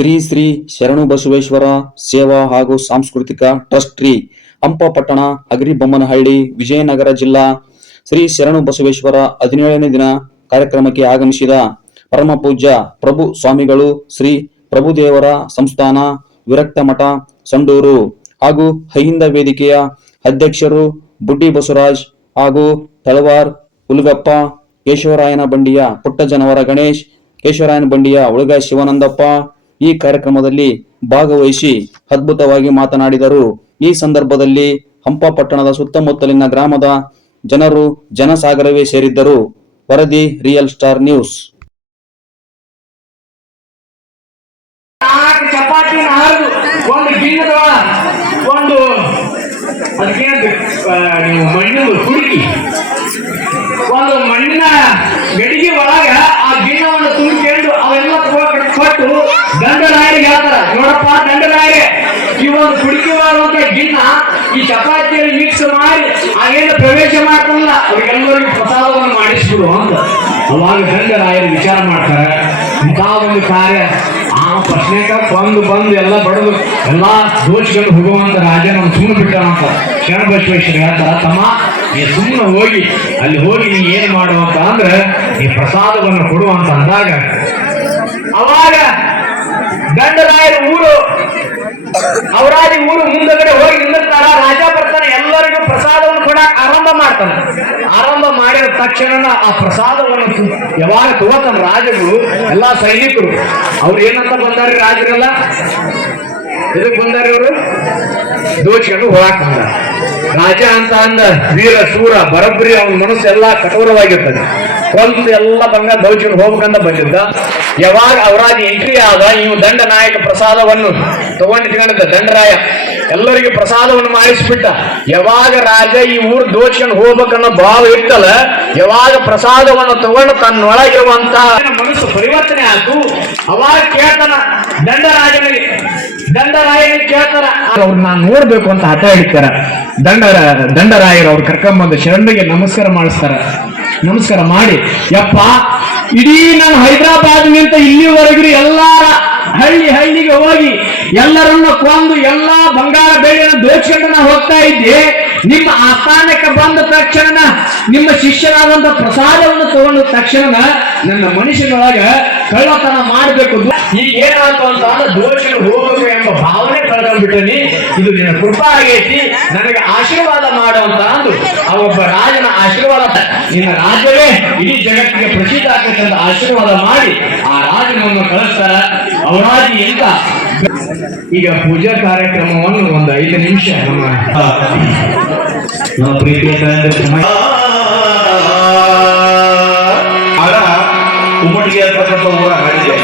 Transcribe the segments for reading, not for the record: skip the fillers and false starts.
ಶ್ರೀ ಶ್ರೀ ಶರಣು ಬಸವೇಶ್ವರ ಸೇವಾ ಹಾಗೂ ಸಾಂಸ್ಕೃತಿಕ ಟ್ರಸ್ಟ್ ಟ್ರೀ ಹಂಪ ಪಟ್ಟಣ ಅಗ್ರಿಬೊಮ್ಮನಹಳ್ಳಿ ವಿಜಯನಗರ ಜಿಲ್ಲಾ ಶ್ರೀ ಶರಣು ಬಸವೇಶ್ವರ 17ನೇ ದಿನ ಕಾರ್ಯಕ್ರಮಕ್ಕೆ ಆಗಮಿಸಿದ ಪರಮ ಪೂಜ್ಯ ಪ್ರಭು ಸ್ವಾಮಿಗಳು ಶ್ರೀ ಪ್ರಭುದೇವರ ಸಂಸ್ಥಾನ ವಿರಕ್ತ ಮಠ ಸಂಡೂರು ಹಾಗೂ ಅಹಿಂದ ವೇದಿಕೆಯ ಅಧ್ಯಕ್ಷರು ಬುಡ್ಡಿ ಬಸವರಾಜ್ ಹಾಗೂ ತಳವಾರ್ ಹುಲಗಪ್ಪ, ಕೇಶವರಾಯನ ಬಂಡಿಯ ಪುಟ್ಟಜನವರ ಗಣೇಶ್, ಕೇಶವರಾಯನ ಬಂಡಿಯ ಉಳಗ ಶಿವಾನಂದಪ್ಪ ಈ ಕಾರ್ಯಕ್ರಮದಲ್ಲಿ ಭಾಗವಹಿಸಿ ಅದ್ಭುತವಾಗಿ ಮಾತನಾಡಿದರು. ಈ ಸಂದರ್ಭದಲ್ಲಿ ಹಂಪ ಪಟ್ಟಣದ ಸುತ್ತಮುತ್ತಲಿನ ಗ್ರಾಮದ ಜನರು ಜನಸಾಗರವೇ ಸೇರಿದ್ದರು. ವರದಿ ರಿಯಲ್ ಸ್ಟಾರ್ ನ್ಯೂಸ್. ಒಂದು ಮಣ್ಣಿನ ಗಡಿಗೆ ಒಳಗ ಆ ಗಿಣ್ಣವನ್ನು ತುಂಬಿಕೊಂಡು ಅವೆಲ್ಲ ಕೊಟ್ಟು ದಂಡರಾಯರಿಗೆ ಹೇಳ್ತಾರ, ನೋಡಪ್ಪ ದಂಡರಾಯರೇ, ಈ ಒಂದು ಕುಡಿಕೆ ಮಾಡುವಂತ ಗಿಣ್ಣ ಈ ಚಪಾತಿಯಲ್ಲಿ ಮಿಕ್ಸ್ ಮಾಡಿ ಅವೇನು ಪ್ರವೇಶ ಮಾಡ್ತಾರಲ್ಲ ಅವ್ರಿಗೆಲ್ಲರಿಗೂ ಪ್ರಸಾದವನ್ನು ಮಾಡಿಸ್ಬಿಡು ಅಂತ. ಅವಾಗ ದಂಡರಾಯರು ವಿಚಾರ ಮಾಡ್ತಾರೆ, ಇಂತಹ ಒಂದು ಕಾರ್ಯ ಆ ಪ್ರಶ್ನೆಕ ಬಂದು ಎಲ್ಲ ಬಡದು ಎಲ್ಲ ದೋಚ್ಕೊಂಡು ಹೋಗುವಂತ ರಾಜ ನಮ್ಮ ಸುಮ್ಮನೆ ಬಿಟ್ಟವಂತ. ಶರಣ ಬಸವೇಶ್ವರ ಹೇಳ್ತಾರ, ತಮ್ಮ ನೀ ಸುಮ್ಮನೆ ಹೋಗಿ ಅಲ್ಲಿ ಹೋಗಿ ನೀ ಏನ್ ಮಾಡುವಂತ ಅಂದ್ರೆ ನೀ ಪ್ರಸಾದವನ್ನು ಕೊಡುವಂತ ಅಂದಾಗ ಅವಾಗ ದಂಡರಾಯರ ಊರು ಅವರಾದಿ ಊರು ಮುಂದಗಡೆ ಹೋಗಿ ನಿಂದಿರ್ತಾರ. ರಾಜ ಬರ್ತಾನೆ, ಎಲ್ಲರಿಗೂ ಪ್ರಸಾದವನ್ನು ಕೊಡಕ್ ಆರಂಭ ಮಾಡ್ತಾನೆ. ಆರಂಭ ಮಾಡಿದ ತಕ್ಷಣ ಆ ಪ್ರಸಾದವನ್ನು ಯಾವಾಗ ತಗೋತಾನ ರಾಜರು ಎಲ್ಲಾ ಸೈನಿಕರು ಅವ್ರು ಏನಂತ ಬಂದಾರಿ, ರಾಜರೆಲ್ಲ ಇದಕ್ ಬಂದಾರಿ, ಅವರು ದೋಚ್ಕೊಂಡು ಹೋಗಾಕ್ ಬಂದ. ರಾಜ ಅಂತ ಅಂದ ವೀರ ಶೂರ ಬರಬ್ಬರಿ ಅವನ ಮನಸ್ಸು ಎಲ್ಲಾ ಕಠೋರವಾಗಿರ್ತದೆ. ಒಂದು ಎಲ್ಲ ಬಂಗ ದೌಚ್ಕೊಂಡು ಹೋಗ್ಬೇಕಂತ ಬಂದಿದ್ದ. ಯಾವಾಗ ಅವರಾದಿ ಎಂಟ್ರಿ ಆದ ಇವು ದಂಡ ನಾಯಕ ಪ್ರಸಾದವನ್ನು ತಗೊಂಡಿದ್ದ ದಂಡರಾಯ ಎಲ್ಲರಿಗೆ ಪ್ರಸಾದವನ್ನು ಮಾಡಿಸ್ಬಿಟ್ಟ. ಯಾವಾಗ ರಾಜ ಈ ಊರು ದೋಚ್ಕೊಂಡು ಹೋಗ್ಬೇಕನ್ನೋ ಭಾವ ಇರ್ತಲ್ಲ, ಯಾವಾಗ ಪ್ರಸಾದವನ್ನು ತಗೊಂಡು ತನ್ನೊಳಗಿರುವಂತ ಮನಸ್ಸು ಪರಿವರ್ತನೆ ಆಯ್ತು. ಅವಾಗ ಕೇಳ್ತಾನ ದಂಡರಾಯನಿಗೆ ಕೇಳ್ತಾರ, ಅವ್ರು ನಾನು ನೋಡ್ಬೇಕು ಅಂತ ಹಠ ಹಿಡಿತಾರ. ದಂಡರಾಯರು ಅವ್ರು ಕರ್ಕೊಂಬಂದು ಶರಣರಿಗೆ ನಮಸ್ಕಾರ ಮಾಡಿಸ್ತಾರ. ನಮಸ್ಕಾರ ಮಾಡಿ, ಯಪ್ಪ ಇಡೀ ನಾನು ಹೈದರಾಬಾದ್ನಿಂತ ಇಲ್ಲಿವರೆಗೂ ಎಲ್ಲಾರ ಹಳ್ಳಿಗೆ ಹೋಗಿ ಎಲ್ಲರನ್ನ ಕೊಂದು ಎಲ್ಲಾ ಬಂಗಾರ ಬೆಳ್ಳಿಯನ್ನು ದೋಚ್ಕೊಂಡು ನಾ ಹೋಗ್ತಾ ಇದ್ದೆ. ನಿಮ್ಮ ಆಸ್ಥಾನಕ್ಕೆ ಬಂದ ತಕ್ಷಣ ನಿಮ್ಮ ಶಿಷ್ಯರಾದಂತ ಪ್ರಸಾದವನ್ನು ತಗೊಂಡ ತಕ್ಷಣ ನನ್ನ ಮನುಷ್ಯನೊಳಗ ಕಳ್ಳತನ ಮಾಡಬೇಕು. ಈಗ ಏನಾಯ್ತು ಅಂತ ದೋಚ್ಕೊಂಡು ಹೋಗಬೇಕು ಎಂಬ ಭಾವನೆ ಕಳ್ಕೊಂಡ್ಬಿಟ್ಟನಿ. ಇದು ನಿನ್ನ ಕೃಪಾ ಆಗೈತಿ, ನನಗೆ ಆಶೀರ್ವಾದ ಮಾಡುವಂತ ಅಂದು ಅವೊಬ್ಬ ರಾಜನ ಆಶೀರ್ವಾದ, ನಿನ್ನ ರಾಜ್ಯವೇ ಇಡೀ ಜಗತ್ತಿಗೆ ಪ್ರಸಿದ್ಧ ಆಗತ್ತೆ ಅಂತ ಆಶೀರ್ವಾದ ಮಾಡಿ ಆ ರಾಜನನ್ನು ಕಳಿಸ್ತಾರ. ಅವರಾಗಿ ಎಂತ ಈಗ ಪೂಜಾ ಕಾರ್ಯಕ್ರಮವನ್ನು ಒಂದು 5 ನಿಮಿಷ ನಮ್ಮ ಪ್ರೀತಿಯ ಉಮ್ಮಡಿಗೆ ಅಂತಕ್ಕಂಥ ಊರ ಹಾಡಿದೆ.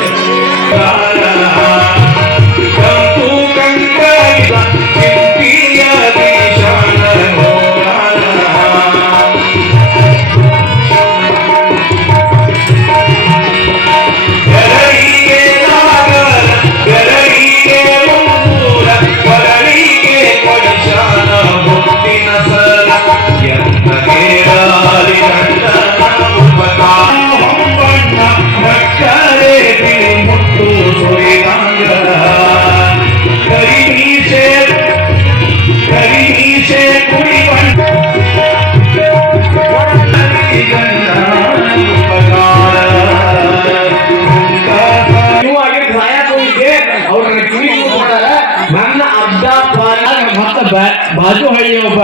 ಬಾಜು ಹಳ್ಳಿ ಒಬ್ಬ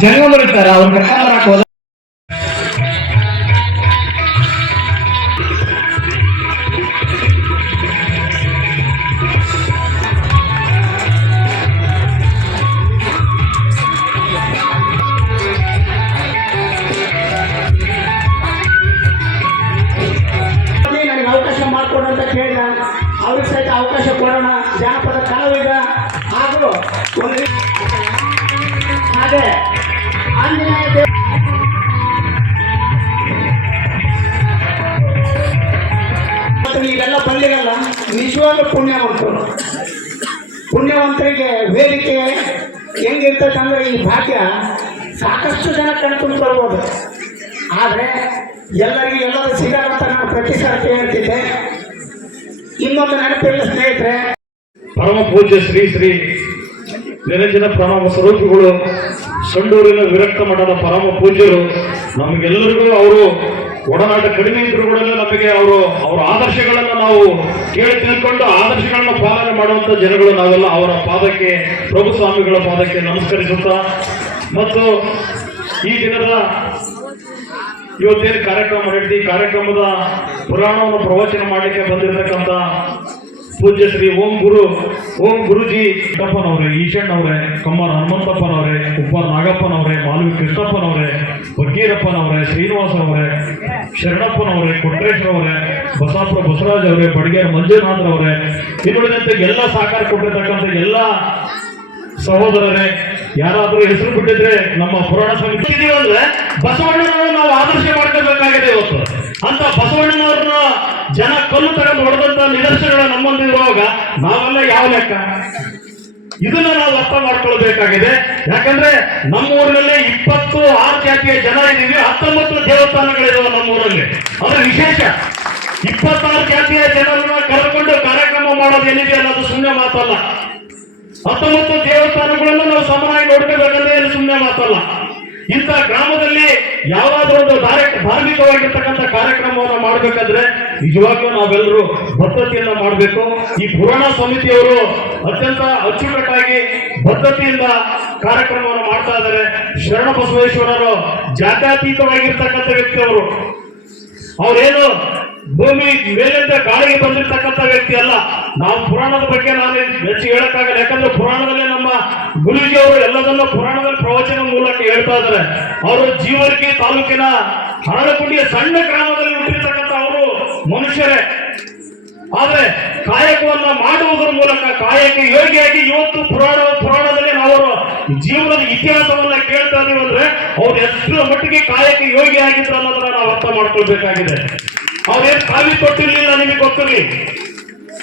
ಜನ ಬರುತ್ತಾರ, ಅವ್ರ ಕರ್ಕೊಂಡ್ ಹೋದ. ನನಗೆ ಅವಕಾಶ ಮಾಡಿಕೊಡ ಅಂತ ಕೇಳಿದ. ಅವ್ರಿಗೆ ಸಹಿತ ಅವಕಾಶ ಕೊಡೋಣ. ಜಾನಪದ ಕಲಾವಿದ ಹಾಗೂ ಹಾಗೆ ಆಂಜನೇಯ ನೀವೆಲ್ಲ ಬಂದಿರಲ್ಲ, ನಿಜವಾಗ್ಲೂ ಪುಣ್ಯವಂತರಿಗೆ ವೇದಿಕೆ ಹೆಂಗಿರ್ತಕ್ಕಂದ್ರೆ ಈ ಭಾಗ್ಯ ಸಾಕಷ್ಟು ಜನ ಕಣ್ತುಂಬಿಕೊಳ್ಬೋದು. ಆದರೆ ಎಲ್ಲರಿಗೂ ಎಲ್ಲರೂ ಸಿಗಲ್ಲ ಅಂತ ನಾನು ಪ್ರತಿ ಸರ್ತಿ ಹೇಳ್ತಿದ್ದೆ. ಇನ್ನು ಇನ್ನೊಂದು ನೆನಪಿರಲಿ ಸ್ನೇಹಿತರೆ, ಪರಮ ಪೂಜ್ಯ ಶ್ರೀ ಶ್ರೀ ನಿರಂಜನ ಪ್ರಣವ ಸ್ವರೂಪಿಗಳು ಸಂಡೂರಿನ ವಿರಕ್ತ ಮಠದ ಪರಮ ಪೂಜ್ಯರು. ನಮಗೆಲ್ಲರಿಗೂ ಅವರು ಒಡನಾಟ ಕಡಿಮೆ ಇದ್ರು ಕೂಡ ನಮಗೆ ಅವರ ಆದರ್ಶಗಳನ್ನು ನಾವು ಕೇಳಿ ತಿಳ್ಕೊಂಡು ಆದರ್ಶಗಳನ್ನ ಪಾಲನೆ ಮಾಡುವಂತ ಜನಗಳು ನಾವೆಲ್ಲ. ಅವರ ಪಾದಕ್ಕೆ, ಪ್ರಭು ಸ್ವಾಮಿಗಳ ಪಾದಕ್ಕೆ ನಮಸ್ಕರಿಸುತ್ತಾ ಮತ್ತು ಈ ದಿನದ ಇವತ್ತೇನು ಕಾರ್ಯಕ್ರಮ ನಡೆದಿ, ಕಾರ್ಯಕ್ರಮದ ಪುರಾಣವನ್ನು ಪ್ರವಚನ ಮಾಡಲಿಕ್ಕೆ ಬಂದಿರತಕ್ಕಂಥ ಪೂಜ್ಯ ಶ್ರೀ ಓಂ ಗುರುಜಿ ಕೃಷ್ಣಪ್ಪನವರೇ, ಈಶಣ್ಣವರೇ, ಕಮ್ಮಾರ ಹನುಮಂತಪ್ಪನವರೇ, ಉಪ್ಪಾರ ನಾಗಪ್ಪನವರೇ, ಮಾಲವಿ ಕೃಷ್ಣಪ್ಪನವರೇ, ಬಗ್ಗೀರಪ್ಪನವರೇ, ಶ್ರೀನಿವಾಸರವರೇ, ಶರಣಪ್ಪನವರೇ, ಕೊಟ್ರೇಶ್ವರವರೇ, ಬಸಾಪುರ ಬಸವರಾಜ್ ಅವರೇ, ಬಡಗೇರ ಮಂಜುನಾಥರವರೇ, ಇನ್ನುಳಿದಂತೆ ಎಲ್ಲ ಸಹಕಾರ ಕೊಟ್ಟಿರ್ತಕ್ಕಂಥ ಎಲ್ಲ ಸಹೋದರರೇ, ಯಾರಾದ್ರೂ ಹೆಸರು ಬಿಟ್ಟಿದ್ರೆ ನಮ್ಮ ಪುರಾಣ ಸಮಿತಿ ಅಂದ್ರೆ ಬಸವಣ್ಣನವರು ನಾವು ಆದರ್ಶ ಮಾಡ್ಕೋಬೇಕಾಗಿದೆ ಇವತ್ತು. ಅಂತ ಬಸವಣ್ಣನವ್ರನ್ನ ಜನ ಕಲ್ಲು ತಗೊಂಡು ಹೊಡೆದಂತ ನಿದರ್ಶನಗಳು ನಮ್ಮೊಂದಿರುವಾಗ ನಾವೆಲ್ಲ ಯಾವ ಲೆಕ್ಕ? ಇದನ್ನ ನಾವು ಅರ್ಥ ಮಾಡ್ಕೊಳ್ಬೇಕಾಗಿದೆ. ಯಾಕಂದ್ರೆ ನಮ್ಮ ಊರಿನಲ್ಲಿ 26 ಜಾತಿಯ ಜನ ಇದೀವಿ, 19 ದೇವಸ್ಥಾನಗಳಿದಾವೆ ನಮ್ಮ ಊರಲ್ಲಿ. ಅದ್ರ ವಿಶೇಷ 26 ಜಾತಿಯ ಜನರನ್ನ ಕರೆದುಕೊಂಡು ಕಾರ್ಯಕ್ರಮ ಮಾಡೋದು ಏನಿದೆಯಲ್ಲ ಅದು ಸುಮ್ಮನೆ ಮಾತಲ್ಲ. 19 ದೇವಸ್ಥಾನಗಳನ್ನು ನಾವು ಸಮನಾಗಿ ನೋಡ್ಕೋಬೇಕಂದ್ರೆ ಏನು ಸುಮ್ಮನೆ ಮಾತಲ್ಲ. ಇಂಥ ಗ್ರಾಮದಲ್ಲಿ ಯಾವಾದ್ರೂ ಒಂದು ಧಾರ್ಮಿಕವಾಗಿರ್ತಕ್ಕಂಥ ಕಾರ್ಯಕ್ರಮವನ್ನು ಮಾಡಬೇಕಾದ್ರೆ ನಿಜವಾಗ್ಲೂ ನಾವೆಲ್ಲರೂ ಬದ್ಧತೆಯನ್ನ ಮಾಡಬೇಕು. ಈ ಪುರಾಣ ಸಮಿತಿಯವರು ಅತ್ಯಂತ ಅಚ್ಚುಕಟ್ಟಾಗಿ ಬದ್ಧತೆಯಿಂದ ಕಾರ್ಯಕ್ರಮವನ್ನು ಮಾಡ್ತಾ ಇದ್ದಾರೆ. ಶರಣ ಬಸವೇಶ್ವರರು ಜಾತ್ಯತೀತವಾಗಿರ್ತಕ್ಕಂಥ ವ್ಯಕ್ತಿ ಅವರು. ಅವರೇನು ಭೂಮಿ ಮೇಲಿಂದ ಗಾಳಿಗೆ ಬಂದಿರತಕ್ಕಂಥ ವ್ಯಕ್ತಿ ಅಲ್ಲ. ನಾವು ಪುರಾಣದ ಬಗ್ಗೆ ನಾನು ಹೆಚ್ಚು ಹೇಳಕ್ಕಾಗಲ್ಲ. ಯಾಕಂದ್ರೆ ಪುರಾಣದಲ್ಲಿ ನಮ್ಮ ಗುರುಜಿ ಅವರು ಎಲ್ಲದನ್ನ ಪುರಾಣದಲ್ಲಿ ಪ್ರವಚನ ಮೂಲಕ ಹೇಳ್ತಾ ಇದ್ದಾರೆ. ಅವರು ಜೀವರ್ಗಿ ತಾಲೂಕಿನ ಹರಳಕುಂಡಿಯ ಸಣ್ಣ ಗ್ರಾಮದಲ್ಲಿ ಹುಟ್ಟಿರ್ತಕ್ಕಂಥ ಅವರು ಮನುಷ್ಯರೇ. ಆದ್ರೆ ಕಾಯಕವನ್ನ ಮಾಡುವುದರ ಮೂಲಕ ಕಾಯಕ ಯೋಗಿಯಾಗಿ ಇವತ್ತು ಪುರಾಣದಲ್ಲಿ ನಾವು ಜೀವನದ ಇತಿಹಾಸವನ್ನ ಕೇಳ್ತಾ ಇದೀವಿ ಅಂದ್ರೆ ಅವ್ರು ಎಷ್ಟು ಮಟ್ಟಿಗೆ ಕಾಯಕ ಯೋಗಿ ಆಗಿದ್ರು ಅನ್ನೋದನ್ನ ನಾವು ಅರ್ಥ ಮಾಡ್ಕೊಳ್ಬೇಕಾಗಿದೆ. ಅವ್ರೇನು ಕಾವಿ ಕೊಟ್ಟಿರ್ಲಿಲ್ಲ, ನಿಮಗೆ ಗೊತ್ತಿರಲಿ.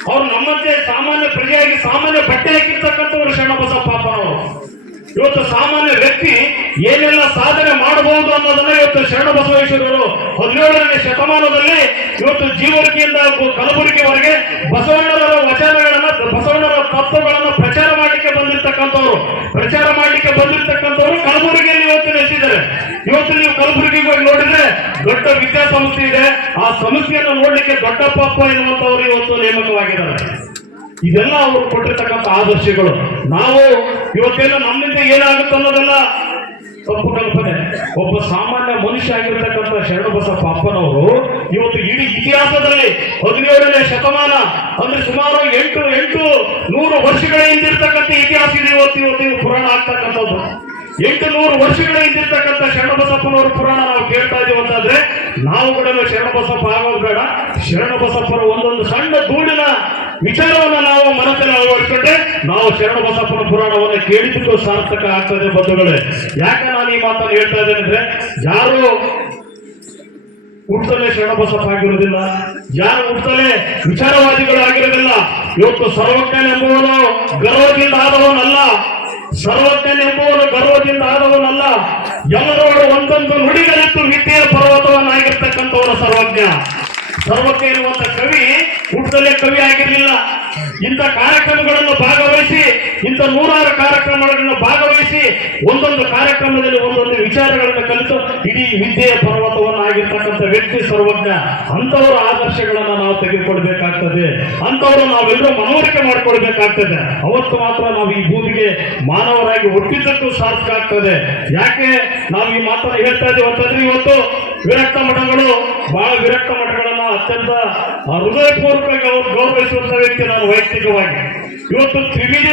ಅವ್ರು ನಮ್ಮಂತೆ ಸಾಮಾನ್ಯ ಪ್ರಜೆಯಾಗಿ ಸಾಮಾನ್ಯ ಬಟ್ಟೆ ಹಾಕಿರ್ತಕ್ಕಂಥವ್ರು ಶರಣಬಸಪ್ಪನವರು. ಇವತ್ತು ಸಾಮಾನ್ಯ ವ್ಯಕ್ತಿ ಏನೆಲ್ಲ ಸಾಧನೆ ಮಾಡಬಹುದು ಅನ್ನೋದನ್ನ ಇವತ್ತು ಶರಣಬಸವೇಶ್ವರರು 17ನೇ ಶತಮಾನದಲ್ಲಿ ಇವತ್ತು ಜೀವರ್ಗಿಯಿಂದ ಕಲಬುರಗಿವರೆಗೆ ಬಸವಣ್ಣರ ವಚನಗಳನ್ನ, ಬಸವಣ್ಣರ ತತ್ವಗಳನ್ನ ಪ್ರಚಾರ ಮಾಡಲಿಕ್ಕೆ ಬಂದಿರ್ತಕ್ಕಂಥವ್ರು ಕಲಬುರಗಿಯಲ್ಲಿ ಇವತ್ತು ನೆಲೆಸಿದ್ದಾರೆ. ಇವತ್ತು ನೀವು ಕಲಬುರಗಿಗೆ ಹೋಗಿ ನೋಡಿದ್ರೆ ದೊಡ್ಡ ವಿದ್ಯಾಸಂಸ್ಥೆ ಇದೆ. ಆ ಸಂಸ್ಥೆಯನ್ನು ನೋಡ್ಲಿಕ್ಕೆ ದೊಡ್ಡಪ್ಪ ಎನ್ನುವಂತವ್ರು ಇವತ್ತು ನೇಮಕವಾಗಿದ್ದಾರೆ. ಇದೆಲ್ಲ ಅವರು ಕೊಟ್ಟಿರ್ತಕ್ಕಂಥ ಆದರ್ಶಗಳು. ನಾವು ಇವತ್ತೇನು ನಮ್ಮಿಂದ ಏನಾಗುತ್ತೆ ಅನ್ನೋದೆಲ್ಲ ತಪ್ಪು ಕಲ್ಪನೆ. ಒಬ್ಬ ಸಾಮಾನ್ಯ ಮನುಷ್ಯ ಆಗಿರ್ತಕ್ಕಂಥ ಶರಣಬಸಪ್ಪ ಅಪ್ಪನವರು ಇವತ್ತು ಇಡೀ ಇತಿಹಾಸದಲ್ಲಿ 17ನೇ ಶತಮಾನ ಅಂದ್ರೆ ಸುಮಾರು 800 ವರ್ಷಗಳ ಹಿಂದಿರ್ತಕ್ಕಂಥ ಇತಿಹಾಸ ಇದೆ. ಇವತ್ತು ಪುರಾಣ ಆಗ್ತಕ್ಕಂಥದ್ದು 800 ವರ್ಷಗಳ ಹಿಂದಿರ್ತಕ್ಕಂಥ ಶರಣಬಸಪ್ಪನವರ ಪುರಾಣ ನಾವು ಕೇಳ್ತಾ ಇದೀವಿ ಅಂತಂದ್ರೆ ನಾವು ಕೂಡ ಶರಣಬಸಪ್ಪ ಆಗೋದು ಬೇಡ. ಶರಣಬಸಪ್ಪನ ಒಂದೊಂದು ಸಣ್ಣ ಧೂಳಿನ ವಿಚಾರವನ್ನ ನಾವು ಮನಸ್ಸಲ್ಲಿ ಅಳವಡಿಸಿಕೊಂಡ್ರೆ ನಾವು ಶರಣಬಸಪ್ಪನ ಪುರಾಣವನ್ನ ಕೇಳಿದ್ದು ಸಾರ್ಥಕ ಆಗ್ತದೆ ಬಂಧುಗಳೇ. ಯಾಕೆ ನಾನು ಈ ಮಾತನ್ನು ಹೇಳ್ತಾ ಇದ್ದೇನೆ ಅಂದ್ರೆ, ಯಾರು ಹುಟ್ಟಲೇ ಶರಣಬಸಪ್ಪ ಆಗಿರೋದಿಲ್ಲ, ಯಾರು ಹುಟ್ಟಲೇ ವಿಚಾರವಾದಿಗಳು ಆಗಿರೋದಿಲ್ಲ. ಇವತ್ತು ಸರ್ವಜ್ಞನೆಂಬುವನು ಗರ್ವದಿಂದ ಆದವನಲ್ಲ, ಸರ್ವಜ್ಞನೆಂಬುವನು ಗರ್ವದಿಂದ ಆದವನಲ್ಲ. ಎಲ್ಲರೊಳು ಒಂದೊಂದು ನುಡಿಗಳಿತ್ತು ವಿದ್ಯೆಯ ಪರ್ವತವನ್ನಾಗಿರ್ತಕ್ಕಂಥವನು ಸರ್ವಜ್ಞ. ಸರ್ವಜ್ಞ ಎನ್ನುವಂತ ಕವಿ ಹುಟ್ಟದಲ್ಲೇ ಕವಿ ಆಗಿರಲಿಲ್ಲ. ಇಂಥ ಕಾರ್ಯಕ್ರಮಗಳನ್ನು ಭಾಗವಹಿಸಿ, ಇಂಥ 100 ಕಾರ್ಯಕ್ರಮಗಳನ್ನು ಭಾಗವಹಿಸಿ ಒಂದೊಂದು ಕಾರ್ಯಕ್ರಮದಲ್ಲಿ ಒಂದೊಂದು ವಿಚಾರಗಳನ್ನು ಕಲಿತು ಇಡೀ ವಿದ್ಯೆಯ ಪರ್ವತವನ್ನು ಆಗಿರ್ತಕ್ಕಂಥ ವ್ಯಕ್ತಿ ಸರ್ವಜ್ಞ. ಅಂಥವರ ಆದರ್ಶಗಳನ್ನ ನಾವು ತೆಗೆದುಕೊಳ್ಬೇಕಾಗ್ತದೆ. ಅಂಥವರು ನಾವೆಲ್ಲರೂ ಮನವರಿಕೆ ಮಾಡಿಕೊಳ್ಬೇಕಾಗ್ತದೆ. ಅವತ್ತು ಮಾತ್ರ ನಾವು ಈ ಭೂಮಿಗೆ ಮಾನವರಾಗಿ ಹುಟ್ಟಿದ್ದಕ್ಕೂ ಸಾರ್ಥಕ ಆಗ್ತದೆ. ಯಾಕೆ ನಾವು ಈ ಮಾತನ್ನು ಹೇಳ್ತಾ ಇದ್ದೀವಿ ಅಂತಂದ್ರೆ, ಇವತ್ತು ವಿರಕ್ತ ಮಠಗಳು, ಬಹಳ ವಿರಕ್ತ ಮಠಗಳನ್ನ ಅತ್ಯಂತ ಹೃದಯಪೂರ್ವಕ ಗೌರವಿಸುವಂತ ವ್ಯಕ್ತಿ ನಾನು ವೈಯಕ್ತಿಕವಾಗಿ. ಇವತ್ತು ತ್ರಿವಿಧ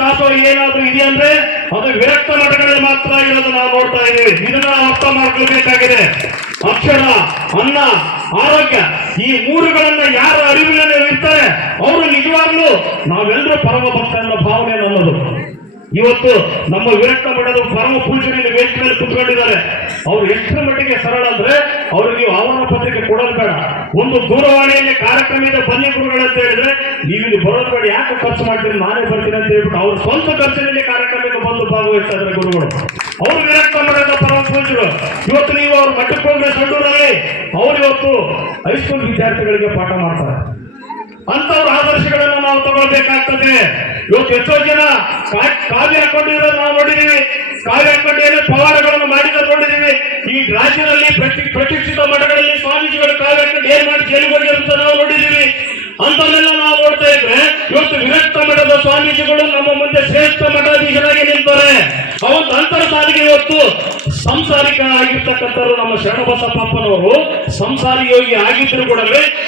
ದಾಸೋ ಏನಾದ್ರೂ ಇದೆ ಅಂದ್ರೆ ಅದು ವಿರಕ್ತ ಮಠಗಳಲ್ಲಿ ಮಾತ್ರ ಇರೋದು ನಾವು ನೋಡ್ತಾ ಇದ್ದೀವಿ. ಇದನ್ನ ನಾವು ಅರ್ಥ ಮಾಡ್ಕೊಳ್ಬೇಕಾಗಿದೆ. ಅಕ್ಷರ, ಅನ್ನ, ಆರೋಗ್ಯ ಈ 3ಗಳನ್ನ ಯಾರ ಅರಿವಿನಲ್ಲಿ ಇರ್ತಾರೆ ಅವರು ನಿಜವಾಗ್ಲೂ ನಾವೆಲ್ಲರೂ ಪರಮ ಭಕ್ತ ಅನ್ನೋ ಭಾವನೆ ನನ್ನದು. ಇವತ್ತು ನಮ್ಮ ವಿರಕ್ತ ಮಠದ ಪರಮ ಪೂಜೆಯಲ್ಲಿ ವೇದಿಕೆ ಮೇಲೆ ಕುತ್ಕೊಂಡಿದ್ದಾರೆ. ಅವ್ರು ಎಷ್ಟರ ಮಟ್ಟಿಗೆ ಸರಳ ಅಂದ್ರೆ ಅವ್ರಿಗೆ ನೀವು ಆಹ್ವಾನ ಪತ್ರಿಕೆ ಕೊಡೋದು ಬೇಡ. ಒಂದು ದೂರವಾಣಿಯಲ್ಲಿ ಕಾರ್ಯಕ್ರಮ ಇದೆ, ಬನ್ನಿ ಗುರುಗಳಂತ ಹೇಳಿದ್ರೆ ನೀವು ಇದು ಬರೋದು ಬೇಡ, ಯಾಕೆ ಖರ್ಚು ಮಾಡ್ತೀರಿ, ನಾನೇ ಬರ್ತೀನಿ ಅಂತ ಹೇಳ್ಬಿಟ್ಟು ಅವ್ರ ಸ್ವಂತ ಖರ್ಚಿನಲ್ಲಿ ಕಾರ್ಯಕ್ರಮಕ್ಕೆ ಬಂದು ಭಾಗವಹಿಸ್ತಾ ಇದ್ದಾರೆ ಗುರುಗಳು. ಅವರು ವಿರಕ್ತ ಮಠದ ಪರಮ ಪೂಜರು. ಇವತ್ತು ನೀವು ಅವ್ರ ಮಠಕ್ಕೆ ಹೋದ್ರೆ ಸಂಡೂರಲ್ಲಿ ಅವ್ರು ಇವತ್ತು ಹೈಸ್ಕೂಲ್ ವಿದ್ಯಾರ್ಥಿಗಳಿಗೆ ಪಾಠ ಮಾಡ್ತಾರೆ. ಅಂತವ್ರ ಆದರ್ಶಗಳನ್ನ ನಾವು ತಗೊಳ್ಬೇಕಾಗ್ತದೆ. ಇವತ್ತು ಎಷ್ಟೋ ಜನ ಕಾವ್ಯ ಹಾಕೊಂಡಿರೋ ನಾವು ನೋಡಿದೀವಿ, ಕಾವ್ಯ ಹಾಕೊಂಡು ಏನೋ ಪವಾಡಗಳನ್ನು ಮಾಡಿದ ನೋಡಿದೀವಿ. ಈ ರಾಜ್ಯದಲ್ಲಿ ಪ್ರತಿಷ್ಠಿತ ಮಠಗಳಲ್ಲಿ ಸ್ವಾಮೀಜಿಗಳು ಕಾವ್ಯ ಹಾಕೊಂಡು ಏನ್ ಮಾಡಿ ಜೈಲಿಗೆ ಹೋಗಿರುತ್ತ ನಾವು ನೋಡಿದೀವಿ. ಅಂತವನ್ನೆಲ್ಲ ನಾವು ನೋಡ್ತಾ ಇದ್ರೆ ಇವತ್ತು ವಿರಕ್ತ ಮಠದ ಸ್ವಾಮೀಜಿಗಳು ನಮ್ಮ ಮುಂದೆ ಶ್ರೇಷ್ಠ ಮಠಾಧೀಶರಾಗಿ ನಿಲ್ತಾರೆ. ಅವತ್ತು ಅಂತರ ಸಾಲಿಗೆ ಇವತ್ತು ಸಂಸಾರಿಕ ಆಗಿರ್ತಕ್ಕಂಥವ್ರು ನಮ್ಮ ಶರಣಬಸಪ್ಪನವರು ಸಂಸಾರಿ ಯೋಗಿ ಆಗಿದ್ರು ಕೂಡ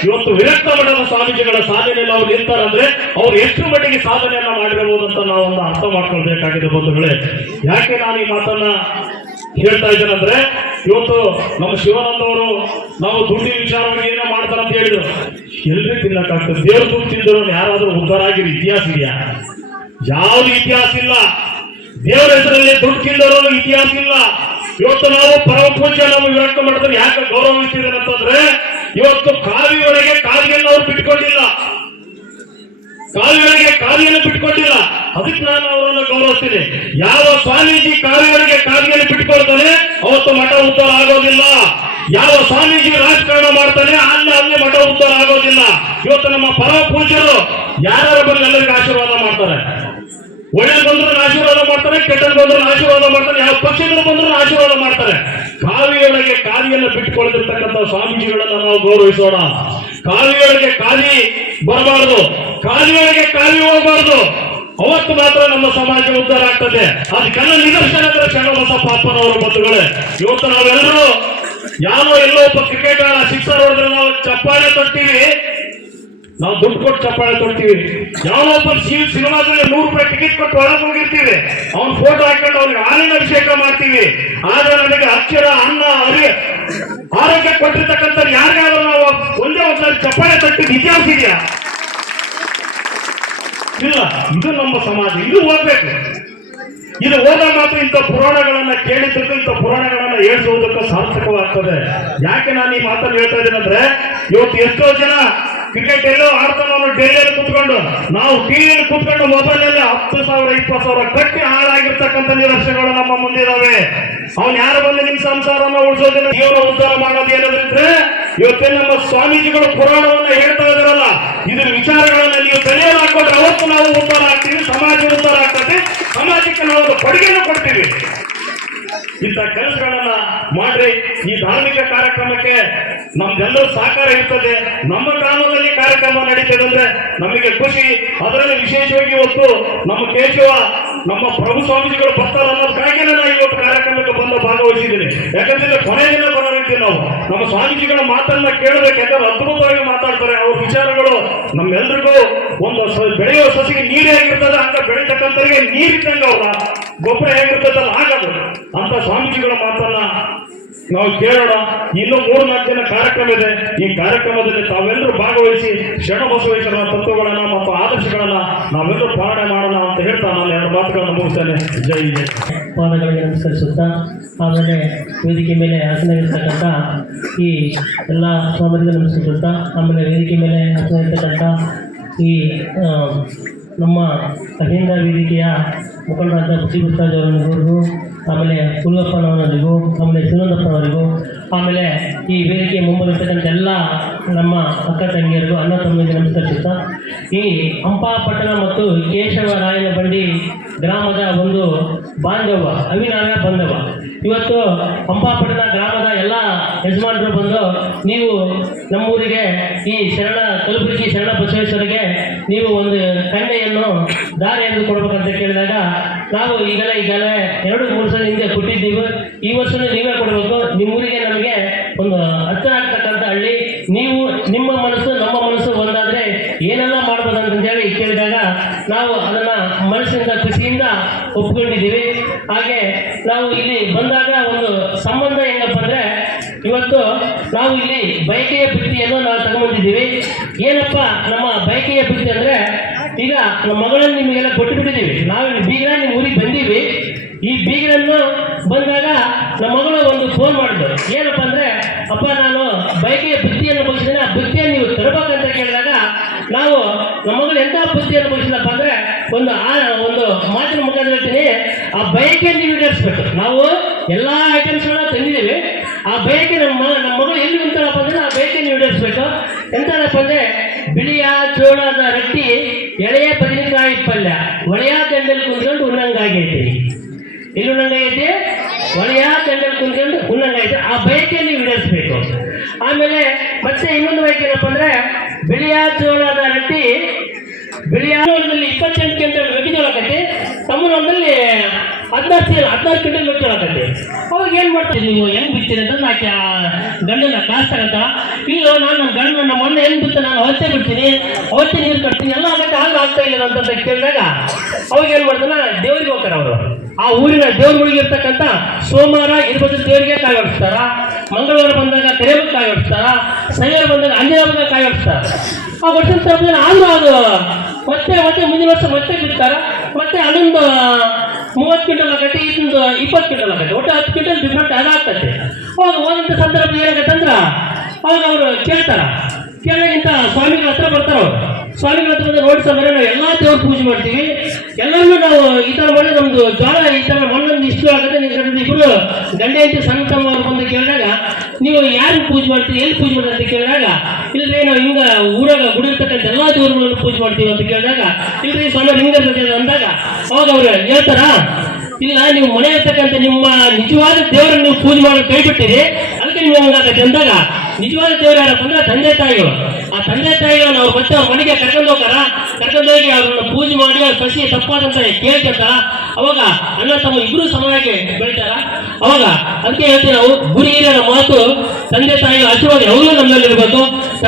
ಇವತ್ತು ವಿರಕ್ತ ಮಠದ ಸ್ವಾಮೀಜಿಗಳ ಸಾಧನೆಯಲ್ಲಿ ಅವ್ರು ನಿಲ್ತಾರಂದ್ರೆ ಅವ್ರು ಎಷ್ಟು ಮಟ್ಟಿಗೆ ಸಾಧನೆಯನ್ನ ಮಾಡಿರಬಹುದು ಅಂತ ನಾವು ಒಂದು ಅರ್ಥ ಮಾಡ್ಕೊಳ್ಬೇಕಾಗಿದೆ ಬಂಧುಗಳೇ. ಯಾಕೆ ನಾನು ಈ ಮಾತನ್ನ ಹೇಳ್ತಾ ಇದ್ದೇನೆಂದ್ರೆ, ಇವತ್ತು ನಮ್ಮ ಶಿವಾನಂದವರು ನಾವು ದುಡ್ಡಿನ ವಿಚಾರವಾಗಿ ಏನೋ ಮಾಡ್ತಾರ ಅಂತ ಹೇಳಿದ್ರು. ಎಲ್ರಿ ತಿನ್ನಕ್ಕಾಗ್ತದೆ? ದೇವ್ರ ದುಡ್ಡು ತಿಂದ್ರು ಯಾರಾದ್ರೂ ಉದ್ಧಾರ ಆಗಿರೋ ಇತಿಹಾಸ ಇದೆಯಾ? ಯಾವ್ದು ಇತಿಹಾಸ ಇಲ್ಲ. ದೇವರ ಹೆಸರಲ್ಲಿ ದುಡ್ಡು ತಿಂದವರು ಇತಿಹಾಸ ಇಲ್ಲ. ಇವತ್ತು ನಾವು ಪರಮ ಪೂಜ್ಯ ನಮ್ಮ ವಿರಕ್ತ ಮಠದಲ್ಲಿ ಯಾಕೆ ಗೌರವಿಸ್ತಿದ್ದಾರೆ ಅಂತಂದ್ರೆ, ಇವತ್ತು ಕಾವಿಯೊಳಗೆ ಕಾವಿಯನ್ನು ಅವ್ರು ಬಿಟ್ಕೊಂಡಿಲ್ಲ, ಕಾವಿಯೊಳಗೆ ಕಾವಿಯನ್ನು ಬಿಟ್ಕೊಂಡಿಲ್ಲ. ಅದಕ್ಕೆ ನಾನು ಅವರನ್ನು ಗೌರವಿಸ್ತೀನಿ. ಯಾವ ಸ್ವಾಮೀಜಿ ಕಾವಿಯೊಳಗೆ ಕಾವಿಯನ್ನು ಬಿಟ್ಕೊಳ್ತಾನೆ ಅವತ್ತು ಮಠ ಉದ್ಧಾರ ಆಗೋದಿಲ್ಲ. ಯಾವ ಸ್ವಾಮೀಜಿ ರಾಜಕಾರಣ ಮಾಡ್ತಾನೆ ಅಲ್ಲೇ ಮಠ ಉದ್ಧಾರ ಆಗೋದಿಲ್ಲ. ಇವತ್ತು ನಮ್ಮ ಪರಮ ಪೂಜ್ಯರು ಯಾರು ಬಂದು ಎಲ್ಲರಿಗೂ ಆಶೀರ್ವಾದ ಮಾಡ್ತಾರೆ. ಒಳ್ಳೆದು ಬಂದ್ರು ಆಶೀರ್ವಾದ ಮಾಡ್ತಾರೆ, ಕೆಟ್ಟದ್ದು ಬಂದ್ರು ಆಶೀರ್ವಾದ ಮಾಡ್ತಾರೆ, ಯಾವ ಪಕ್ಷಗಳು ಬಂದ್ರು ಆಶೀರ್ವಾದ ಮಾಡ್ತಾರೆ. ಕಾವಿಯೊಳಗೆ ಕಾವಿಯನ್ನು ಬಿಟ್ಟುಕೊಳ್ಳದಿರ್ತಕ್ಕಂಥ ಸ್ವಾಮೀಜಿಗಳನ್ನ ನಾವು ಗೌರವಿಸೋಣ. ಕಾವಿಯೊಳಗೆ ಕಾವಿ ಬರಬಾರದು, ಕಾವಿಯೊಳಗೆ ಕಾವಿ ಹೋಗಬಾರದು. ಅವತ್ತು ಮಾತ್ರ ನಮ್ಮ ಸಮಾಜ ಉದ್ಧಾರ ಆಗ್ತದೆ. ಅದಕ್ಕೆಲ್ಲ ನಿದರ್ಶನ ಅಂದ್ರೆ ಶರಣಬಸಪ್ಪ ಅಪ್ಪನವರು ಬಂಧುಗಳೇ. ಇವತ್ತು ನಾವೆಲ್ಲರೂ ಯಾರೋ ಎಲ್ಲೋ ಒಬ್ಬ ಕ್ರಿಕೆಟ್ ಸಿಕ್ಸರ್ ಹೊಡೆದ್ರೆ ನಾವು ಚಪ್ಪಾಳೆ ತೊಡ್ತೀವಿ, ನಾವು ದುಡ್ಡು ಕೊಟ್ಟು ಚಪ್ಪಾಳೆ ತೊಡ್ತೀವಿ. ಯಾವೊಬ್ಬ ಸಿನಿಮಾದಲ್ಲಿ 100 ರೂಪಾಯಿ ಟಿಕೆಟ್ ಕೊಟ್ಟು ಒಳಗೆ ಹೋಗಿರ್ತೀವಿ, ಅವ್ನ ಫೋಟೋ ಹಾಕೊಂಡು ಅವ್ನಿಗೆ ಹಾಲಿನ ಅಭಿಷೇಕ ಮಾಡ್ತೀವಿ. ಆದ್ರೆ ನಮಗೆ ಅಕ್ಷರ ಅನ್ನ ಆರೋಗ್ಯ ಕೊಟ್ಟಿರ್ತಕ್ಕಂಥ ಯಾರಿಗಾದ್ರೂ ನಾವು ಒಂದೇ ಒಂದ್ಸರಿ ಚಪ್ಪಾಳೆ ತಟ್ಟಿದ ಇತಿಹಾಸ ಇದೆಯಾ? ಇಲ್ಲ. ಇದು ನಮ್ಮ ಸಮಾಜ, ಇದು ಓದ್ಬೇಕು. ಇದು ಓದ ಮಾತ್ರ ಇಂಥ ಪುರಾಣಗಳನ್ನ ಕೇಳಿದ್ದಕ್ಕೂ ಇಂಥ ಪುರಾಣಗಳನ್ನ ಹೇಳ್ಸುವುದಕ್ಕೂ ಸಾರ್ಥಕವಾಗ್ತದೆ. ಯಾಕೆ ನಾನು ಈ ಮಾತನ್ನು ಹೇಳ್ತಾ ಇದ್ದೀನಿ ಅಂದ್ರೆ, ಇವತ್ತು ಎಷ್ಟೋ ಜನ ಕ್ರಿಕೆಟ್ ಎಲ್ಲೋ ಆಡ್ತಾನೋ ಡೆಲ್ಲಿಯಲ್ಲಿ ಕೂತ್ಕೊಂಡು, ನಾವು ಟಿವಿಯಲ್ಲಿ ಕೂತ್ಕೊಂಡು ಮೊಬೈಲ್ ಅಲ್ಲಿ 10,000 20,000 ಕಟ್ಟಿ ಹಾಳಾಗಿರ್ತಕ್ಕಂಥ ನಿದರ್ಶನಗಳು ನಮ್ಮ ಮುಂದಿದಾವೆ. ಅವ್ನು ಯಾರು ಬಂದು ನಿಮ್ ಸಂಸಾರನ ಉಳಿಸೋದಿಲ್ಲ, ಜೀವನ ಉದ್ಧಾರ ಮಾಡೋದು ಏನಂದ್ರೆ ಇವತ್ತೇ ನಮ್ಮ ಸ್ವಾಮೀಜಿಗಳು ಪುರಾಣವನ್ನ ಹೇಳ್ತಾ ಇದಾರಲ್ಲ, ಇದ್ರ ವಿಚಾರಗಳನ್ನ ನೀವು ತಲೆಯಲ್ಲಿ ಹಾಕೊಂಡ್ರೆ ಅವತ್ತು ನಾವು ಉದ್ಧಾರ ಆಗ್ತೀವಿ, ಸಮಾಜ ಉದ್ಧಾರ ಆಗ್ತದೆ, ಸಮಾಜಕ್ಕೆ ನಾವು ಒಂದು ಕೊಡುಗೆಯನ್ನು ಕೊಡ್ತೀವಿ. ಇಂಥ ಕೆಲಸಗಳನ್ನ ಮಾಡ್ರಿ. ಈ ಧಾರ್ಮಿಕ ಕಾರ್ಯಕ್ರಮಕ್ಕೆ ನಮ್ದೆಲ್ಲರೂ ಸಹಕಾರ ಇರ್ತದೆ. ನಮ್ಮ ಗ್ರಾಮದಲ್ಲಿ ಕಾರ್ಯಕ್ರಮ ನಡೀತದೆ ಅಂದ್ರೆ ನಮಗೆ ಖುಷಿ. ಅದರಲ್ಲಿ ವಿಶೇಷವಾಗಿ ಇವತ್ತು ನಮ್ಮ ಕೇಶವ ನಮ್ಮ ಪ್ರಭು ಸ್ವಾಮೀಜಿಗಳು ಬರ್ತಾರೆ ಅನ್ನೋದಕ್ಕಾಗಿ ನಾನು ಇವತ್ತು ಕಾರ್ಯಕ್ರಮಕ್ಕೆ ಬಂದು ಭಾಗವಹಿಸಿದ್ದೀನಿ. ಯಾಕಂದ್ರೆ ಕೊನೆ ದಿನ ಬರೋರಿದ್ದೀವಿ ನಾವು. ನಮ್ಮ ಸ್ವಾಮೀಜಿಗಳ ಮಾತನ್ನ ಕೇಳಬೇಕು, ಯಾಕಂದ್ರೆ ಅದ್ಭುತವಾಗಿ ಮಾತಾಡ್ತಾರೆ. ಅವ್ರ ವಿಚಾರಗಳು ನಮ್ಮೆಲ್ರಿಗೂ ಒಂದು ಬೆಳೆಯುವ ಸಸಿಗೆ ನೀರು ಹೇಗಿರ್ತದೆ ಹಂಗ ಬೆಳೀತಕ್ಕಂಥವ್ರಿಗೆ ನೀರಿದ್ದಂಗೆ ಅವ್ರ ಗೊಬ್ಬರ ಹೇಗಿರ್ತದಲ್ಲ ಆಗದು ಅಂತ ಸ್ವಾಮೀಜಿಗಳ ಮಾತನ್ನ ನಾವು ಕೇಳೋಣ. ಇನ್ನೂ 3-4 ದಿನ ಕಾರ್ಯಕ್ರಮ ಇದೆ. ಈ ಕಾರ್ಯಕ್ರಮದಲ್ಲಿ ತಾವೆಲ್ಲರೂ ಭಾಗವಹಿಸಿ ಶರಣಬಸವೇಶ್ವರನ ತತ್ವಗಳನ್ನ ಮತ್ತು ಆದರ್ಶಗಳನ್ನ ನಾವೆಲ್ಲರೂ ಪಾಲನೆ ಮಾಡೋಣ ಅಂತ ಹೇಳ್ತಾ ನಾನು 2 ಮಾತುಗಳನ್ನು ಮುಗಿಸ್ತೇನೆ. ಜೈ ಜೈ. ಪಾದಗಳಿಗೆ ನಮಸ್ಕರಿಸುತ್ತಾ, ಆಮೇಲೆ ವೇದಿಕೆ ಮೇಲೆ ಆಸನವಿರ್ತಕ್ಕಂಥ ಈ ಎಲ್ಲ ಸ್ವಾಮಿಗಳಿಗೆ ನಮಸ್ಕರಿಸುತ್ತಾ, ಆಮೇಲೆ ವೇದಿಕೆ ಮೇಲೆ ಆಸನವಿರ್ತಕ್ಕಂಥ ಈ ನಮ್ಮ ಅಹಿಂದ ವೇದಿಕೆಯ ಮುಖಂಡರಾದ ಬಸವರಾಜ್ ಅವರಿಗೂ, ಆಮೇಲೆ ಹುಲ್ಲಪ್ಪನವರಿಗೂ, ಆಮೇಲೆ ಶಿವನಂದಪ್ಪನವರಿಗೂ, ಆಮೇಲೆ ಈ ವೇದಿಕೆ ಮುಂಬರುತ್ತಕ್ಕಂಥ ಎಲ್ಲ ನಮ್ಮ ಅಕ್ಕ ತಂಗಿಯರಿಗೂ, ಅಣ್ಣ ತಮ್ಮನಿಗೆ ನಮಸ್ಕರಿಸುತ್ತಾ, ಈ ಹಂಪಾಪಟ್ಟಣ ಮತ್ತು ಕೇಶವರಾಯನ ಬಂಡಿ ಗ್ರಾಮದ ಒಂದು ಬಾಂಧವ್ಯ, ಅವಿನಾವ್ಯ ಬಾಂಧವ್ಯ. ಇವತ್ತು ಹಂಪಾಪಟ್ಟಣ ಗ್ರಾಮದ ಎಲ್ಲ ಯಜಮಾನರು ಬಂದು ನೀವು ನಮ್ಮೂರಿಗೆ ಈ ಕಲಬುರಗಿ ಶರಣ ಬಸವೇಶ್ವರಿಗೆ ನೀವು ಒಂದು ಕನ್ಯೆಯನ್ನು ದಾರಿಯನ್ನು ಕೊಡ್ಬೇಕಂತ ಕೇಳಿದಾಗ ನಾವು ಈಗಲೇ 2-3 ಸಲ ಹಿಂದೆ ಕೊಟ್ಟಿದ್ದೀವಿ. ಈ ವರ್ಷನೂ ನೀವೇ ಕೊಡಬೇಕು. ನಿಮ್ಮೂರಿಗೆ ನಮಗೆ ಒಂದು ಹತ್ತಿರ ಆಗ್ತಕ್ಕಂಥ ಹಳ್ಳಿ, ನೀವು ನಿಮ್ಮ ಮನಸ್ಸು ನಮ್ಮ ಮನಸ್ಸು ಒಂದಾದರೆ ಏನೆಲ್ಲ ಮಾಡ್ಬೋದು ಅಂತಂದೇಳಿ ಕೇಳಿದಾಗ ನಾವು ಅದನ್ನು ಮನಸ್ಸಿನಿಂದ ಖುಷಿಯಿಂದ ಒಪ್ಕೊಂಡಿದ್ದೀವಿ. ಹಾಗೆ ನಾವು ಇಲ್ಲಿ ಬಂದಾಗ ಒಂದು ಸಂಬಂಧ ಹೆಂಗಪ್ಪ ಅಂದರೆ, ಇವತ್ತು ನಾವು ಇಲ್ಲಿ ಬಯಕೆಯ ಪ್ರೀತಿಯನ್ನು ನಾವು ತಗೊಂಡ್ಬಂದಿದ್ದೀವಿ. ಏನಪ್ಪ ನಮ್ಮ ಬಯಕೆಯ ಪ್ರೀತಿ ಅಂದರೆ, ಈಗ ನಮ್ಮ ಮಗಳನ್ನು ನಿಮಗೆಲ್ಲ ಕೊಟ್ಟು ಬಿಟ್ಟಿದ್ದೀವಿ. ನಾವು ಬೀಗರ ನಿಮ್ಮ ಊರಿಗೆ ಬಂದೀವಿ. ಈ ಬೀಗರನ್ನು ಬಂದಾಗ ನಮ್ಮ ಮಗಳು ಒಂದು ಫೋನ್ ಮಾಡಿದ್ರು. ಏನಪ್ಪ ಅಂದರೆ, ಅಪ್ಪ ನಾನು ಬಯಕೆಯ ಬುದ್ಧಿಯನ್ನು ಮುಗಿಸಿದ್ರೆ ಆ ಬುದ್ಧಿಯನ್ನು ನೀವು ತರಬೇಕಂತ ಕೇಳಿದಾಗ ನಾವು ನಮ್ಮ ಮಗಳು ಎಂಥ ಬುದ್ಧಿಯನ್ನು ಮುಗಿಸಿದಪ್ಪ ಅಂದರೆ, ಒಂದು ಮಾತಿನ ಮುಖಾಂತರ ಹೇಳ್ತೀನಿ, ಆ ಬಯಕೆಯನ್ನು ನೀವು ಈಡೇರಿಸ್ಬೇಕು. ನಾವು ಎಲ್ಲ ಐಟಮ್ಸ್ಗಳನ್ನ ತಂದಿದ್ದೀವಿ. ಆ ಬಯಕೆ ನಮ್ಮ ಮಗಳು ಎಲ್ಲಿ ಉಂಟಾರಪ್ಪ ಅಂದರೆ ಆ ಬಯಕೆಯನ್ನು ಈಡೇರಿಸ್ಬೇಕು. ಎಂತಪ್ಪ ಅಂದರೆ ಬಿಳಿಯ ಜೋಳದ ರೊಟ್ಟಿ ಎಳೆಯ ಬದನೆಕಾಯಿ ಪಲ್ಯ ಒಳೆಯ ದಂಡಲ್ಲಿ ಕುಂತ್ಕೊಂಡು ಉಣ್ಣಂಗಾಗೈತಿ. ಎಲ್ಲಿ ಉಣ್ಣಂಗಾಗೈತಿ? ಒಳೆಯ ದಂಡಲ್ಲಿ ಕುಂತ್ಕೊಂಡು ಉಣ್ಣಂಗಾಗೈತಿ. ಆ ಬಯಕೆ ನೀವು ಈಡೇರಿಸ್ಬೇಕು. ಆಮೇಲೆ ಮತ್ತೆ ಇನ್ನೊಂದು ಬಯಕೆ ಏನಪ್ಪ ಅಂದ್ರೆ ಬಿಳಿಯ ಜೋಳದ ರೊಟ್ಟಿ ಬಿಳಿಯ ಜೋಳದಲ್ಲಿ 28 ಕ್ವಿಂಟಲ್ ಮೆಕ್ಕೆಜೋಳ ಆಕತಿ, ತಮ್ಮನೊಂದಲ್ಲಿ 16 ಕ್ವಿಂಟಲ್ ಮೆಕ್ಕೆಜೋಳ ಆಕತಿ. ಅವಾಗ ಏನ್ ಮಾಡ್ತೀರಿ ನೀವು, ಹೆಂಗ್ ಬಿಡ್ತೀರಿ ಅಂತ ಆಕೆ ಗಂಡನ ಕಾಸ್ತಾರಂತ. ಇಲ್ಲ ನಾನು ನನ್ನ ಗಂಡ ನಮ್ಮ ಮೊನ್ನೆ ಹೆಂಗ್ ಬಿತ್ತ, ನಾನು ಅವತ್ತೇ ಬಿಡ್ತೀನಿ, ಅವತ್ತೇ ನೀರು ಕಟ್ತೀನಿ, ಎಲ್ಲ ಆಗತ್ತೆ, ಹಾಗೆ ಆಗ್ತಾ ಇಲ್ಲ ಅಂತ ಕೇಳಿದಾಗ ಅವಾಗ ಏನ್ ಮಾಡ್ತಾನ, ದೇವ್ರಿಗೆ ಹೋಗ್ತಾರೆ ಅವರು. ಆ ಊರಿನ ದೇವ್ರಗಳಿಗೆ ಇರ್ತಕ್ಕಂಥ ಸೋಮವಾರ ಇರ್ಬೋದು ದೇವರಿಗೆ ಕಾಯಿ ಹೊಡಿಸ್ತಾರ, ಮಂಗಳವಾರ ಬಂದಾಗ ತೆರೆಮಕ್ಕೆ ಕಾಯಿ ಹೊಡಿಸ್ತಾರ, ಶನಿವಾರ ಬಂದಾಗ ಅಂಜನಾಭಕ್ಕೆ ಕಾಯಿ ಹೊಡಿಸ್ತಾರ. ಆ ವರ್ಷದ ಸಂಬಂಧ ಆದ್ರೂ ಅದು ಮತ್ತೆ ಮುಂದಿನ ವರ್ಷ ಮತ್ತೆ ಬಿಡ್ತಾರ. ಮತ್ತೆ ಅಲ್ಲೊಂದು 30 ಕ್ವಿಂಟಲ್ ಆಗತ್ತೆ, ಇದೊಂದು 20 ಕ್ವಿಂಟಲ್ ಆಗತ್ತೆ, ಒಟ್ಟು 10 ಕ್ವಿಂಟಲ್ ಡಿಫ್ರೆಂಟ್ ಅದಾಗ್ತದೆ. ಅವಾಗ ಹೋದಂಥ ಸಂದರ್ಭ ಏನಾಗತ್ತಂದ್ರ ಅವಾಗ ಅವರು ಕೇಳಾಗಿಂತ ಸ್ವಾಮಿಗಳ ಹತ್ರ ಬರ್ತಾರ. ಅವರು ಸ್ವಾಮಿಗಳ ಹತ್ರ ಬಂದು ನೋಡಿಸಂದ್ರೆ ನಾವು ಎಲ್ಲಾ ದೇವ್ರ ಪೂಜೆ ಮಾಡ್ತೀವಿ, ಎಲ್ಲರೂ ನಾವು ಈ ತರ ಮಾಡಿ ನಮ್ದು ಜ್ವಾಳ ಈ ತರ ಮಣ್ಣೊಂದು ಇಷ್ಟು ಆಗುತ್ತೆ. ಇಬ್ಬರು ಗಂಡ ಹೆಂಡತಿ ಸಣ್ಣ ತಮ್ಮ ಅವ್ರು ಬಂದು ಕೇಳಿದಾಗ ನೀವು ಯಾರು ಪೂಜೆ ಮಾಡ್ತೀವಿ, ಎಲ್ಲಿ ಪೂಜೆ ಮಾಡ್ತೀವಿ ಅಂತ ಕೇಳಿದಾಗ ಇಲ್ರಿ ನಾವು ಹಿಂಗ ಊರಾಗ ಗುಡಿ ಇರ್ತಕ್ಕಂಥ ಎಲ್ಲಾ ದೇವ್ರಗಳನ್ನು ಪೂಜೆ ಮಾಡ್ತೀವಿ ಅಂತ ಕೇಳಿದಾಗ ಇಲ್ರಿ ಸ್ವಾಮಿ ಹಿಂಗ ಅಂದಾಗ ಅವಾಗ ಅವ್ರು ಹೇಳ್ತಾರ, ಇಲ್ಲ ನೀವು ಮನೆ ಇರ್ತಕ್ಕಂಥ ನಿಮ್ಮ ನಿಜವಾದ ದೇವರನ್ನು ನೀವು ಪೂಜೆ ಮಾಡೋದು ಕೈ ಬಿಟ್ಟಿರಿ, ಅದಕ್ಕೆ ನೀವು ಹಂಗಾಗತ್ತೆ ಅಂದಾಗ ನಿಜವಾದ ದೇವರು ಯಾರಪ್ಪ ಅಂದ್ರೆ ತಂದೆ ತಾಯಿಗಳು. ಆ ತಂದೆ ತಾಯಿಗಳನ್ನ ಅವ್ರು ಮತ್ತೆ ಅವ್ರ ಮನೆಗೆ ಕರ್ಕೊಂಡೋಗಿ ಅವ್ರನ್ನ ಪೂಜೆ ಮಾಡಿ ಅವ್ರ ಸಸಿ ತಪ್ಪಾದಂತ ಕೇಳ್ತಿರ್ತಾರ. ಅವಾಗ ಅಣ್ಣ ತಮ್ಮ ಇಬ್ರು ಸಮವಾಗಿ ಬೆಳಿತಾರ. ಅವಾಗ ಅದಕ್ಕೆ ಹೇಳ್ತೀವಿ ನಾವು, ಗುರಿ ಹಿರಿಯರ ಮಾತು, ತಂದೆ ತಾಯಿಗಳ ಆಶೀರ್ವಾದ ಯಾವಾಗಲೂ ನಮ್ಮಲ್ಲಿ ಇರಬೇಕು.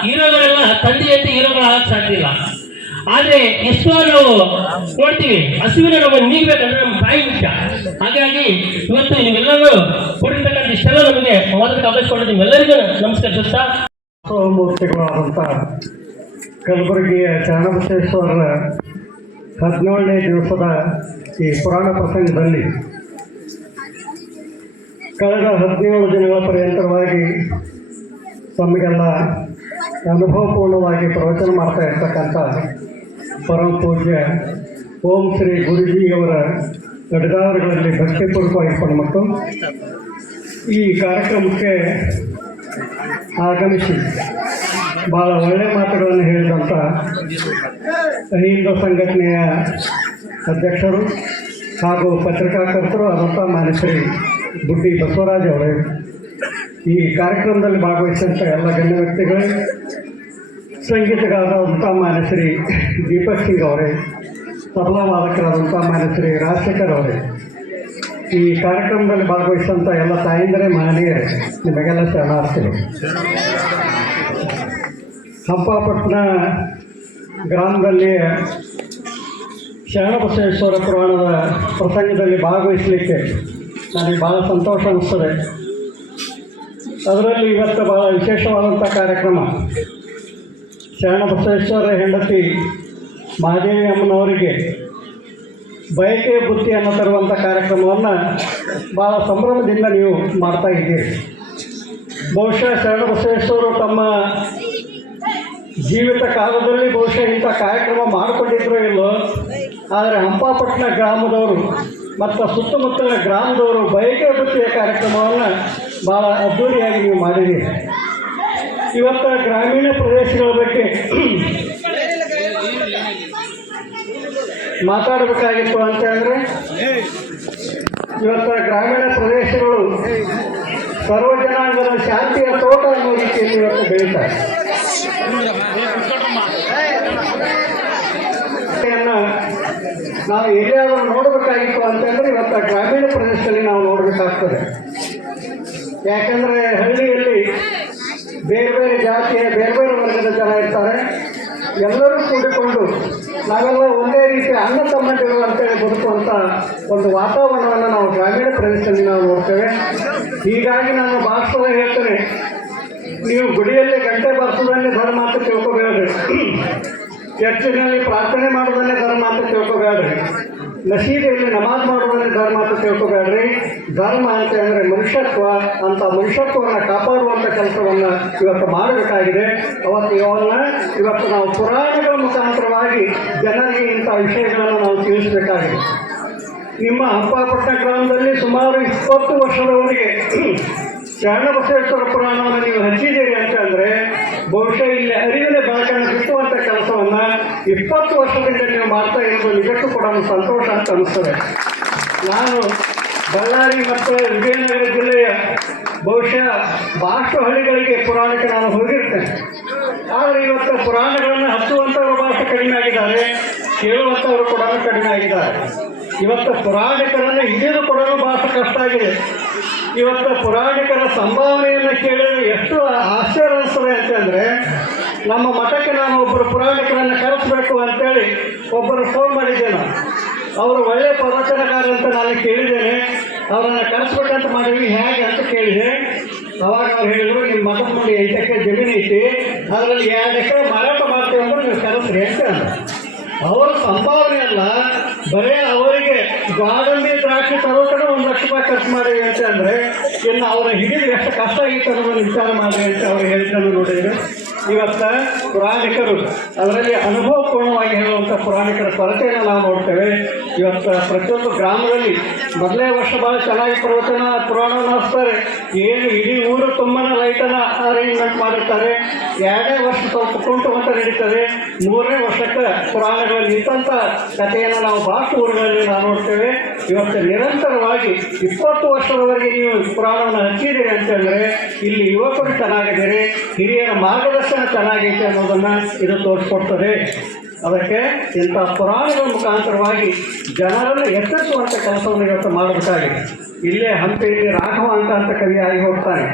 ಹೀರೋಗಳೆಲ್ಲ ತಂದೆಯಂತೆ ಹೀರೋಗಳು ಆಗಕ್ಕೆ ಸಾಧ್ಯ ಇಲ್ಲ. ಆದ್ರೆ ಎಷ್ಟೋ ನಾವು ನೋಡ್ತೀವಿ, ಹಸುವಿನ ನಾವು ನೀಗಬೇಕಂದ್ರೆ ನಮ್ಮ ತಾಯಿ ಮುಖ್ಯ. ಹಾಗಾಗಿ ಇವತ್ತು ನೀವೆಲ್ಲರೂ ಕೊಟ್ಟಿರ್ತಕ್ಕಂಥ ಇಷ್ಟೆಲ್ಲ ನಮಗೆ ಮೊದಲು ಅವಕಾಶ ನಿಮ್ಮೆಲ್ಲರಿಗೂ ನಮಸ್ಕರಿಸುತ್ತಾ, ಮೂರ್ತಿಗಳಾದಂಥ ಕಲಬುರಗಿಯ ಚನ್ನಬಸವೇಶ್ವರರ 17ನೇ ದಿವಸದ ಈ ಪುರಾಣ ಪ್ರಸಂಗದಲ್ಲಿ ಕಳೆದ 17 ದಿನಗಳ ಪರ್ಯಂತರವಾಗಿ ತಮಗೆಲ್ಲ ಅನುಭವಪೂರ್ಣವಾಗಿ ಪ್ರವಚನ ಮಾಡ್ತಾ ಇರ್ತಕ್ಕಂಥ ಪರಮ ಪೂಜ್ಯ ಓಂ ಶ್ರೀ ಗುರುಜಿಯವರ ನಡೆದಾವರುಗಳಲ್ಲಿ ಭಕ್ತಿಪೂರ್ವಕವಾಗಿ ಪಣಮಟ್ಟು ಈ ಕಾರ್ಯಕ್ರಮಕ್ಕೆ ಆಗಮಿಸಿ ಭಾಳ ಒಳ್ಳೆಯ ಮಾತುಗಳನ್ನು ಹೇಳಿದಂಥ ಅಹಿಂದ ಸಂಘಟನೆಯ ಅಧ್ಯಕ್ಷರು ಹಾಗೂ ಪತ್ರಿಕಾಕರ್ತರು ಆದಂಥ ಮಾನ್ಯ ಶ್ರೀ ಬುಡ್ಡಿ ಬಸವರಾಜ್ ಅವರೇ, ಈ ಕಾರ್ಯಕ್ರಮದಲ್ಲಿ ಭಾಗವಹಿಸಿದಂಥ ಎಲ್ಲ ಗಣ್ಯ ವ್ಯಕ್ತಿಗಳು, ಸಂಗೀತಗಾರರಾದಂಥ ಮಾನ್ಯ ಶ್ರೀ ದೀಪಕ್ ಸಿಂಗ್ ಅವರೇ, ತಬಲಾ ವಾದಕರಾದಂಥ ಮಾನ್ಯ ಶ್ರೀ ರಾಜಶೇಖರ್ ಅವರೇ, ಈ ಕಾರ್ಯಕ್ರಮದಲ್ಲಿ ಭಾಗವಹಿಸಿದಂಥ ಎಲ್ಲ ತಾಯಂದಿರೇ ಮಹನೀಯರೇ, ನಿಮಗೆಲ್ಲ ಶರಣಾರ್ಥಿಗಳು. ಹಂಪಾಪಟ್ಟಣ ಗ್ರಾಮದಲ್ಲಿ ಶರಣಬಸವೇಶ್ವರ ಪುರಾಣದ ಪ್ರಸಂಗದಲ್ಲಿ ಭಾಗವಹಿಸಲಿಕ್ಕೆ ನನಗೆ ಭಾಳ ಸಂತೋಷ ಅನಿಸ್ತದೆ. ಅದರಲ್ಲಿ ಇವತ್ತು ಭಾಳ ವಿಶೇಷವಾದಂಥ ಕಾರ್ಯಕ್ರಮ, ಶರಣಬಸವೇಶ್ವರ ಹೆಂಡತಿ ಮಹಾದೇವಿ ಅಮ್ಮನವರಿಗೆ ಬಯಕೆಯ ಬುತ್ತಿಯನ್ನು ತರುವಂಥ ಕಾರ್ಯಕ್ರಮವನ್ನು ಭಾಳ ಸಂಭ್ರಮದಿಂದ ನೀವು ಮಾಡ್ತಾ ಇದ್ದೀರಿ. ಬಹುಶಃ ಶರಣಬಸವೇಶ್ವರರು ತಮ್ಮ ಜೀವಿತ ಕಾಲದಲ್ಲಿ ಬಹುಶಃ ಇಂಥ ಕಾರ್ಯಕ್ರಮ ಮಾಡಿಕೊಂಡಿದ್ರೋ ಇಲ್ಲೋ, ಆದರೆ ಹಂಪಾಪಟ್ಟಣ ಗ್ರಾಮದವರು ಮತ್ತು ಸುತ್ತಮುತ್ತಲಿನ ಗ್ರಾಮದವರು ಬಯಕೆಯ ಬುತ್ತಿಯ ಕಾರ್ಯಕ್ರಮವನ್ನು ಭಾಳ ಅದ್ಧೂರಿಯಾಗಿ ನೀವು ಮಾಡಿದ್ದೀರಿ. ಇವತ್ತು ಗ್ರಾಮೀಣ ಪ್ರದೇಶಗಳ ಬಗ್ಗೆ ಮಾತಾಡಬೇಕಾಗಿತ್ತು ಅಂತ ಹೇಳಿದ್ರೆ, ಇವತ್ತು ಗ್ರಾಮೀಣ ಪ್ರದೇಶಗಳು ಸರ್ವ ಜನಾಂಗದ ಶಾಂತಿಯ ತೋಟ ಅನ್ನೋ ರೀತಿಯಲ್ಲಿ ಇವತ್ತು ಬೆಳೀತಾರೆ. ನಾವು ಎಲ್ಲಿಯಾದರೂ ನೋಡಬೇಕಾಗಿತ್ತು ಅಂತಂದರೆ ಇವತ್ತು ಗ್ರಾಮೀಣ ಪ್ರದೇಶದಲ್ಲಿ ನಾವು ನೋಡಬೇಕಾಗ್ತದೆ. ಯಾಕಂದರೆ ಹಳ್ಳಿಯಲ್ಲಿ ಬೇರೆ ಬೇರೆ ಜಾತಿಯ ಬೇರೆ ಬೇರೆ ವರ್ಗದ ಜನ ಇರ್ತಾರೆ. ಎಲ್ಲರೂ ಕೂಡಿಕೊಂಡು ನಾವೆಲ್ಲ ಒಂದೇ ರೀತಿಯ ಅಣ್ಣ ತಮ್ಮಂದಿರು ಅಂತೇಳಿ ಬದುಕುವಂಥ ಒಂದು ವಾತಾವರಣವನ್ನು ನಾವು ಗ್ರಾಮೀಣ ಪ್ರದೇಶದಲ್ಲಿ ನಾವು ನೋಡ್ತೇವೆ. ಹೀಗಾಗಿ ನಾನು ಭಾಷಣ ಹೇಳ್ತೇನೆ, ನೀವು ಗುಡಿಯಲ್ಲಿ ಗಂಟೆ ಬಾರಿಸೋದನ್ನೇ ಧರ್ಮ ಅಂತ ತಿಳ್ಕೊಬೇಡ್ರಿ, ಚರ್ಚಿನಲ್ಲಿ ಪ್ರಾರ್ಥನೆ ಮಾಡೋದನ್ನೇ ಧರ್ಮ ಅಂತ ತಿಳ್ಕೊಬೇಡ್ರಿ, ಮಸೀದಿಯಲ್ಲಿ ನಮಾಜ್ ಮಾಡೋದನ್ನೇ ಧರ್ಮ ಅಂತ ತಿಳ್ಕೊಬೇಡ್ರಿ. ಧರ್ಮ ಅಂತ ಅಂದರೆ ಮನುಷ್ಯತ್ವ, ಅಂತ ಮನುಷ್ಯತ್ವವನ್ನು ಕಾಪಾಡುವಂಥ ಕೆಲಸವನ್ನು ಇವತ್ತು ಮಾಡಬೇಕಾಗಿದೆ. ಇವತ್ತು ನಾವು ಪುರಾಣಗಳ ಮುಖಾಂತರವಾಗಿ ಜನರಿಗೆ ಇಂಥ ವಿಷಯಗಳನ್ನು ನಾವು ತಿಳಿಸಬೇಕಾಗಿದೆ. ನಿಮ್ಮ ಹಂಪಾಪಟ್ಟಣ ಗ್ರಾಮದಲ್ಲಿ ಸುಮಾರು 20 ವರ್ಷದವರೆಗೆ ಶರಣಬಸವೇಶ್ವರ ಪುರಾಣವನ್ನು ನೀವು ಹಂಚಿದ್ದೀರಿ ಅಂತ ಅಂದರೆ ಬಹುಶಃ ಇಲ್ಲಿ ಅರಿವಿನ ಬೆಳಕನ್ನು ಬಿತ್ತುವಂಥ 20 ವರ್ಷದಿಂದ ನೀವು ಮಾಡ್ತಾ ಇರೋದು ನಿಜಕ್ಕೂ ಕೂಡ ಒಂದು ಸಂತೋಷ ಅಂತ ಅನಿಸ್ತದೆ. ನಾನು ಬಳ್ಳಾರಿ ಮತ್ತು ವಿಜಯನಗರ ಜಿಲ್ಲೆಯ ಬಹುಶಃ ಭಾಳಷ್ಟು ಹಳ್ಳಿಗಳಿಗೆ ಪುರಾಣಕ್ಕೆ ನಾನು ಹೋಗಿರ್ತೇನೆ. ಆದರೆ ಇವತ್ತು ಪುರಾಣಗಳನ್ನು ಹಚ್ಚುವಂಥವರು ಭಾಳಷ್ಟು ಕಡಿಮೆ ಆಗಿದ್ದಾರೆ, ಕೇಳುವಂಥವರು ಕೂಡ ಕಡಿಮೆ ಆಗಿದ್ದಾರೆ. ಇವತ್ತು ಪುರಾಣಿಕರನ್ನು ಹಿಡಿದು ಕೊಡಲು ಭಾಳಷ್ಟು ಕಷ್ಟ ಆಗಿದೆ. ಇವತ್ತು ಪುರಾಣಿಕರ ಸಂಭಾವನೆಯನ್ನು ಕೇಳಿದ್ರೆ ಎಷ್ಟು ಆಶ್ಚರ್ಯ ಅನಿಸ್ತದೆ ಅಂತಂದರೆ, ನಮ್ಮ ಮಠಕ್ಕೆ ನಾನು ಒಬ್ಬರು ಪುರಾಣಿಕರನ್ನು ಕರೆಸಬೇಕು ಅಂತೇಳಿ ಒಬ್ಬರು ಫೋನ್ ಮಾಡಿದ್ದೆ. ಅವರು ಒಳ್ಳೆಯ ಪ್ರವಚನಕಾರ ಅಂತ ನಾನು ಕೇಳಿದ್ದೇನೆ, ಅವರನ್ನು ಕರೆಸ್ಬೇಕಂತ ಮಾಡಿದ್ವಿ, ಹೇಗೆ ಅಂತ ಕೇಳಿದೆ. ಅವಾಗ ಅವ್ರು ಹೇಳಿದ್ರು, ನಿಮ್ಮ ಮಠದ ಮುಂದೆ 8 ಎಕರೆ ಜಮೀನು ಐತಿ, ಅದರಲ್ಲಿ 2 ಎಕರೆ ಮಾರಾಟ ಮಾಡ್ತೀವಿ ಅಂದ್ರೆ ನೀವು ಕರೆಸ್ರಿ ಅಂತ ಅಂದರು. ಅವರ ಸಂಭಾವನೆ ಅಲ್ಲ, ಬರೇ ಅವರಿಗೆ ಗೋಡಂಬಿ ದ್ರಾಕ್ಷಿ ತರೋ ಕಡೆ 1 ಲಕ್ಷ ರೂಪಾಯಿ ಖರ್ಚು ಮಾಡಿವಿ ಅಂತ ಅಂದರೆ ಇನ್ನು ಅವರ ಹಿಡಿದು ಎಷ್ಟು ಕಷ್ಟ ಆಗಿತ್ತು ಅನ್ನೋದನ್ನು ವಿಚಾರ ಮಾಡಿರಿ ಅಂತ ಅವ್ರು ಹೇಳಿದ್ದನ್ನು ನೋಡಿದರೆ, ಇವತ್ತು ಪುರಾಣಿಕರು ಅದರಲ್ಲಿ ಅನುಭವಪೂರ್ಣವಾಗಿ ಹೇಳುವಂಥ ಪುರಾಣಿಕರ ಕೊರತೆಯನ್ನು ನಾವು ನೋಡ್ತೇವೆ. ಇವತ್ತು ಪ್ರತಿಯೊಂದು ಗ್ರಾಮದಲ್ಲಿ ಮೊದಲೇ ವರ್ಷ ಭಾಳ ಚೆನ್ನಾಗಿ ಪ್ರವಚನ ಪುರಾಣವನ್ನು ಹಚ್ತಾರೆ. ಏನು ಇಡೀ ಊರು ತುಂಬನ ಲೈಟನ್ನು ಅರೇಂಜ್ಮೆಂಟ್ ಮಾಡಿರ್ತಾರೆ. 2ನೇ ವರ್ಷ ಸ್ವಲ್ಪ ಕುಂಟು ಅಂತ ನಡೀತದೆ. 3ನೇ ವರ್ಷಕ್ಕೆ ಪುರಾಣಗಳಲ್ಲಿ ನಿಂತ ಕಥೆಯನ್ನು ನಾವು ಭಾಳಷ್ಟು ಊರುಗಳಲ್ಲಿ ನಾವು ನೋಡ್ತೇವೆ. ಇವತ್ತು ನಿರಂತರವಾಗಿ 20 ವರ್ಷದವರೆಗೆ ನೀವು ಪುರಾಣವನ್ನು ಹಚ್ಚಿದ್ದೀರಿ ಅಂತಂದರೆ ಇಲ್ಲಿ ಯುವಕರು ಚೆನ್ನಾಗಿದ್ದೀರಿ, ಹಿರಿಯರ ಮಾರ್ಗದರ್ಶನ ಚೆನ್ನಾಗೈತೆ ಅನ್ನೋದನ್ನು ಇದು ತೋರಿಸ್ಕೊಡ್ತದೆ. ಅದಕ್ಕೆ ಇಂಥ ಪುರಾಣಗಳ ಮುಖಾಂತರವಾಗಿ ಜನರನ್ನು ಎಚ್ಚರಿಸುವಂಥ ಕೆಲಸವನ್ನು ಇವತ್ತು ಮಾಡಬೇಕಾಗಿದೆ. ಇಲ್ಲೇ ಹಂಪಿಯಲ್ಲಿ ರಾಘವಾಂಕ ಅಂತ ಕವಿಯಾಗಿ ಹೋಗ್ತಾನೆ.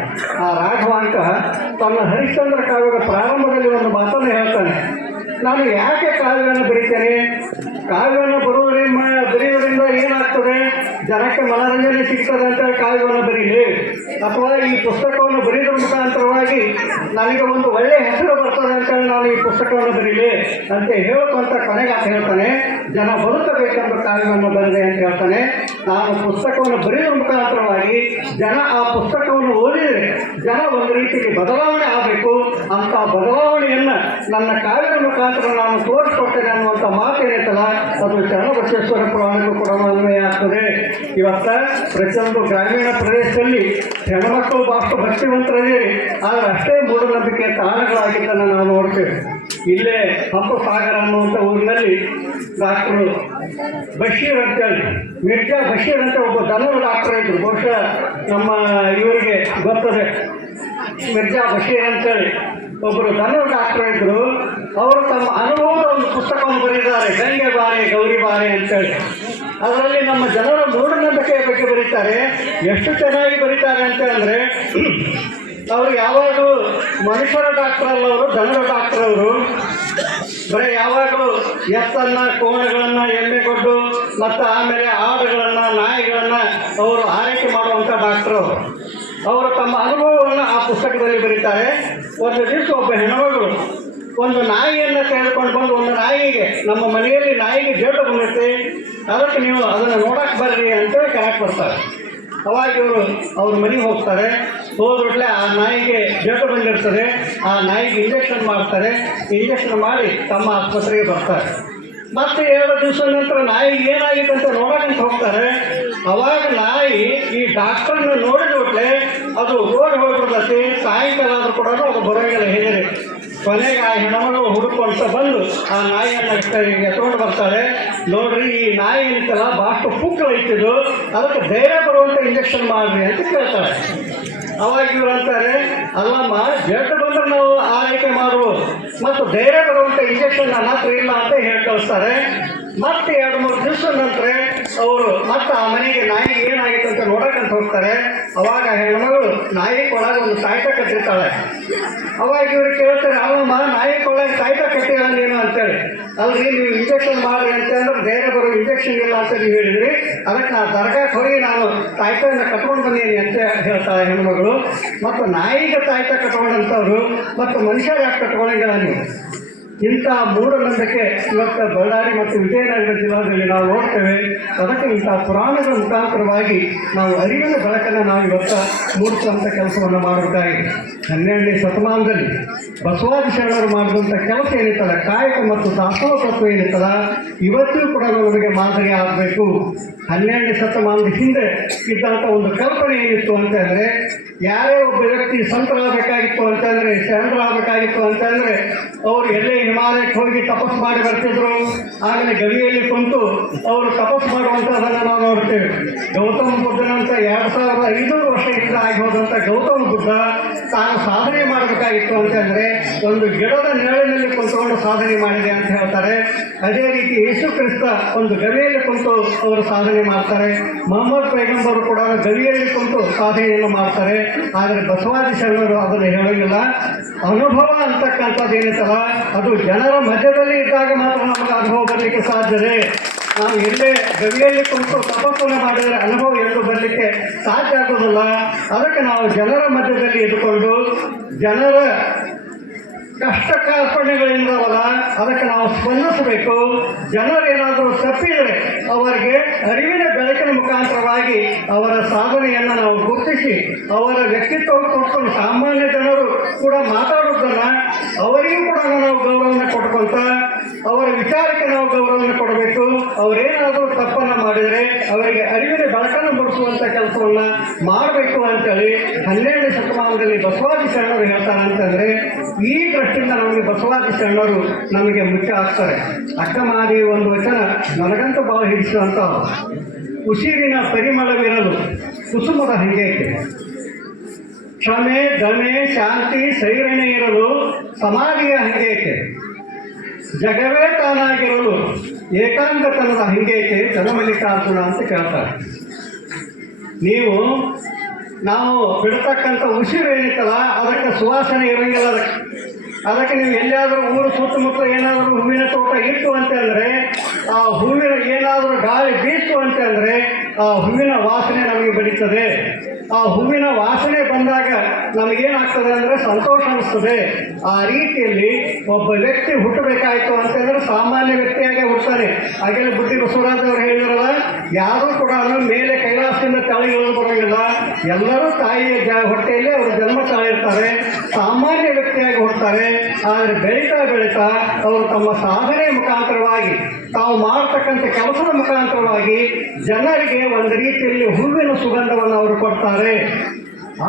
ಆ ರಾಘವಾಂಕ ತನ್ನ ಹರಿಶ್ಚಂದ್ರ ಕಾವ್ಯದ ಪ್ರಾರಂಭದಲ್ಲಿ ಒಂದು ಮಾತನ್ನು ಹೇಳ್ತಾನೆ, ನಾನು ಯಾಕೆ ಕಾವ್ಯವನ್ನು ಬರೀತೇನೆ, ಕಾವ್ಯವನ್ನು ಬರೆಯುವುದರಿಂದ ಏನಾಗ್ತದೆ, ಜನಕ್ಕೆ ಮನರಂಜನೆ ಸಿಗ್ತದೆ ಅಂತ ಕಾವ್ಯವನ್ನು ಬರೀಲಿ, ಅಥವಾ ಈ ಪುಸ್ತಕವನ್ನು ಬರೆಯೋದ್ರ ಮುಖಾಂತರವಾಗಿ ನನಗೆ ಒಂದು ಒಳ್ಳೆಯ ಹೆಸರು ಬರ್ತದೆ ಅಂತೇಳಿ ನಾನು ಈ ಪುಸ್ತಕವನ್ನು ಬರೀಲಿ ಅಂತ ಹೇಳುವಂಥ ಕೊನೆಗೆ ಅಂತ ಹೇಳ್ತಾನೆ, ಜನ ಬದುಕಬೇಕೆಂದು ಕಾವ್ಯವನ್ನು ಬರೆದೆ ಅಂತ ಹೇಳ್ತಾನೆ. ನಾನು ಪುಸ್ತಕವನ್ನು ಬರೆಯೋದ್ರ ಮುಖಾಂತರವಾಗಿ ಜನ ಆ ಪುಸ್ತಕವನ್ನು ಓದಿದರೆ ಜನ ಒಂದು ರೀತಿಯಲ್ಲಿ ಬದಲಾವಣೆ ಆಗಬೇಕು, ಅಂಥ ಬದಲಾವಣೆಯನ್ನು ನನ್ನ ಕಾವ್ಯದ ಮುಖಾಂತರ ನಾನು ತೋರಿಸ್ಕೊಡ್ತೇನೆ ಅನ್ನುವಂಥ ಮಾತೇನೈತಲ್ಲ, ಅದು ಶರಣಬಸವೇಶ್ವರ ಪುರಾಣಕ್ಕೂ ಕೂಡ ಅನ್ವಯ ಆಗ್ತದೆ. ಇವತ್ತು ಪ್ರತಿಯೊಂದು ಗ್ರಾಮೀಣ ಪ್ರದೇಶದಲ್ಲಿ ಹೆಣ್ಮಕ್ಕಳು ಭಾಳಷ್ಟು ಭಕ್ತಿವಂತರಿದ್ದೀರಿ, ಆದರೆ ಅಷ್ಟೇ ಮೂಢನಂಬಿಕೆ ತಾಣಗಳಾಗಿದ್ದನ್ನು ನಾವು ನೋಡ್ತೇವೆ. ಇಲ್ಲೇ ಹಂಪಸಾಗರ ಅನ್ನುವಂಥ ಊರಿನಲ್ಲಿ ಡಾಕ್ಟ್ರು ಬಶೀರ್ ಅಂತೇಳಿ, ಮಿರ್ಜಾ ಬಶೀರ್ ಅಂತ ಒಬ್ಬ ದನದ ಡಾಕ್ಟರ್ ಇದ್ರು, ಬಹುಶಃ ನಮ್ಮ ಇವರಿಗೆ ಗೊತ್ತದೆ. ಮಿರ್ಜಾ ಬಶೀರ್ ಅಂತೇಳಿ ಒಬ್ಬರು ದನದ ಡಾಕ್ಟರ್ ಇದ್ರು. ಅವರು ತಮ್ಮ ಅನುಭವದ ಒಂದು ಪುಸ್ತಕವನ್ನು ಬರೀತಾರೆ, ಗಂಗೆ ಬಾರೆ ಗೌರಿ ಬಾರೆ ಅಂತೇಳಿ. ಅದರಲ್ಲಿ ನಮ್ಮ ಜನರ ಮೂಢನಂಬಿಕೆಯ ಬಗ್ಗೆ ಬರೀತಾರೆ. ಎಷ್ಟು ಚೆನ್ನಾಗಿ ಬರೀತಾರೆ ಅಂತ ಅಂದರೆ, ಅವರು ಯಾವಾಗಲೂ ಮನುಷ್ಯರ ಡಾಕ್ಟರ್ ಅಲ್ಲ, ಅವರು ದನದ ಡಾಕ್ಟರ್. ಅವರು ಬರೀ ಯಾವಾಗಲೂ ಎತ್ತನ್ನು, ಕೋಣಗಳನ್ನು, ಎಮ್ಮೆಗೊಡ್ಡು ಮತ್ತು ಆಮೇಲೆ ಆಡುಗಳನ್ನು, ನಾಯಿಗಳನ್ನು ಅವರು ಆರೈಕೆ ಮಾಡುವಂಥ ಡಾಕ್ಟರ್. ಅವರು ತಮ್ಮ ಅನುಭವವನ್ನು ಆ ಪುಸ್ತಕದಲ್ಲಿ ಬರೀತಾರೆ. ಒಂದು ದಿವಸ ಒಬ್ಬ ಹೆಣ್ಮಗಳು ಒಂದು ನಾಯಿಯನ್ನು ತೆಗೆದುಕೊಂಡು ಬಂದು, ಒಂದು ನಾಯಿಗೆ, ನಮ್ಮ ಮನೆಯಲ್ಲಿ ನಾಯಿಗೆ ಜೇಟು ಬಂದಿರುತ್ತೆ, ಅದಕ್ಕೆ ನೀವು ಅದನ್ನು ನೋಡಕ್ಕೆ ಬರ್ರಿ ಅಂತೇಳಿ ಕರೆಕ್ಟ್ ಬರ್ತಾರೆ. ಅವಾಗ ಇವರು ಅವ್ರ ಮನೆಗೆ ಹೋಗ್ತಾರೆ. ಹೋದ್ಬಿಟ್ಲೆ ಆ ನಾಯಿಗೆ ಜೇಟು ಬಂದಿರ್ತದೆ, ಆ ನಾಯಿಗೆ ಇಂಜೆಕ್ಷನ್ ಮಾಡ್ತಾರೆ. ಇಂಜೆಕ್ಷನ್ ಮಾಡಿ ತಮ್ಮ ಆಸ್ಪತ್ರೆಗೆ ಬರ್ತಾರೆ. ಮತ್ತೆ 2 ದಿವಸದ ನಂತರ ನಾಯಿಗೆ ಏನಾಗಿತ್ತು ಅಂತ ನೋಡೋಕ್ಕಂತ ಹೋಗ್ತಾರೆ. ಅವಾಗ ನಾಯಿ ಈ ಡಾಕ್ಟರ್ನ ನೋಡಿದ್ಬಿಟ್ಲೆ ಅದು ಓಡಿ ಹೋಗ್ಬಿಡ್ತೈತಿ. ಸಾಯಂಕಾಲ ಆದರೂ ಕೂಡ ಅದು ಬರೋಂಗಿಲ್ಲ, ಹೇಗೆ. ಕೊನೆಗೆ ಆ ಹೆಣ್ಮಗಳು ಹುಡುಕೊಂತ ಬಂದು ಆ ನಾಯಿಯನ್ನು ಎತ್ಕೊಂಡು ಬರ್ತಾಳೆ. ನೋಡ್ರಿ, ಈ ನಾಯಿ ಏನಿತ್ತಲ್ಲ ಭಾಳಷ್ಟು ಪುಕ್ಕಳು ಐತಿದ್ದು, ಅದಕ್ಕೆ ಧೈರ್ಯ ಬರುವಂಥ ಇಂಜೆಕ್ಷನ್ ಮಾಡ್ರಿ ಅಂತ ಕೇಳ್ತಾಳೆ. ಅವಾಗ ಇವ್ರು ಅಂತಾರೆ, ಅಲ್ಲಮ್ಮ, ಜೇಟು ಬಂದ್ರೆ ನಾವು ಆರೈಕೆ ಮಾಡ್ಬೋದು, ಮತ್ತು ಧೈರ್ಯ ಬರುವಂಥ ಇಂಜೆಕ್ಷನ್ ನನ್ನ ಹತ್ರ ಇಲ್ಲ ಅಂತ ಹೇಳಿ ಕಳಿಸ್ತಾರೆ. ಮತ್ತೆ 2-3 ದಿವಸದ ನಂತರ ಅವರು ಮತ್ತೆ ಆ ಮನೆಗೆ ನಾಯಿಗೆ ಏನಾಗಿತ್ತು ಅಂತ ನೋಡೋಕ್ಕಂತ ಹೋಗ್ತಾರೆ. ಅವಾಗ ಹೆಣ್ಮಗಳು ನಾಯಿ ಕೊಳಗೆ ಒಂದು ತಾಯ್ತ ಕಟ್ಟಿರ್ತಾಳೆ. ಅವಾಗ ಇವ್ರು ಕೇಳ್ತಾರೆ, ಅವಮ್ಮ ನಾಯಿ ಕೊಳಗೆ ತಾಯ್ತ ಕಟ್ಟಿಲ್ಲ ನೀನು ಅಂತೇಳಿ. ಅಲ್ರಿ, ನೀವು ಇಂಜೆಕ್ಷನ್ ಮಾಡ್ರಿ ಅಂತಂದ್ರೆ ಧೈರ್ಯ ಬರೋ ಇಂಜೆಕ್ಷನ್ ಇಲ್ಲ ಅಂತ ನೀವು ಹೇಳಿದ್ರಿ, ಅದಕ್ಕೆ ನಾನು ದರ್ಗಾಕ್ಕೆ ಹೋಗಿ ನಾನು ತಾಯ್ತವನ್ನು ಕಟ್ಕೊಂಡು ಬಂದೀನಿ ಅಂತ ಹೇಳ್ತಾಳೆ ಹೆಣ್ಮಗಳು. ಮತ್ತು ನಾಯಿಗೆ ತಾಯ್ತ ಕಟ್ಕೊಂಡಂಥವ್ರು ಮತ್ತು ಮನುಷ್ಯರು ಯಾಕೆ ಕಟ್ಕೊಳ್ಳಂಗಿಲ್ಲ ನೀವು? ಇಂಥ ಮೂಢನಂಬಿಕೆ ಇವತ್ತು ಬಳ್ಳಾರಿ ಮತ್ತು ವಿಜಯನಗರ ಜಿಲ್ಲೆಯಲ್ಲಿ ನಾವು ನೋಡ್ತೇವೆ. ಅದಕ್ಕೆ ಇಂಥ ಪುರಾಣಗಳ ಮುಖಾಂತರವಾಗಿ ನಾವು ಅರಿವಿನ ಬೆಳಕನ್ನು ನಾವು ಇವತ್ತು ಮೂಡಿಸುವಂಥ ಕೆಲಸವನ್ನು ಮಾಡಬೇಕಾಗಿದೆ. 12ನೇ ಶತಮಾನದಲ್ಲಿ ಬಸವಾದಿ ಶರಣರು ಮಾಡಿದಂಥ ಕೆಲಸ ಏನಿತ್ತಲ್ಲ, ಕಾಯಕ ಮತ್ತು ದಾಸೋಹ ತತ್ವ ಏನಿತ್ತಲ್ಲ, ಇವತ್ತಿಗೂ ಕೂಡ ನಮಗೆ ಮಾದರಿ ಆಗಬೇಕು. 12ನೇ ಶತಮಾನದ ಹಿಂದೆ ಇದ್ದಂಥ ಒಂದು ಕಲ್ಪನೆ ಏನಿತ್ತು ಅಂತಂದರೆ, ಯಾರೇ ಒಬ್ಬ ವ್ಯಕ್ತಿ ಸಂತರಾಗಬೇಕಾಗಿತ್ತು ಅಂತಂದರೆ, ಶರಣರಾಗಬೇಕಾಗಿತ್ತು ಅಂತಂದರೆ, ಅವರು ಎಲ್ಲೇ ಹಿಮಾಲಯಕ್ಕೆ ಹೋಗಿ ತಪಸ್ ಮಾಡಿ ಬರ್ತಿದ್ರು. ಆಮೇಲೆ ಗವಿಯಲ್ಲಿ ಕುಂತು ಅವರು ತಪಸ್ ಮಾಡುವಂಥದ್ದನ್ನು ನಾವು ನೋಡ್ತೇವೆ. ಗೌತಮ ಬುದ್ಧನಂತ 2500 ವರ್ಷದಿಂದ ಆಗಿ ಹೋದಂಥ ಗೌತಮ ಬುದ್ಧ ತಾನು ಸಾಧನೆ ಮಾಡಬೇಕಾಗಿತ್ತು ಅಂತಂದರೆ ಒಂದು ಗಿಡದ ನೆರಳಿನಲ್ಲಿ ಕುಂತ್ಕೊಂಡು ಸಾಧನೆ ಮಾಡಿದೆ ಅಂತ ಹೇಳ್ತಾರೆ. ಅದೇ ರೀತಿ ಯೇಸು ಕ್ರಿಸ್ತ ಒಂದು ಗವಿಯಲ್ಲಿ ಕುಂತು ಅವರು ಸಾಧನೆ ಮಾಡ್ತಾರೆ. ಮೊಹಮ್ಮದ್ ಪೈಗಂಬರು ಕೂಡ ಗವಿಯಲ್ಲಿ ಕುಂತು ಸಾಧನೆಯನ್ನು ಮಾಡ್ತಾರೆ. ಆದರೆ ಬಸವಾದಿ ಶರಣರು ಅದನ್ನು ಹೇಳೋದಿಲ್ಲ. ಅನುಭವ ಅಂತಕ್ಕಂಥದ್ದು ಏನಿತ್ತಲ್ಲ ಅದು ಜನರ ಮಧ್ಯದಲ್ಲಿ ಇದ್ದಾಗ ಮಾತ್ರ ನಮಗೆ ಅನುಭವ ಬರಲಿಕ್ಕೆ ಸಾಧ್ಯತೆ. ನಾವು ಎಲ್ಲೇ ಗವಿಯಲ್ಲಿ ಕುಂತು ತಪಸ್ಸನ್ನು ಮಾಡಿದರೆ ಅನುಭವ ಎಂದು ಬರಲಿಕ್ಕೆ ಸಾಧ್ಯ ಆಗೋದಿಲ್ಲ. ಅದಕ್ಕೆ ನಾವು ಜನರ ಮಧ್ಯದಲ್ಲಿ ಇದ್ದುಕೊಂಡು ಜನರ ಕಷ್ಟ ಕಾರ್ಪಣ್ಯಗಳಿಂದವಲ್ಲ ಅದಕ್ಕೆ ನಾವು ಸ್ಪಂದಿಸಬೇಕು. ಜನರೇನಾದರೂ ತಪ್ಪಿದರೆ ಅವರಿಗೆ ಅರಿವಿನ ಬೆಳಕಿನ ಮುಖಾಂತರವಾಗಿ ಅವರ ಸಾಧನೆಯನ್ನು ನಾವು ಗುರುತಿಸಿ ಅವರ ವ್ಯಕ್ತಿತ್ವವನ್ನು ಕೊಡ್ಕೊಂಡು ಸಾಮಾನ್ಯ ಜನರು ಕೂಡ ಮಾತಾಡೋದನ್ನು ಅವರಿಗೂ ಕೂಡ ನಾವು ಗೌರವವನ್ನು ಕೊಟ್ಕೊಂತ ಅವರ ವಿಚಾರಕ್ಕೆ ನಾವು ಗೌರವವನ್ನು ಕೊಡಬೇಕು. ಅವರೇನಾದರೂ ತಪ್ಪನ್ನು ಮಾಡಿದರೆ ಅವರಿಗೆ ಅರಿವಿನ ಬೆಳಕನ್ನು ಮೂಡಿಸುವಂಥ ಕೆಲಸವನ್ನು ಮಾಡಬೇಕು ಅಂತೇಳಿ 12ನೇ ಶತಮಾನದಲ್ಲಿ ಬಸವಾದಿ ಶರಣರು ಹೇಳ್ತಾರೆ. ಅಂತಂದರೆ ಈ ದೃಷ್ಟಿಯಿಂದ ನಮಗೆ ಬಸವಾದಿ ಶರಣರು ನಮಗೆ ಮುಖ್ಯ ಆಗ್ತಾರೆ. ಅಕ್ಕಮಾದಿ ಒಂದು ವಚನ ನನಗಂತೂ ಭಾಳ ಹಿಡಿಸುವಂಥ, ಉಸಿರಿನ ಪರಿಮಳವಿರಲು ಕುಸುಮದ ಹಂಗೇಕೆ, ಕ್ಷಮೆ ದಮೆ ಶಾಂತಿ ಸೈರಣೆ ಇರಲು ಸಮಾಧಿಯ ಹಂಗೇಕೆ, ಜಗವೇ ತಾನಾಗಿರಲು ಏಕಾಂಗತನದ ಹಂಗೇಕೆ ಜನಮಲ್ಲಿಕಾರ್ಜುನ ಅಂತ ಕೇಳ್ತಾರೆ. ನಾವು ಬಿಡ್ತಕ್ಕಂಥ ಉಸಿರು ಏನಿತ್ತಲ್ಲ ಅದಕ್ಕೆ ಸುವಾಸನೆ ಇರೋಂಗಿಲ್ಲ. ಅದಕ್ಕೆ ನೀವು ಎಲ್ಲಿಯಾದರೂ ಊರು ಸುತ್ತಮುತ್ತ ಏನಾದರೂ ಹೂವಿನ ತೋಟ ಇತ್ತು ಅಂತಂದರೆ ಆ ಹೂವಿನ ಏನಾದರೂ ಗಾಳಿ ಬೀಸು ಅಂತಂದರೆ ಆ ಹೂವಿನ ವಾಸನೆ ನಮಗೆ ಬರೀತದೆ. ಆ ಹೂವಿನ ವಾಸನೆ ಬಂದಾಗ ನಮಗೇನಾಗ್ತದೆ ಅಂದರೆ ಸಂತೋಷ ಅನಿಸ್ತದೆ. ಆ ರೀತಿಯಲ್ಲಿ ಒಬ್ಬ ವ್ಯಕ್ತಿ ಹುಟ್ಟಬೇಕಾಯಿತು ಅಂತಂದರೆ ಸಾಮಾನ್ಯ ವ್ಯಕ್ತಿಯಾಗೆ ಹುಡ್ತಾನೆ. ಹಾಗೆಲ್ಲ ಬುದ್ಧಿ ಬಸವರಾಜ್ ಅವರು ಹೇಳಿದ್ರಲ್ಲ, ಯಾರೂ ಕೂಡ ಮೇಲೆ ಕೈಲಾಸದಿಂದ ತಾಳಿ ಇಳಿದು ಬರೋಂಗಿಲ್ಲ. ಎಲ್ಲರೂ ತಾಯಿಯ ಹೊಟ್ಟೆಯಲ್ಲಿ ಅವರು ಜನ್ಮ ತಾಳಿರ್ತಾರೆ, ಸಾಮಾನ್ಯ ವ್ಯಕ್ತಿಯಾಗಿ ಹುಡ್ತಾರೆ. ಆದರೆ ಬೆಳೀತಾ ಬೆಳೀತಾ ಅವರು ತಮ್ಮ ಸಾಧನೆ ಮುಖಾಂತರವಾಗಿ ತಾವು ಮಾಡತಕ್ಕಂಥ ಕೆಲಸದ ಮುಖಾಂತರವಾಗಿ ಜನರಿಗೆ ಒಂದು ರೀತಿಯಲ್ಲಿ ಹೂವಿನ ಸುಗಂಧವನ್ನು ಅವರು ಕೊಡ್ತಾರೆ.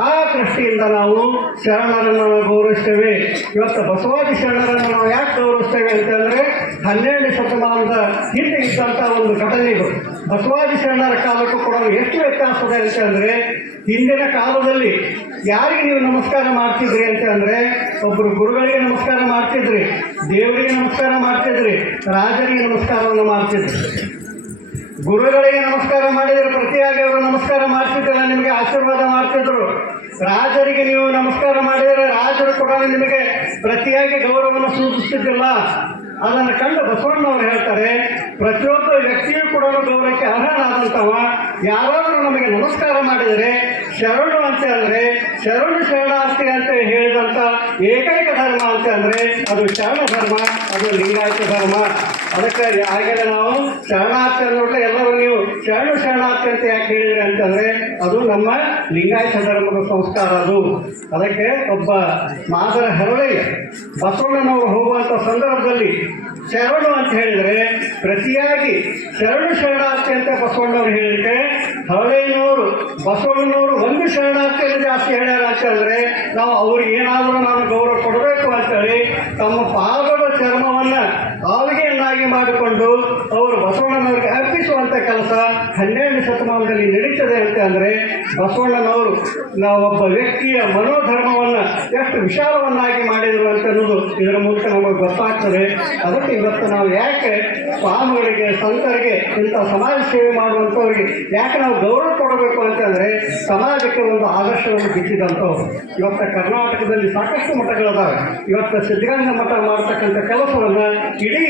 ಆ ದೃಷ್ಟಿಯಿಂದ ನಾವು ಶರಣರನ್ನು ಗೌರವಿಸ್ತೇವೆ. ಇವತ್ತು ಬಸವಾದಿ ಶರಣರನ್ನು ನಾವು ಯಾಕೆ ಗೌರವಿಸ್ತೇವೆ ಅಂತಂದರೆ 12ನೇ ಶತಮಾನದ ಹಿಂದೆ ಇದ್ದಂಥ ಒಂದು ಘಟನೆಗಳು. ಬಸವಾದಿ ಶರಣರ ಕಾಲಕ್ಕೂ ಕೂಡ ಎಷ್ಟು ವ್ಯತ್ಯಾಸ ಇದೆ ಅಂತಂದರೆ, ಹಿಂದಿನ ಕಾಲದಲ್ಲಿ ಯಾರಿಗೆ ನೀವು ನಮಸ್ಕಾರ ಮಾಡ್ತಿದ್ರಿ ಅಂತಂದರೆ ಒಬ್ಬರು ಗುರುಗಳಿಗೆ ನಮಸ್ಕಾರ ಮಾಡ್ತಿದ್ರಿ, ದೇವರಿಗೆ ನಮಸ್ಕಾರ ಮಾಡ್ತಿದ್ರಿ, ರಾಜರಿಗೆ ನಮಸ್ಕಾರವನ್ನು ಮಾಡ್ತಿದ್ರಿ. ಗುರುಗಳಿಗೆ ನಮಸ್ಕಾರ ಮಾಡಿದರೆ ಪ್ರತಿಯಾಗಿ ಅವರು ನಮಸ್ಕಾರ ಮಾಡ್ತಿದ್ರಲ್ಲ, ನಿಮಗೆ ಆಶೀರ್ವಾದ ಮಾಡ್ತಿದ್ರು. ರಾಜರಿಗೆ ನೀವು ನಮಸ್ಕಾರ ಮಾಡಿದರೆ ರಾಜರು ಕೂಡ ನಿಮಗೆ ಪ್ರತಿಯಾಗಿ ಗೌರವವನ್ನು ಸೂಚಿಸ್ತಿದ್ದಿಲ್ಲ. ಅದನ್ನು ಕಂಡು ಬಸವಣ್ಣವರು ಹೇಳ್ತಾರೆ, ಪ್ರತಿಯೊಬ್ಬ ವ್ಯಕ್ತಿಯೂ ಕೂಡ ಗೌರವಕ್ಕೆ ಅರ್ಹನಾದಂಥವ. ಯಾರಾದರೂ ನಮಗೆ ನಮಸ್ಕಾರ ಮಾಡಿದರೆ ಶರಣು ಅಂತ ಅಂದರೆ ಶರಣು ಶರಣಾರ್ಥಿ ಅಂತ ಹೇಳಿದಂಥ ಏಕೈಕ ಧರ್ಮ ಅಂತ ಅಂದರೆ ಅದು ಶರಣ ಧರ್ಮ, ಅದು ಲಿಂಗಾಯತ ಧರ್ಮ. ಅದಕ್ಕೆ ಹಾಗೆಲ್ಲ ನಾವು ಶರಣಾರ್ಥಿ ಅನ್ನೋಟ್ಲೆ ಎಲ್ಲರೂ ನೀವು ಶರಣು ಶರಣಾರ್ಥಿ ಅಂತ ಯಾಕೆ ಹೇಳಿದ್ರಿ ಅಂತಂದರೆ ಅದು ನಮ್ಮ ಲಿಂಗಾಯತ ಧರ್ಮದ ಸಂಸ್ಕಾರ ಅದು. ಅದಕ್ಕೆ ಒಬ್ಬ ಮಾದರ ಹೆರಳಯ್ಯ ಬಸವಣ್ಣನವರು ಹೋಗುವಂಥ ಸಂದರ್ಭದಲ್ಲಿ ಶರಣು ಅಂತ ಹೇಳಿದರೆ ಪ್ರತಿಯಾಗಿ ಶರಣು ಶರಣಾರ್ಥಿ ಅಂತ ಬಸವಣ್ಣವ್ರು ಹೇಳಿದ್ರೆ ಹರಳಯ್ಯನವರು ಬಸವಣ್ಣನವರು ಒಂದು ಶರಣಾರ್ಥಿಯನ್ನು ಜಾಸ್ತಿ ಹೇಳ್ಯಾರ ಅಂತಂದರೆ ನಾವು ಅವ್ರಿಗೆ ಏನಾದರೂ ನಾನು ಗೌರವ ಕೊಡಬೇಕು ಅಂತೇಳಿ ತಮ್ಮ ಪಾದದ ಚರ್ಮವನ್ನು ಆವಿಗೆಯನ್ನಾಗಿ ಮಾಡಿಕೊಂಡು ಅವರು ಬಸವಣ್ಣನವರಿಗೆ ಅರ್ಪಿಸುವಂಥ ಕೆಲಸ 12ನೇ ಶತಮಾನದಲ್ಲಿ ನಡೀತದೆ ಅಂತ ಅಂದರೆ ಬಸವಣ್ಣನವರು ಒಬ್ಬ ವ್ಯಕ್ತಿಯ ಮನೋಧರ್ಮವನ್ನು ಎಷ್ಟು ವಿಶಾಲವನ್ನಾಗಿ ಮಾಡಿದರು ಅಂತ ಅನ್ನೋದು ಇದರ ಮೂಲಕ ನಮಗೆ ಗೊತ್ತಾಗ್ತದೆ. ಅದಕ್ಕೆ ಇವತ್ತು ನಾವು ಯಾಕೆ ಸ್ವಾಮಿಗಳಿಗೆ ಸಂತರಿಗೆ ಇಂಥ ಸಮಾಜ ಸೇವೆ ಮಾಡುವಂಥವ್ರಿಗೆ ಯಾಕೆ ನಾವು ಗೌರವ ಕೊಡಬೇಕು ಅಂತಂದರೆ ಸಮಾಜಕ್ಕೆ ಒಂದು ಆದರ್ಶವನ್ನು ಬಿಚ್ಚಿದಂಥವ್ರು. ಇವತ್ತು ಕರ್ನಾಟಕದಲ್ಲಿ ಸಾಕಷ್ಟು ಮಠಗಳಿದ್ದಾವೆ. ಇವತ್ತು ಸಿದ್ಧಗಂಗಾ ಮಠ ಮಾಡ್ತಕ್ಕಂಥ ಕೆಲಸವನ್ನು ಇಡೀ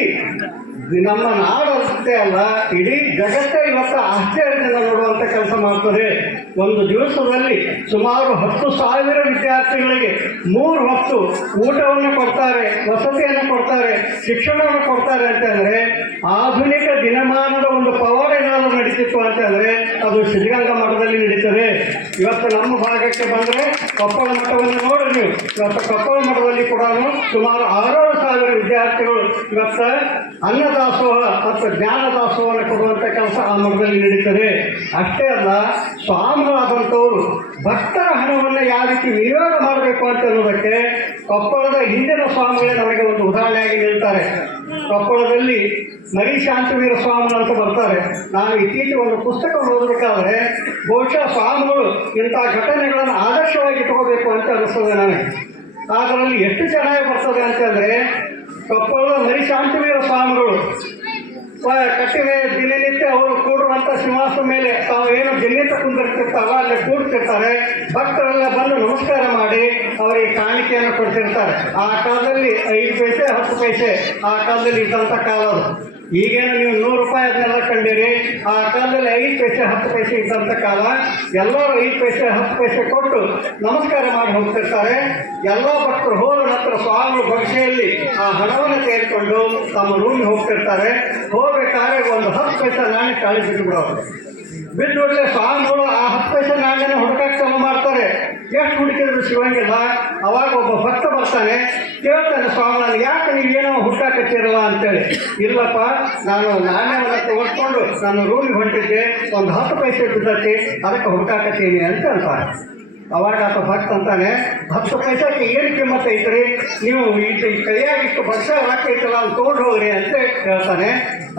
ನಮ್ಮ ನಾಡು ಅಷ್ಟೇ ಅಲ್ಲ ಇಡೀ ಜಗತ್ತೇ ಇವತ್ತು ಆಶ್ಚರ್ಯದಿಂದ ನೋಡುವಂಥ ಕೆಲಸ ಮಾಡ್ತದೆ. ಒಂದು ದಿವಸದಲ್ಲಿ ಸುಮಾರು 10,000 ವಿದ್ಯಾರ್ಥಿಗಳಿಗೆ 3 ಹೊತ್ತು ಊಟವನ್ನು ಕೊಡ್ತಾರೆ, ವಸತಿಯನ್ನು ಕೊಡ್ತಾರೆ, ಶಿಕ್ಷಣವನ್ನು ಕೊಡ್ತಾರೆ ಅಂತಂದರೆ ಆಧುನಿಕ ದಿನಮಾನದ ಒಂದು ಪವಾಡ ಏನಾದರೂ ನಡೀತಿತ್ತು ಅಂತಂದರೆ ಅದು ಸಿದ್ಧಗಂಗಾ ಮಠದಲ್ಲಿ ನಡೀತದೆ. ಇವತ್ತು ನಮ್ಮ ಭಾಗಕ್ಕೆ ಬಂದರೆ ಕೊಪ್ಪಳ ಮಠವನ್ನು ನೋಡಿ ನೀವು, ಇವತ್ತು ಕೊಪ್ಪಳ ಮಠದಲ್ಲಿ ಕೂಡ ಸುಮಾರು 6,000 ವಿದ್ಯಾರ್ಥಿಗಳು ಇವತ್ತು ಅನ್ನದಾನ ಅನ್ನದಾಸೋಹ ಮತ್ತು ಜ್ಞಾನ ದಾಸೋಹವನ್ನು ಕೊಡುವಂಥ ಕೆಲಸ ಆ ಮಠದಲ್ಲಿ ನಡೀತದೆ. ಅಷ್ಟೇ ಅಲ್ಲ, ಸ್ವಾಮಿಗಳಾದಂಥವರು ಭಕ್ತರ ಹಣವನ್ನು ಯಾವ ರೀತಿ ವಿನಿಯೋಗ ಮಾಡಬೇಕು ಅಂತ ಅನ್ನೋದಕ್ಕೆ ಕೊಪ್ಪಳದ ಹಿಂದಿನ ಸ್ವಾಮಿಗಳೇ ನಮಗೆ ಒಂದು ಉದಾಹರಣೆಯಾಗಿ ನಿಲ್ತಾರೆ. ಕೊಪ್ಪಳದಲ್ಲಿ ಮರಿ ಶಾಂತವೀರ ಸ್ವಾಮಿಗಳು ಅಂತ ಬರ್ತಾರೆ. ನಾನು ಇತ್ತೀಚೆಗೆ ಒಂದು ಪುಸ್ತಕ ಓದಬೇಕಾದ್ರೆ ಬಹುಶಃ ಸ್ವಾಮಿಗಳು ಇಂಥ ಘಟನೆಗಳನ್ನು ಆದರ್ಶವಾಗಿ ಇಟ್ಕೋಬೇಕು ಅಂತ ಅನಿಸ್ತದೆ ನನಗೆ. ಅದರಲ್ಲಿ ಎಷ್ಟು ಚೆನ್ನಾಗಿ ಬರ್ತದೆ ಅಂತಂದರೆ, ಕೊಪ್ಪಳದ ಮರಿ ಶಾಂತವೀರ ಸ್ವಾಮಿಗಳು ಕಟ್ಟಿಗೆ ದಿನನಿತ್ಯ ಅವರು ಕೂಡುವಂಥ ಸಿಂಹಾಸನ ಮೇಲೆ ತಾವು ಏನು ದಿನನಿತ್ಯ ಕುಂದಿರ್ತಿರ್ತಾರೋ ಅಲ್ಲಿ ಕೂಡ್ತಿರ್ತಾರೆ. ಭಕ್ತರೆಲ್ಲ ಬಂದು ನಮಸ್ಕಾರ ಮಾಡಿ ಅವರಿಗೆ ಕಾಣಿಕೆಯನ್ನು ಕೊಡ್ತಿರ್ತಾರೆ. ಆ ಕಾಲದಲ್ಲಿ 5 ಪೈಸೆ 10 ಪೈಸೆ ಆ ಕಾಲದಲ್ಲಿ ಇದ್ದಂಥ ಕಾಲ ಅದು. ಈಗೇನು ನೀವು 100 ರೂಪಾಯಿ ಅದನ್ನೆಲ್ಲ ಕಂಡಿರಿ. ಆ ಕಾಲದಲ್ಲಿ 5 ಪೈಸೆ 10 ಪೈಸೆ ಇದ್ದಂಥ ಕಾಲ. ಎಲ್ಲರೂ 5 ಪೈಸೆ 10 ಪೈಸೆ ಕೊಟ್ಟು ನಮಸ್ಕಾರ ಮಾಡಿ ಹೋಗ್ತಿರ್ತಾರೆ. ಎಲ್ಲ ಭಕ್ತರು ಹೋದ ನಂತರ ಸ್ವಾಮಿಗಳು ಬಗ್ಸೆಯಲ್ಲಿ ಆ ಹಣವನ್ನು ತೆಗೆದುಕೊಂಡು ತಮ್ಮ ರೂಮಿಗೆ ಹೋಗ್ತಿರ್ತಾರೆ. ಹೋಗ್ಬೇಕಾದ್ರೆ ಒಂದು 10 ಪೈಸೆ ನಾಣ್ಯ ಕಾಳಿ ಬಿಟ್ಟು ಬಿಡೋರು. ಬಿಟ್ಟು ಬಿಡಲೆ ಸ್ವಾಮಿಗಳು ಆ 10 ಪೈಸೆ ನಾಣ್ಯನ ಹುಡುಕಕ್ಕೆ ಚಾಲು ಮಾಡ್ತಾರೆ. ಎಷ್ಟು ಹುಡುಕಿದ್ರು ಸಿಗಂಗಿಲ್ಲ. ಅವಾಗ ಒಬ್ಬ ಭಕ್ತ ಬರ್ತಾನೆ, ಕೇಳ್ತಾನೆ ಸ್ವಾಮಿಗಳನ್ನು, ಯಾಕೆ ನೀವೇನೋ ಹುಡುಕಾಕತ್ತೀರಲ್ಲ ಅಂತೇಳಿ. ಇಲ್ಲಪ್ಪ, ನಾನು ನಾಣ್ಯವನ್ನು ತೆಗೆದುಕೊಂಡು ನಾನು ರೂಮಿಗೆ ಹೊಂಟಿದ್ದೆ, ಒಂದು 10 ಪೈಸೆ ಬಿದ್ದೈತಿ, ಅದಕ್ಕೆ ಹುಡುಕಾಕತ್ತೀನಿ ಅಂತ ಅಂತಾರೆ. ಅವಾಗ ಆತ ಭಕ್ತ ಅಂತಾನೆ, 10 ಪೈಸೆಗೆ ಏನು ಕಿಮ್ಮತ್ತು ಐತ್ರಿ, ನೀವು ಇದು ಕೈಯಾಗಿ ಇಷ್ಟು ವರ್ಷ ಹಾಕೈತಲ್ಲ ಅದು ತೊಗೊಂಡು ಹೋಗ್ರಿ ಅಂತ ಹೇಳ್ತಾನೆ.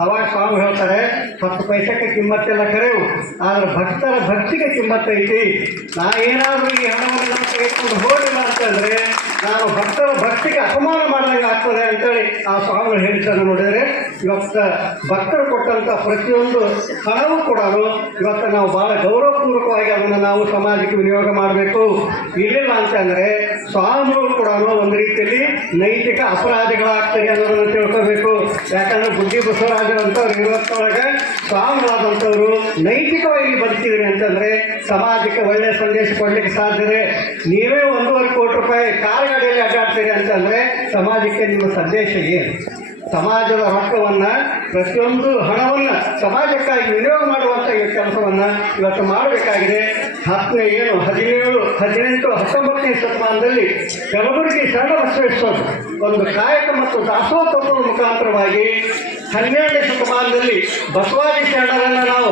ಅವಾಗ ಸ್ವಾಮಿ ಹೇಳ್ತಾರೆ, 10 ಪೈಸೆಗೆ ಕಿಮ್ಮತ್ತೆಲ್ಲ ಕರೆವು, ಆದರೆ ಭಕ್ತರ ಭಕ್ತಿಗೆ ಕಿಮ್ಮತ್ತೈತಿ. ನಾ ಏನಾದರೂ ಈ ಹಣವನ್ನು ತೆಗೆದುಕೊಂಡು ಹೋಗಿಲ್ಲ ಅಂತಂದರೆ ನಾನು ಭಕ್ತರ ಭಕ್ತಿಗೆ ಅಪಮಾನ ಮಾಡಿದಂಗೆ ಆಗ್ತದೆ ಅಂತೇಳಿ ಆ ಸ್ವಾಮಿಗಳು ಹೇಳಿದ್ದನ್ನು ನೋಡಿದರೆ, ಇವತ್ತು ಭಕ್ತರು ಕೊಟ್ಟಂಥ ಪ್ರತಿಯೊಂದು ಹಣವೂ ಕೂಡ ಇವತ್ತು ನಾವು ಭಾಳ ಗೌರವಪೂರ್ವಕವಾಗಿ ಅದನ್ನು ನಾವು ಸಮಾಜಕ್ಕೆ ವಿನಿಯೋಗ ಮಾಡಬೇಕು. ಇರಲಿಲ್ಲ ಅಂತಂದರೆ ಸ್ವಾಮಿಗಳು ಕೂಡ ಒಂದು ರೀತಿಯಲ್ಲಿ ನೈತಿಕ ಅಪರಾಧಿಗಳಾಗ್ತದೆ ಅನ್ನೋದನ್ನು ತಿಳ್ಕೋಬೇಕು. ಯಾಕಂದರೆ ಬುದ್ಧಿ ಬಸವರಾಜರಂಥವ್ರು ಇರುವತ್ತೊಳಗೆ ಸ್ವಾಮಿಗಳಾದಂಥವ್ರು ನೈತಿಕವಾಗಿ ಬದುಕಿದ್ರಿ ಅಂತಂದರೆ ಸಮಾಜಕ್ಕೆ ಒಳ್ಳೆಯ ಸಂದೇಶ ಕೊಡಲಿಕ್ಕೆ ಸಾಧ್ಯತೆ. ನೀವೇ 1.5 ಕೋಟಿ ರೂಪಾಯಿ ಕಾರ್ ಗಾಡಿಯಲ್ಲಿ ಅಡ್ಡಾಡ್ತೀರಿ ಅಂತಂದರೆ ಸಮಾಜಕ್ಕೆ ನಿಮ್ಮ ಸಂದೇಶ ಏನು? ಸಮಾಜದ ರೊಕ್ಕವನ್ನು, ಪ್ರತಿಯೊಂದು ಹಣವನ್ನು ಸಮಾಜಕ್ಕಾಗಿ ವಿನಿಯೋಗ ಮಾಡುವಂಥ ಈ ಕೆಲಸವನ್ನು ಇವತ್ತು ಮಾಡಬೇಕಾಗಿದೆ. 17, 18, 19ನೇ ಶತಮಾನದಲ್ಲಿ ಕಲಬುರಗಿ ಶರಣ ಬಸವೇಶ್ವರ ಒಂದು ಕಾಯಕ ಮತ್ತು ದಾಸೋಹ ತತ್ವದ ಮುಖಾಂತರವಾಗಿ 12ನೇ ಶತಮಾನದಲ್ಲಿ ಬಸವಾದಿ ಶರಣರನ್ನು ನಾವು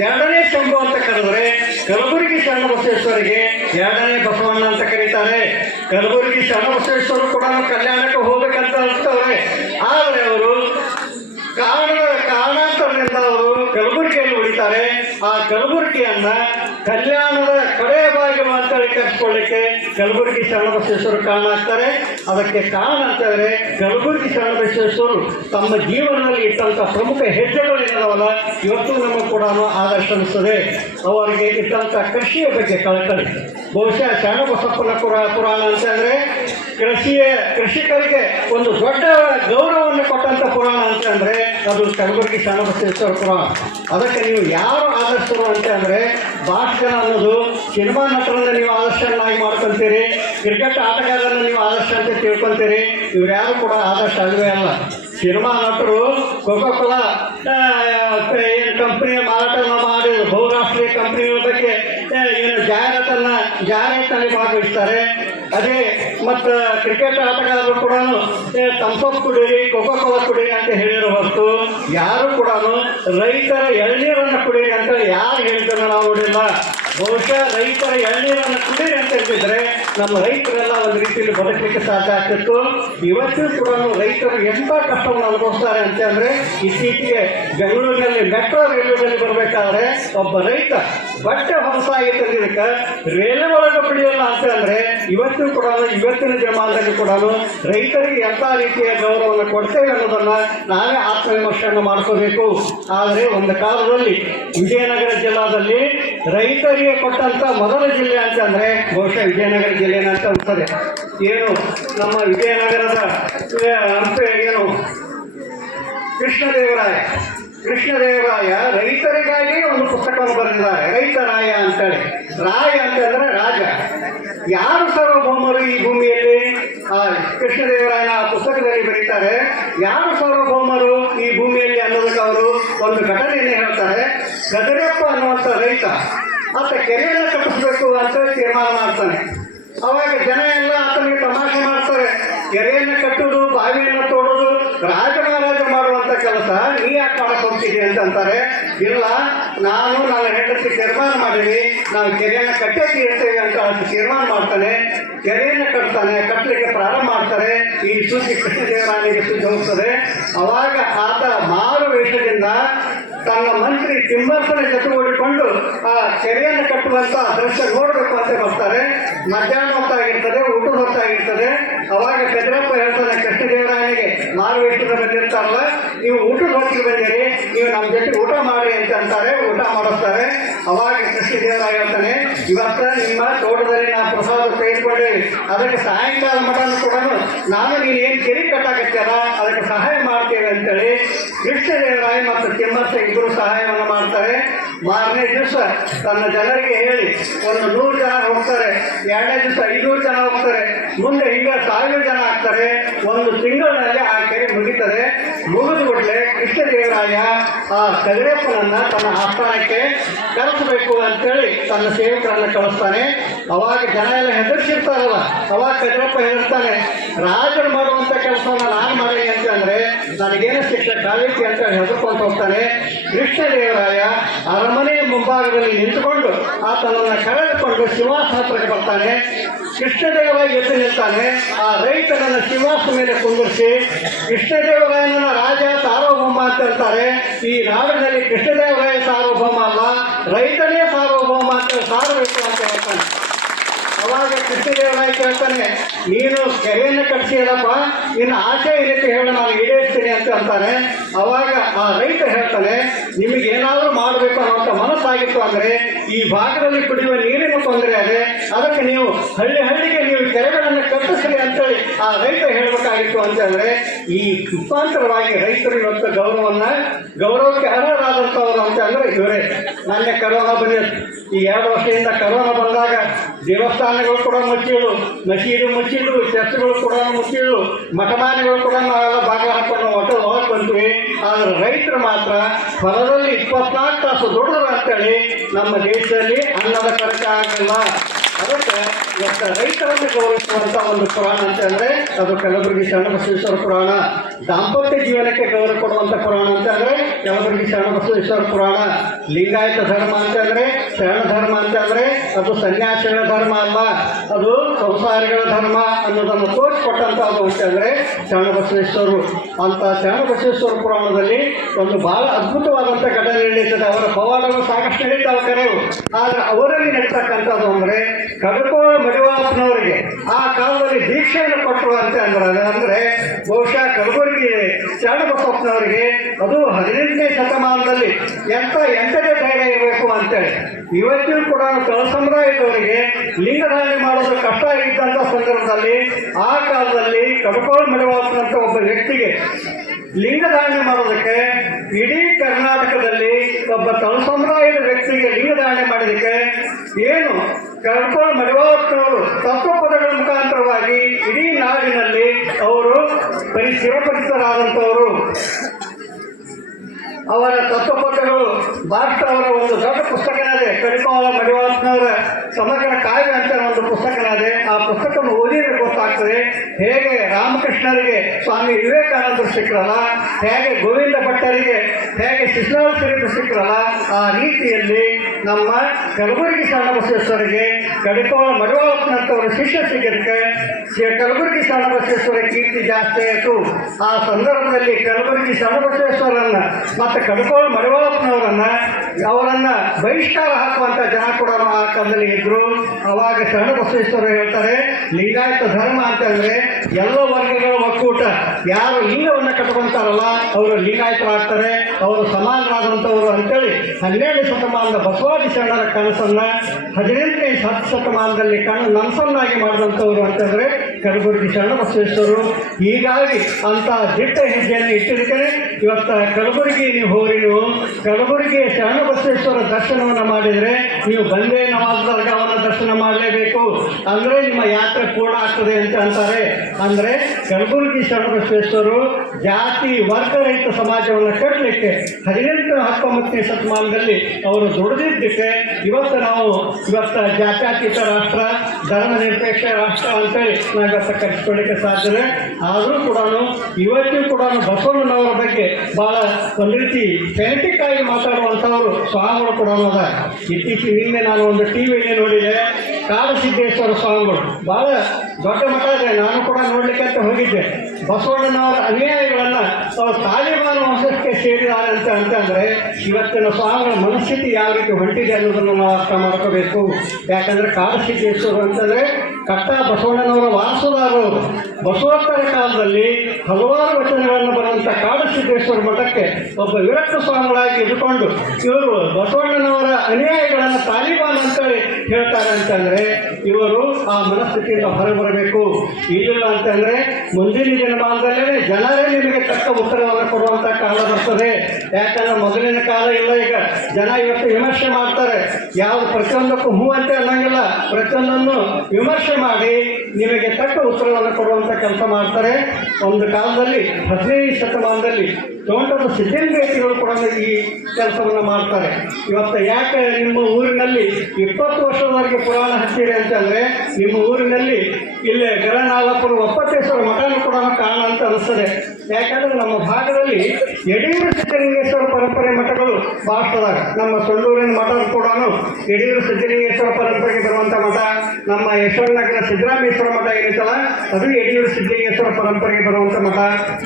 2ನೇ ಶಂಭು ಅಂತ ಕರೆದರೆ, ಕಲಬುರಗಿ ಶರಣ ಬಸವೇಶ್ವರಿಗೆ 2ನೇ ಬಸವಣ್ಣ ಅಂತ ಕರೀತಾರೆ. ಕಲಬುರಗಿ ಶರಣ ಬಸವೇಶ್ವರರು ಕೂಡ ಕಲ್ಯಾಣಕ್ಕೆ ಹೋಗ್ಬೇಕಂತ ಅನಿಸ್ತವ್ರೆ. ಆದರೆ ಅವರು ಕಾರಣಾಂತರದಿಂದ ಅವರು ಕಲಬುರಗಿಯಲ್ಲಿ ಉಳಿತಾರೆ. ಆ ಕಲಬುರಗಿಯನ್ನು ಕಲ್ಯಾಣದ ಕಡೆಯ ಬಾಗಿಲು ಅಂತೇಳಿ ಕರೆಸ್ಕೊಳ್ಳಿಕ್ಕೆ ಕಲಬುರಗಿ ಶರಣಬಸವೇಶ್ವರರು ಕಾರಣ ಆಗ್ತಾರೆ. ಅದಕ್ಕೆ ಕಾರಣ ಅಂತಂದರೆ ಕಲಬುರಗಿ ಶರಣಬಸವೇಶ್ವರರು ತಮ್ಮ ಜೀವನದಲ್ಲಿ ಇಟ್ಟಂಥ ಪ್ರಮುಖ ಹೆಜ್ಜೆಗಳು ಏನದವಲ್ಲ ಇವತ್ತು ನಮಗೆ ಕೂಡ ಆದರ್ಶ ಅನಿಸ್ತದೆ. ಅವರಿಗೆ ಇಟ್ಟಂಥ ಕೃಷಿಯ ಬಗ್ಗೆ ಕಳಕಳಿ. ಬಹುಶಃ ಶರಣಬಸಪ್ಪನ ಪುರಾಣ ಅಂತಂದರೆ ಕೃಷಿಕರಿಗೆ ಒಂದು ದೊಡ್ಡ ಗೌರವವನ್ನು ಕೊಟ್ಟಂಥ ಪುರಾಣ ಅಂತಂದರೆ ಅದು ಕಲಬುರಗಿ ಶರಣಬಸವೇಶ್ವರ ಪುರಾಣ. ಅದಕ್ಕೆ ನೀವು ಯಾರು ಆದರ್ಶರು ಅಂತ ಅಂದರೆ, ಭಾಷಣ ಅನ್ನೋದು ಸಿನಿಮಾ ನಟರನ್ನು ನೀವು ಆದರ್ಶನಾಗಿ ಮಾಡ್ಕೊತೀರಿ, ಕ್ರಿಕೆಟ್ ಆಟಗಾರರನ್ನು ನೀವು ಆದರ್ಶ ಅಂತ ತಿಳ್ಕೊತೀರಿ. ಇವ್ರು ಯಾರು ಕೂಡ ಆದರ್ಶ ಅಲ್ವೇ ಅಲ್ಲ. ಸಿನಿಮಾ ನಟರು ಕೋಕಾ-ಕೋಲಾ ಏನು ಕಂಪ್ನಿಯ ಮಾರಾಟ ಮಾಡಿದ್ರು, ಬಹುರಾಷ್ಟ್ರೀಯ ಕಂಪ್ನಿಗಳ ಬಗ್ಗೆ ಏನು ಜಾಹೀರಾತಲ್ಲಿ ಭಾಗವಹಿಸ್ತಾರೆ. ಅದೇ ಮತ್ತು ಕ್ರಿಕೆಟ್ ಆಟಗಾರರು ಕೂಡ ಥಮ್ಸಪ್ ಕುಡೀರಿ, ಕೋಕಾ-ಕೋಲಾ ಕುಡೀರಿ ಅಂತ ಹೇಳಿರೋ ಹೊರತು ಯಾರು ಕೂಡ ರೈತರ ಎಳ್ನೀರನ್ನು ಕುಡೀರಿ ಅಂತೇಳಿ ಯಾರು ಹೇಳಿದ್ದನ್ನು ನಾವು ನೋಡಿಲ್ಲ. ಬಹುಶಃ ರೈತರ ಎಳ್ನೀರನ್ನು ಕುಡೀರಿ ಅಂತ ಹೇಳ್ತಿದ್ರೆ ನಮ್ಮ ರೈತರೆಲ್ಲ ಒಂದು ರೀತಿಯಲ್ಲಿ ಬದುಕಲಿಕ್ಕೆ ಸಾಧ್ಯ ಆಗ್ತಿತ್ತು. ಇವತ್ತು ಕೂಡ ರೈತರು ಎಂಥ ಕಷ್ಟವನ್ನು ಅನುಭವಿಸ್ತಾರೆ ಅಂತಂದರೆ, ಇತ್ತೀಚೆಗೆ ಬೆಂಗಳೂರಿನಲ್ಲಿ ಮೆಟ್ರೋ ರೈಲ್ವೆದಲ್ಲಿ ಬರಬೇಕಾದ್ರೆ ಒಬ್ಬ ರೈತ ಬಟ್ಟೆ ಹೊಲಸಾಗಿ ತಂದಿದ್ದಕ್ಕೆ ರೈಲ್ವೆ ಒಳಗೆ ಬಿಡಿಯೋಲ್ಲ ಅಂತಂದರೆ ಇವತ್ತಿನ ದಿನಮಾನದಲ್ಲಿ ಕೂಡ ರೈತರಿಗೆ ಎಂಥ ರೀತಿಯ ಗೌರವವನ್ನು ಕೊಡ್ತೇವೆ ಅನ್ನೋದನ್ನು ನಾವೇ ಆತ್ಮವಿಮರ್ಶೆಯನ್ನು ಮಾಡ್ಕೋಬೇಕು. ಆದರೆ ಒಂದು ಕಾಲದಲ್ಲಿ ವಿಜಯನಗರ ಜಿಲ್ಲಾದಲ್ಲಿ ರೈತರಿಗೆ ಕೊಟ್ಟಂಥ ಮೊದಲ ಜಿಲ್ಲೆ ಅಂತಂದರೆ ಬಹುಶಃ ವಿಜಯನಗರ ಜಿಲ್ಲೆನ ಅಂತ ಅನ್ಸ್ತದೆ. ಏನು ನಮ್ಮ ವಿಜಯನಗರದ ಏನು ಕೃಷ್ಣದೇವರಾಯ ರೈತರಿಗಾಗಿ ಒಂದು ಪುಸ್ತಕವನ್ನು ಬರೆದಿದ್ದಾರೆ, ರೈತರಾಯ ಅಂತೇಳಿ. ರಾಯ ಅಂತಂದರೆ ರಾಜ. ಯಾರು ಸಾರ್ವಭೌಮರು ಈ ಭೂಮಿಯಲ್ಲಿ? ಕೃಷ್ಣದೇವರಾಯನ ಪುಸ್ತಕದಲ್ಲಿ ಬರೀತಾರೆ, ಯಾರು ಸಾರ್ವಭೌಮರು ಈ ಭೂಮಿಯಲ್ಲಿ ಅನ್ನೋದಕ್ಕೆ ಅವರು ಒಂದು ಘಟನೆಯನ್ನು ಹೇಳ್ತಾರೆ. ಗದರಪ್ಪ ಅನ್ನುವಂಥ ರೈತ ಆತ ಕೆರೆಯನ್ನು ಕಟ್ಟಿಸ್ಬೇಕು ಅಂತ ತೀರ್ಮಾನ ಮಾಡ್ತಾನೆ. ಅವಾಗ ಜನ ಎಲ್ಲ ಆತನಿಗೆ ತಮಾಷೆ ಮಾಡ್ತಾರೆ. ಕೆರೆಯನ್ನು ಕಟ್ಟುವುದು, ಬಾವಿಯನ್ನು ತೋಡೋದು ರಾಜ ಮಹಾರಾಜ ಮಾಡುವಂಥ ಕೆಲಸ. ಹೋಗ್ತಿದ್ವಿ ಅಂತ ಅಂತಾರೆ. ಇಲ್ಲ, ನಾನು ನನ್ನ ಹೆಂಡತಿ ತೀರ್ಮಾನ ಮಾಡಿದ್ವಿ, ನಾವು ಕೆರೆಯನ್ನು ಕಟ್ಟೇ ತೀರ್ತೇವೆ ಅಂತ ತೀರ್ಮಾನ ಮಾಡ್ತಾನೆ. ಕೆರೆಯನ್ನು ಕಟ್ಟಲಿಕ್ಕೆ ಪ್ರಾರಂಭ ಮಾಡ್ತಾರೆ. ಈ ಸುದ್ದಿ ಕೃಷ್ಣದೇವರಾಯನಿಗೆ ಸುದ್ದಿ ಹೋಗ್ತದೆ. ಅವಾಗ ಆತ ಮಾರು ವೇಷದಿಂದ ತನ್ನ ಮಂತ್ರಿ ತಿಮ್ಮಪ್ಪನ ಜೊತೆಗೂಡಿಕೊಂಡು ಆ ಕೆರೆಯನ್ನು ಕಟ್ಟುವಂತ ದೃಶ್ಯ ನೋಡಬೇಕು ಅಂತ ಬರ್ತಾರೆ. ಮಧ್ಯಾಹ್ನ ಹೊತ್ತಾಗಿರ್ತದೆ, ಊಟದ ಹೊತ್ತಾಗಿರ್ತದೆ. ಅವಾಗ ಕದ್ರಪ್ಪ ಹೇಳ್ತಾನೆ ಕೃಷ್ಣದೇವರಾಯನಿಗೆ, ಮಾರುವೇಷದ ಬಂದಿರ್ತಾರಲ್ಲ, ನೀವು ಊಟದ ಹೊತ್ತಿಗೆ ಬಂದಿರಿ, ನೀವು ನಮ್ಮ ಜೊತೆ ಊಟ ಮಾಡಿ ಅಂತ ಅಂತಾರೆ. ಊಟ ಮಾಡಿಸ್ತಾರೆ. ಅವಾಗ ಕೃಷ್ಣದೇವರಾಯ ಹೇಳ್ತಾನೆ, ಇವತ್ತ ನಿಮ್ಮ ತೋಟದಲ್ಲಿ ನಾವು ಪ್ರಸಾದ ತೆಗೆದುಕೊಂಡೇವಿ, ಅದಕ್ಕೆ ಸಾಯಂಕಾಲ ಮಟನ್ನು ಕೂಡ ನಾನು ನೀನೇನು ಕೆರೆ ಕಟ್ಟಾಕತ್ತೀರ ಅದಕ್ಕೆ ಸಹಾಯ ಮಾಡ್ತೇವೆ ಅಂತೇಳಿ ಕೃಷ್ಣದೇವರಾಯ ಮತ್ತು ತಿಮ್ಮಪ್ಪ ಇಬ್ಬರು ಸಹಾಯವನ್ನು ಮಾಡ್ತಾರೆ. ಮಾರನೇ ದಿವಸ ತನ್ನ ಜನರಿಗೆ ಹೇಳಿ ಒಂದು 100 ಜನ ಹೋಗ್ತಾರೆ, 2ನೇ ದಿವಸ 500 ಜನ ಹೋಗ್ತಾರೆ, ಮುಂದೆ ಈಗ 1000 ಜನ ಆಗ್ತಾರೆ. ಒಂದು ತಿಂಗಳಿನಲ್ಲಿ ಆ ಕೆರೆ ಮುಗಿತದೆ. ಮುಗಿದು ಕೂಡಲೇ ಕೃಷ್ಣದೇವರಾಯ ಆ ಕದಿರಪ್ಪನನ್ನ ತನ್ನ ಆಸ್ಥಾನಕ್ಕೆ ಕರೆಸಬೇಕು ಅಂತೇಳಿ ತನ್ನ ಸೇವಕರನ್ನ ಕಳಿಸ್ತಾನೆ. ಅವಾಗ ಜನ ಎಲ್ಲ ಹೆದರ್ಸಿರ್ತಾರಲ್ಲ, ಅವಾಗ ಕದಿರಪ್ಪ ಹೇಳ್ತಾನೆ, ರಾಜರು ಮಾಡುವಂತ ಕೆಲಸವನ್ನ ನಾನು ಮಾಡಿ ಅಂತ ಅಂದ್ರೆ ನನಗೇನು ಶಿಕ್ಷೆ ಕಾಲಿಕೆ ಅಂತ ಹೆದರ್ಕೊಂತ ಹೋಗ್ತಾನೆ. ಕೃಷ್ಣದೇವರಾಯ ಅರಮನೆಯ ಮುಂಭಾಗದಲ್ಲಿ ನಿಂತುಕೊಂಡು ಆತನನ್ನು ಕರೆದುಕೊಂಡು ಸಿಂಹಾಸನಕ್ಕೆ ಬರ್ತಾನೆ. ಕೃಷ್ಣದೇವರಾಯ ಎದ್ದು ನಿಲ್ತಾನೆ. ಆ ರೈತನನ್ನ ಸಿಂಹಾಸನ ಮೇಲೆ ಕುಂದಿರಿಸಿ ಕೃಷ್ಣದೇವರಾಯನ ರಾಜ ಸಾರ್ವಭೌಮ ಅಂತ ಹೇಳ್ತಾರೆ. ಈ ನಾಡಿನಲ್ಲಿ ಕೃಷ್ಣದೇವರಾಯ ಸಾರ್ವಭೌಮ ಅಲ್ಲ, ರೈತನೇ ಸಾರ್ವಭೌಮ ಅಂತ ಸಾರಬೇಕು ಅಂತ ಹೇಳ್ತಾನೆ. ಅವಾಗ ಕೃಷ್ಣದೇವರಾಯ ಕೇಳ್ತಾನೆ, ನೀನು ಕೆರೆಯನ್ನು ಕಟ್ಟಿಸಿಯಲ್ಲಪ್ಪ, ನಿನ್ನ ಆಸೆ ಇದಕ್ಕೆ ಹೇಳು, ನಾನು ಈಡೇರಿಸ್ತೀನಿ ಅಂತ ಅಂತಾನೆ. ಅವಾಗ ಆ ರೈತ ಹೇಳ್ತಾನೆ, ನಿಮಗೇನಾದರೂ ಮಾಡಬೇಕು ಅನ್ನೋಂಥ ಮನಸ್ಸಾಗಿತ್ತು ಅಂದರೆ ಈ ಭಾಗದಲ್ಲಿ ಕುಡಿಯುವ ನೀರಿನ ತೊಂದರೆ ಇದೆ, ಅದಕ್ಕೆ ನೀವು ಹಳ್ಳಿಗೆ ನೀವು ಕೆರೆಗಳನ್ನು ಕಟ್ಟಿಸ್ರಿ ಅಂತೇಳಿ ಆ ರೈತ ಹೇಳಬೇಕಾಗಿತ್ತು ಅಂತಂದರೆ ಈ ರೂಪಾಂತರವಾಗಿ ರೈತರು ಇವತ್ತು ಗೌರವಕ್ಕೆ ಅರ್ಹರಾದಂಥವ್ರು ಅಂತ ಅಂದರೆ ಇವರೇ. ಮೊನ್ನೆ ಕರೋನಾ ಬಂದಿದೆ. ಈ 2 ವರ್ಷದಿಂದ ಕರೋನಾ ಬಂದಾಗ ದೇವಸ್ಥಾನಗಳು ಕೂಡ ಮುಚ್ಚಿಳು, ಮಸೀದಿ ಮುಚ್ಚಿಳು, ಚರ್ಚ್ಗಳು ಕೂಡ ಮುಚ್ಚಿಳು, ಮಠಮಾನ್ಯಗಳು ಕೂಡ ನಾವೆಲ್ಲ ಬಾಗಿಲು ಹಾಕೊಂಡು ಒಟ್ಟು ಹೋಗಿ ಬಂದ್ವಿ. ಆದರೆ ರೈತರು ಮಾತ್ರ ಹೊಲದಲ್ಲಿ 24 ತಾಸು ದುಡಿದ್ರು ಅಂತೇಳಿ ನಮ್ಮ ದೇಶದಲ್ಲಿ ಅನ್ನದ ಕೊರತೆ ಆಗಲ್ಲ. ಅದಕ್ಕೆ ಇವತ್ತು ರೈತರನ್ನು ಗೌರವಿಸುವಂಥ ಒಂದು ಪುರಾಣ ಅಂತಂದರೆ ಅದು ಕಲಬುರಗಿ ಶರಣಬಸವೇಶ್ವರ ಪುರಾಣ. ದಾಂಪತ್ಯ ಜೀವನಕ್ಕೆ ಗೌರವ ಕೊಡುವಂಥ ಪುರಾಣ ಅಂತಂದರೆ ಕಲಬುರಗಿ ಶರಣಬಸವೇಶ್ವರ ಪುರಾಣ. ಲಿಂಗಾಯತ ಧರ್ಮ ಅಂತಂದರೆ ಶರಣ ಧರ್ಮ ಅಂತಂದರೆ ಅದು ಸನ್ಯಾಸಿಗಳ ಧರ್ಮ ಅಲ್ಲ, ಅದು ಸಂಸಾರಿಗಳ ಧರ್ಮ ಅನ್ನೋದನ್ನು ತೋರಿಸ್ಕೊಟ್ಟಂಥದ್ದು ಅಂತಂದರೆ ಶರಣಬಸವೇಶ್ವರರು. ಅಂತ ಶರಣಬಸವೇಶ್ವರ ಪುರಾಣದಲ್ಲಿ ಒಂದು ಬಹಳ ಅದ್ಭುತವಾದಂಥ ಘಟನೆ ನಡೀತದೆ. ಅವರ ಪವಾಡಗಳು ಸಾಕಷ್ಟು ನಡೀತಾವೆ ಕರೆವು. ಆದರೆ ಅವರಲ್ಲಿ ನಡೀತಕ್ಕಂಥದ್ದು ಅಂದರೆ ಕಡಕೋಳ ಮಡಿವಾಳಪ್ಪನವರಿಗೆ ಆ ಕಾಲದಲ್ಲಿ ದೀಕ್ಷೆಯನ್ನು ಕೊಟ್ಟರು ಅಂತ ಅಂದರೆ ಬಹುಶಃ ಕಲಬುರಗಿ ಶರಣಬಸಪ್ಪನವರಿಗೆ ಅದು 18ನೇ ಶತಮಾನದಲ್ಲಿ ಎಂಟನೇ ಧೈರ್ಯ ಇರಬೇಕು ಅಂತೇಳಿ. ಇವತ್ತಿಗೂ ಕೂಡ ತಳ ಸಮುದಾಯದವರಿಗೆ ಲಿಂಗಧಾರಣೆ ಮಾಡೋದು ಕಷ್ಟ ಆಗಿದ್ದಂಥ ಸಂದರ್ಭದಲ್ಲಿ ಆ ಕಾಲದಲ್ಲಿ ಕಡಕೋಳ ಮಡಿವಾಳಪ್ಪನಂತ ಒಬ್ಬ ವ್ಯಕ್ತಿಗೆ ಲಿಂಗಧಾರಣೆ ಮಾಡೋದಕ್ಕೆ ಇಡೀ ಕರ್ನಾಟಕದಲ್ಲಿ ಒಬ್ಬ ತಳ ಸಮುದಾಯದ ವ್ಯಕ್ತಿಗೆ ಲಿಂಗಧಾರಣೆ ಮಾಡೋದಕ್ಕೆ ಏನು ಕಡಕೋಳ ಮಡಿವಾಳಪ್ಪನವರು ತತ್ವಪದಗಳ ಮುಖಾಂತರವಾಗಿ ಇಡೀ ನಾಡಿನಲ್ಲಿ ಅವರು ಚಿರಪರಿಚಿತರಾದಂಥವರು. ಅವರ ತತ್ವಪದಗಳು ಭಾರತ ಅವರ ಒಂದು ದೊಡ್ಡ ಪುಸ್ತಕನಾದೆ. ಕಡಕೋಳ ಮಡಿವಾಳಪ್ಪನವರ ಸಮಗ್ರ ಕಾವ್ಯ ಅಂತ ಒಂದು ಪುಸ್ತಕನಾದೆ. ಆ ಪುಸ್ತಕವನ್ನು ಓದಿದ್ರೆ ಗೊತ್ತಾಗ್ತದೆ ಹೇಗೆ ರಾಮಕೃಷ್ಣರಿಗೆ ಸ್ವಾಮಿ ವಿವೇಕಾನಂದರು ಸಿಕ್ಕರಲ್ಲ, ಹೇಗೆ ಗೋವಿಂದ ಭಟ್ಟರಿಗೆ ಹೇಗೆ ಶಿಶುನಾಳ ಶರೀಫರು ಸಿಕ್ಕರಲ್ಲ, ಆ ರೀತಿಯಲ್ಲಿ ನಮ್ಮ ಕಲಬುರಗಿ ಶರಣಬಸವೇಶ್ವರಿಗೆ ಕಡಕೋಳ ಮಡಿವಾಳಪ್ಪನಂತವರ ಶಿಷ್ಯ ಸಿಗೋದಕ್ಕೆ ಕಲಬುರಗಿ ಶರಣಬಸವೇಶ್ವರ ಕೀರ್ತಿ ಜಾಸ್ತಿ ಆಯಿತು. ಆ ಸಂದರ್ಭದಲ್ಲಿ ಕಲಬುರಗಿ ಶರಣಬಸವೇಶ್ವರನ್ನ ಮತ್ತು ಕಡಕೋಳ ಅವರನ್ನ ಬಹಿಷ್ಕಾರ ಹಾಕುವಂತ ಜನ ಕೂಡ ಆ ಕಾಲದಲ್ಲಿ ಇದ್ರು. ಅವಾಗ ಶರಣಬಸವೇಶ್ವರ ಹೇಳ್ತಾರೆ, ಲಿಂಗಾಯತ ಧರ್ಮ ಅಂತಂದ್ರೆ ಎಲ್ಲ ವರ್ಗಗಳ ಒಕ್ಕೂಟ. ಯಾರು ಲಿಂಗವನ್ನು ಕಟ್ಕೊಂತಾರಲ್ಲ ಅವರು ಲಿಂಗಾಯತರಾಗ್ತಾರೆ, ಅವರು ಸಮಾನರಾದಂಥವ್ರು ಅಂತೇಳಿ 12ನೇ ಶತಮಾನದ ಬಸವಾದಿ ಶರಣರ ಕನಸನ್ನ 18ನೇ ಶತಮಾನದಲ್ಲಿ ನನಸನ್ನಾಗಿ ಮಾಡಿದಂಥವ್ರು ಅಂತಂದ್ರೆ ಕಲಬುರಗಿ ಶರಣಬಸವೇಶ್ವರರು. ಹೀಗಾಗಿ ಅಂತ ದಿಟ್ಟ ಹೆಜ್ಜೆಯನ್ನು ಇಟ್ಟಿದ್ದಕ್ಕೆ ಇವತ್ತ ಕಲಬುರಗಿ ನೀವು ಹೋಗಿ ನೀವು ಕಲಬುರಗಿಯ ಶರಣಬಸವೇಶ್ವರ ದರ್ಶನವನ್ನು ಮಾಡಿದರೆ ನೀವು ಬಂದೇ ನವಾಜ್ ದರ್ಗಾವನ್ನು ದರ್ಶನ ಮಾಡಲೇಬೇಕು, ಅಂದರೆ ನಿಮ್ಮ ಯಾತ್ರೆ ಪೂರ್ಣ ಆಗ್ತದೆ ಅಂತ ಅಂತಾರೆ. ಅಂದರೆ ಕಲಬುರಗಿ ಶರಣಬಸವೇಶ್ವರರು ಜಾತಿ ವರ್ಗ ರಹಿತ ಸಮಾಜವನ್ನು ಕಟ್ಟಲಿಕ್ಕೆ 18-19ನೇ ಶತಮಾನದಲ್ಲಿ ಅವರು ದುಡಿದಿದ್ದಕ್ಕೆ ಇವತ್ತು ಜಾತ್ಯತೀತ ರಾಷ್ಟ್ರ, ಧರ್ಮ ನಿರಪೇಕ್ಷ ರಾಷ್ಟ್ರ ಅಂತೇಳಿ ನಾವು ಇವತ್ತು ಕಟ್ಟಿಸ್ಕೊಳ್ಳಿಕ್ಕೆ ಸಾಧ್ಯತೆ. ಆದರೂ ಕೂಡ ಇವತ್ತಿಗೂ ಕೂಡ ಬಸವಣ್ಣನವರ ಬಗ್ಗೆ ಭಾಳ ಒಂದು ರೀತಿ ಫೆನೆಟಿಕ್ ಆಗಿ ಮಾತಾಡುವಂಥವರು ಸ್ವಾಮಿಗಳು ಕೂಡ ಅದ. ಇತ್ತೀಚೆಗೆ ನಿನ್ನೆ ನಾನು ಒಂದು ಟಿವಿಯಲ್ಲಿ ನೋಡಿದೆ, ಕಾಡಸಿದ್ದೇಶ್ವರ ಸ್ವಾಮಿಗಳು ಭಾಳ ದೊಡ್ಡ ಮಠ ಇದೆ. ನಾನು ಕೂಡ ನೋಡ್ಲಿಕ್ಕೆ ಅಂತ ಹೋಗಿದ್ದೆ. ಬಸವಣ್ಣನವರ ಅನ್ಯಾಯಗಳನ್ನು ಅವರು ತಾಲಿಬಾನ್ ವಂಶಕ್ಕೆ ಸೇರಿದ್ದಾರೆ ಅಂತಂದರೆ ಇವತ್ತಿನ ಸ್ವಾಮಿಗಳ ಮನಸ್ಥಿತಿ ಯಾವ ರೀತಿ ಹೊಂಟಿದೆ ಅನ್ನೋದನ್ನು ನಾವು ಅರ್ಥ ಮಾಡ್ಕೋಬೇಕು. ಯಾಕಂದರೆ ಕಾಡಸಿದ್ದೇಶ್ವರ ಅಂತಂದರೆ ಕಟ್ಟ ಬಸವಣ್ಣನವರ ವಾರಸುದಾರರು. ಬಸವೋತ್ತರ ಕಾಲದಲ್ಲಿ ಹಲವಾರು ವಚನಗಳನ್ನು ಬರುವಂಥ ಕಾಡಸಿದ್ದೇಶ್ವರ ಮಠಕ್ಕೆ ಒಬ್ಬ ವಿರಕ್ತ ಸ್ವಾಮಿಗಳಾಗಿ ಇದ್ದುಕೊಂಡು ಇವರು ಬಸವಣ್ಣನವರ ಅನ್ಯಾಯಗಳನ್ನು ತಾಲಿಬಾನ್ ಅಂತೇಳಿ ಹೇಳ್ತಾರೆ ಅಂತಂದರೆ ಇವರು ಆ ಮನಸ್ಥಿತಿಯಿಂದ ಹೊರಬರಬೇಕು. ಇದಿಲ್ಲ ಅಂತಂದರೆ ಮುಂದಿನ ದಿನಮಾನದಲ್ಲೇ ಜನರೇ ನಿಮಗೆ ತಕ್ಕ ಉತ್ತರವನ್ನು ಕೊಡುವಂಥ ಕಾಲ ಬರ್ತದೆ. ಯಾಕಂದ್ರೆ ಮೊದಲಿನ ಕಾಲ ಇಲ್ಲ. ಈಗ ಜನ ಇವತ್ತು ವಿಮರ್ಶೆ ಮಾಡ್ತಾರೆ. ಯಾವುದು ಪ್ರತಿಯೊಂದಕ್ಕೂ ಹೂ ಅಂತ ಅನ್ನೋಂಗಿಲ್ಲ. ಪ್ರತಿಯೊಂದನ್ನು ವಿಮರ್ಶೆ ಮಾಡಿ ನಿಮಗೆ ತಕ್ಕ ಉತ್ತರವನ್ನು ಕೊಡುವಂಥ ಕೆಲಸ ಮಾಡ್ತಾರೆ. ಒಂದು ಕಾಲದಲ್ಲಿ 15ನೇ ಶತಮಾನದಲ್ಲಿ ತೋಂಟದ ಸಿದ್ಧಲಿಂಗೇಟಿಗಳು ಕೂಡ ಈ ಕೆಲಸವನ್ನು ಮಾಡ್ತಾರೆ. ಇವತ್ತು ಯಾಕೆ ನಿಮ್ಮ ಊರಿನಲ್ಲಿ 20 ವರ್ಷದವರೆಗೆ ಪುರಾಣ ಹಚ್ಚಿರಿ ಅಂತಂದರೆ ನಿಮ್ಮ ಊರಿನಲ್ಲಿ ಇಲ್ಲೇ ಗರನಾಳಪುರ ಒಪ್ಪತ್ತೇಶ್ವರ ಮಠನೂ ಕೂಡ ಕಾರಣ ಅಂತ ಅನಿಸ್ತದೆ. ಯಾಕಂದರೆ ನಮ್ಮ ಭಾಗದಲ್ಲಿ ಯಡಿಯೂರು ಸಿದ್ಧಲಿಂಗೇಶ್ವರ ಪರಂಪರೆ ಮಠಗಳು ಭಾರತದಾಗ. ನಮ್ಮ ಸೊಂಡೂರಿನ ಮಠ ಕೂಡ ಯಡಿಯೂರು ಸಿದ್ಧಲಿಂಗೇಶ್ವರ ಪರಂಪರೆಗೆ ಬರುವಂಥ ಮಠ. ನಮ್ಮ ಯಶವಂತನಗರ ಸಿದ್ದರಾಮೇಶ್ವರ ಮಠ ಏನಿತ್ತಲ್ಲ ಅದು ಯಡಿಯೂರು ಸಿದ್ಧಲಿಂಗೇಶ್ವರ ಪರಂಪರೆಗೆ ಬರುವಂಥ ಮಠ.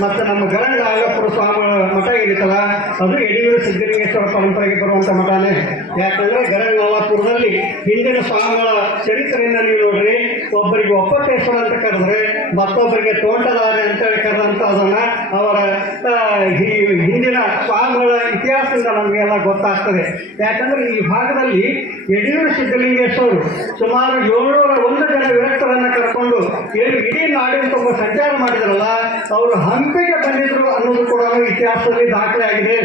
ಮತ್ತು ನಮ್ಮ ಗರನಾಳಪುರ ಸ್ವಾಮಿಗಳ ಮಠ ಏನಿತ್ತಲ್ಲ ಅದು ಯಡಿಯೂರು ಸಿದ್ಧಲಿಂಗೇಶ್ವರ ಪರಂಪರೆಗೆ ಬರುವಂಥ ಮಠನೇ. ಯಾಕಂದರೆ ಗರನಾಳಪುರದಲ್ಲಿ ಹಿಂದಿನ ಸ್ವಾಮಿಗಳ ಚರಿತ್ರೆಯನ್ನು ನೀವು ನೋಡ್ರಿ. ಒಬ್ಬರಿಗೆ ಒಪ್ಪತ್ತೇಶ್ವರ ಅಂತ ಕರೆದ್ರೆ ಮತ್ತೊಬ್ಬರಿಗೆ ತೋಂಟದಾರೆ ಅಂತೇಳಿ ಕರೆದಂಥ ಅದನ್ನು ಅವರ ಹಿಂದಿನ ಸ್ವಾಮಿಗಳ ಇತಿಹಾಸದಿಂದ ನಮಗೆಲ್ಲ ಗೊತ್ತಾಗ್ತದೆ. ಯಾಕಂದರೆ ಈ ಭಾಗದಲ್ಲಿ ಯಡಿಯೂರು ಸಿದ್ಧಲಿಂಗೇಶ್ವರು ಸುಮಾರು 701 ಜನ ವಿರಕ್ತರನ್ನು ಕರ್ಕೊಂಡು ಏನು ಇಡೀ ನಾಡಿನ ತುಂಬ ಸಂಚಾರ ಮಾಡಿದ್ರಲ್ಲ ಅವರು ಹಂಪಿಗೆ ಬಂದಿದ್ರು ಅನ್ನೋದು ಕೂಡ ಇತಿಹಾಸದಲ್ಲಿ ದಾಖಲೆ ಆಗಿದೆ.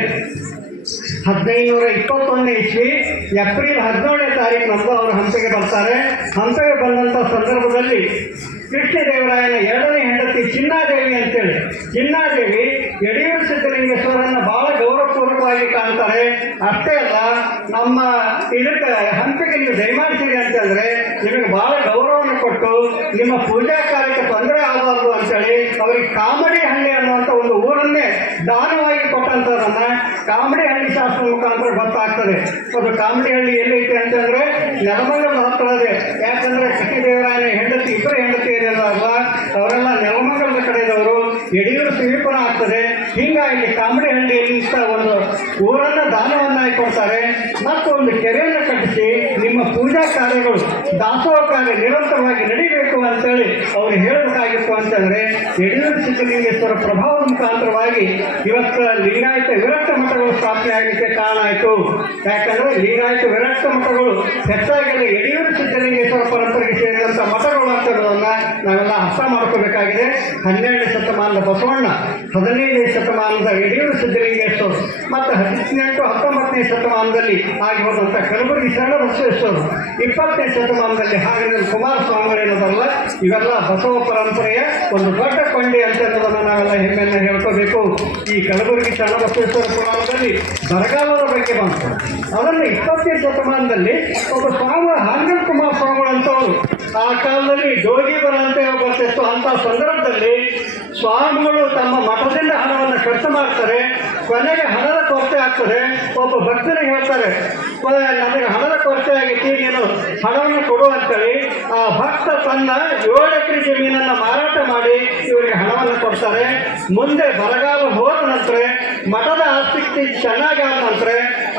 1521 ಇಸ್ವಿ ಏಪ್ರಿಲ್ 17ನೇ ತಾರೀಕಿನಂದು ಅವರು ಹಂಪಿಗೆ ಬರ್ತಾರೆ. ಹಂಪಿಗೆ ಬಂದಂಥ ಸಂದರ್ಭದಲ್ಲಿ ಕೃಷ್ಣದೇವರಾಯನ 2ನೇ ಹೆಂಡತಿ ಚಿನ್ನಾದೇವಿ ಅಂತೇಳಿ, ಚಿನ್ನಾದೇವಿ ಯಡಿಯೂರು ಸಿದ್ಧಲಿಂಗೇಶ್ವರನ್ನು ಭಾಳ ಗೌರವಪೂರ್ವಕವಾಗಿ ಕಾಣ್ತಾರೆ. ಅಷ್ಟೇ ಅಲ್ಲ, ನಮ್ಮ ಇದಕ್ಕೆ ಹಂಪಿಗೆ ನೀವು ದಯಮಾಡಿಸಿರಿ ಅಂತಂದರೆ ನಿಮಗೆ ಭಾಳ ಗೌರವವನ್ನು ಕೊಟ್ಟು ನಿಮ್ಮ ಪೂಜಾ ಕಾರ್ಯಕ್ಕೆ ತೊಂದರೆ ಆಗಬಾರ್ದು ಅಂತೇಳಿ ಅವರಿಗೆ ಕಾಮಡಿ ಹಳ್ಳಿ ಅನ್ನುವಂಥ ಒಂದು ಊರನ್ನೇ ದಾನವಾಗಿ ಕೊಟ್ಟಂಥದ್ದನ್ನು ಕಾಮಡಿ ಹಳ್ಳಿ ಶಾಸ್ತ್ರ ಮುಖಾಂತರ ಗೊತ್ತಾಗ್ತದೆ. ಅದು ಕಾಮಡಿ ಹಳ್ಳಿ ಎಲ್ಲೈತೆ ಅಂತಂದರೆ ನೆಲಮಂಗಲದ ಹತ್ರ ಇದೆ. ಯಾಕಂದರೆ ಕೃಷ್ಣದೇವರಾಯನ ಹೆಂಡತಿ ಇಬ್ಬರು ಹೆಂಡತಿ ಏನಿರಲ್ಲ ಅವರೆಲ್ಲ ನೆಲಮಂಗಲದ ಕಡೆದವರು. ಯಡಿಯೂರು ಸಮೀಪನ ಆಗ್ತದೆ. ಹೀಗಾಗಿ ಕಾಮಡಿ ಹಳ್ಳಿಯಲ್ಲಿ ಒಂದು ಊರನ್ನು ದಾನವನ್ನಾಗಿ ಕೊಡ್ತಾರೆ. ಮತ್ತು ಒಂದು ಕೆರೆಯನ್ನು ಕಟ್ಟಿಸಿ ನಿಮ್ಮ ಪೂಜಾ ಕಾರ್ಯಗಳು ದಾಸೋಹ ಕಾರ್ಯ ನಿರಂತರವಾಗಿ ನಡೀಬೇಕು ಅಂತೇಳಿ ಅವರು ಹೇಳಬೇಕಾಗಿತ್ತು. ಅಂತಂದರೆ ಯಡಿಯೂರು ಸಿದ್ಧಲಿಂಗೇಶ್ವರ ಪ್ರಭಾವದ ಮುಖಾಂತರವಾಗಿ ಇವತ್ತು ಲಿಂಗಾಯತ ವಿರಕ್ತ ಮಠಗಳು ಸ್ಥಾಪನೆ ಆಗಲಿಕ್ಕೆ ಕಾರಣ ಆಯಿತು. ಯಾಕಂದರೆ ಲಿಂಗಾಯತ ವಿರಕ್ತ ಮಠಗಳು ಹೆಚ್ಚಾಗಿಲ್ಲ ಯಡಿಯೂರು ಸಿದ್ಧಲಿಂಗೇಶ್ವರ ಪರಂಪರೆಗೆ ಸೇರಿದಂಥ ಮಠಗಳು ಅಂತ ಇರೋದನ್ನು ನಾವೆಲ್ಲ ಅರ್ಥ ಮಾಡ್ಕೋಬೇಕಾಗಿದೆ. 12ನೇ ಶತಮಾನದ ಬಸವಣ್ಣ, 15ನೇ ಶತಮಾನದ ಯಡಿಯೂರು ಸಿದ್ಧಲಿಂಗೇಶ್ವರು ಮತ್ತು 18, 19ನೇ ಶತಮಾನದಲ್ಲಿ ಆಗಿ ಹೋದಂಥ ಕಲಬುರಗಿ ಶರಣ ಬಸವೇಶ್ವರು, 20ನೇ ಶತಮಾನದಲ್ಲಿ ಹಾಗೇನೆ ಕುಮಾರಸ್ವಾಮಿಗಳೇನದಲ್ಲ ಇವೆಲ್ಲ ಬಸವ ಪರಂಪರೆಯ ಒಂದು ದೊಡ್ಡ ಕೊಂಡಿ ಅಂತ ಅನ್ನೋದನ್ನು ನಾವೆಲ್ಲ ಹೆಮ್ಮೆಯನ್ನು ಹೇಳ್ಕೋಬೇಕು. ಈ ಕಲಬುರಗಿ ಶರಣ ಬಸವೇಶ್ವರ ಪುರಾಣದಲ್ಲಿ ಬರಗಾಲದ ಬಗ್ಗೆ ಬಂತು. ಅದನ್ನು 20ನೇ ಶತಮಾನದಲ್ಲಿ ಒಬ್ಬ ಸ್ವಾಮಿ ಹಾಂಗಲ್ ಕುಮಾರ ಸ್ವಾಮಿಗಳು ಅಂತವರು ಆ ಕಾಲದಲ್ಲಿ ಡೋಗಿ ಬರ ಅಂತ ಬರ್ತಿತ್ತು. ಅಂಥ ಸಂದರ್ಭದಲ್ಲಿ ಸ್ವಾಮಿಗಳು ತಮ್ಮ ಮಠದಿಂದ ಹಣವನ್ನು ಖರ್ಚು ಮಾಡ್ತಾರೆ. ಕೊನೆಗೆ ಹಣದ ಕೊರತೆ ಆಗ್ತದೆ. ಒಬ್ಬ ಭಕ್ತನಿಗೆ ಹೇಳ್ತಾರೆ, ನನಗೆ ಹಣದ ಕೊರತೆ ಆಗೈತಿ, ನೀನು ಹಣವನ್ನು ಕೊಡು ಅಂತೇಳಿ ಆ ಭಕ್ತ ತನ್ನ 7 ಎಕರೆ ಜಮೀನನ್ನು ಮಾರಾಟ ಮಾಡಿ ಇವರಿಗೆ ಹಣವನ್ನು ಕೊಡ್ತಾರೆ. ಮುಂದೆ ಬರಗಾಲ ಹೋದ ನಂತರ ಮಠದ ಆಸ್ತಿ ಚೆನ್ನಾಗಾದ ನಂತರ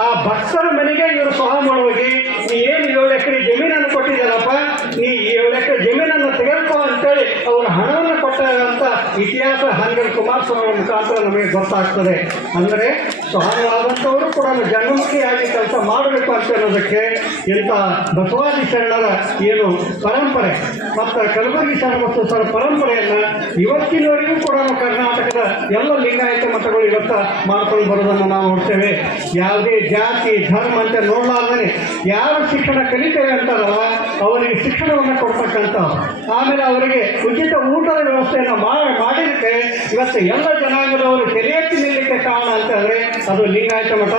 ಆ ಭಕ್ತರ ಮನೆಗೆ ಇವರು ಸ್ವಾಮಿಗಳು ಹೋಗಿ, ನೀ ಏನು 7 ಎಕರೆ ಜಮೀನನ್ನು ಕೊಟ್ಟಿದ್ದಾರಪ್ಪ, ನೀ 7 ಎಕರೆ ಜಮೀನನ್ನು ತೆಗೆದುಕೋ ಅಂತೇಳಿ ಅವರು ಹಣವನ್ನು ಕೊಟ್ಟಂಥ ಇತಿಹಾಸ ಹಾಂಗಲ್ ಕುಮಾರಸ್ವಾಮಿ ಮುಖಾಂತರ ನಮಗೆ ಗೊತ್ತಾಗ್ತದೆ. ಅಂದರೆ ಸ್ವಾಮಿಗಳಾದಂಥವರು ಕೂಡ ಜನಮುಖಿಯಾಗಿ ಕೆಲಸ ಮಾಡಬೇಕು ಅಂತ ಅನ್ನೋದಕ್ಕೆ ಇಂಥ ಬಸವಾದಿ ಶರಣರ ಏನು ಪರಂಪರೆ ಮತ್ತು ಕಲಬುರಗಿ ಶರಣ ಬಸವೇಶ್ವರ ಪರಂಪರೆಯನ್ನು ಇವತ್ತಿನವರೆಗೂ ಕೂಡ ಕರ್ನಾಟಕದ ಎಲ್ಲ ಲಿಂಗಾಯತ ಮಠಗಳು ಇವತ್ತು ಮಾಡ್ಕೊಂಡು ಬರೋದನ್ನು ನಾವು ನೋಡ್ತೇವೆ. ಯಾವುದೇ ಜಾತಿ ಧರ್ಮ ಅಂತ ನೋಡಲಾರ್ದೇ ಯಾರು ಶಿಕ್ಷಣ ಕಲಿತೇವೆ ಅಂತಾರಲ್ಲ ಅವರಿಗೆ ಶಿಕ್ಷಣವನ್ನು ಕೊಡ್ತಕ್ಕಂಥ, ಆಮೇಲೆ ಅವರಿಗೆ ಉಚಿತ ಊಟದ ವ್ಯವಸ್ಥೆಯನ್ನು ಮಾಡಿದಕ್ಕೆ ಇವತ್ತು ಎಲ್ಲ ಜನಾಂಗದವರು ತಲೆ ಎತ್ತಿ ನಿಲ್ಲಕ್ಕೆ ಕಾರಣ ಅಂತಂದ್ರೆ ಅದು ಲಿಂಗಾಯತ ಮಠ.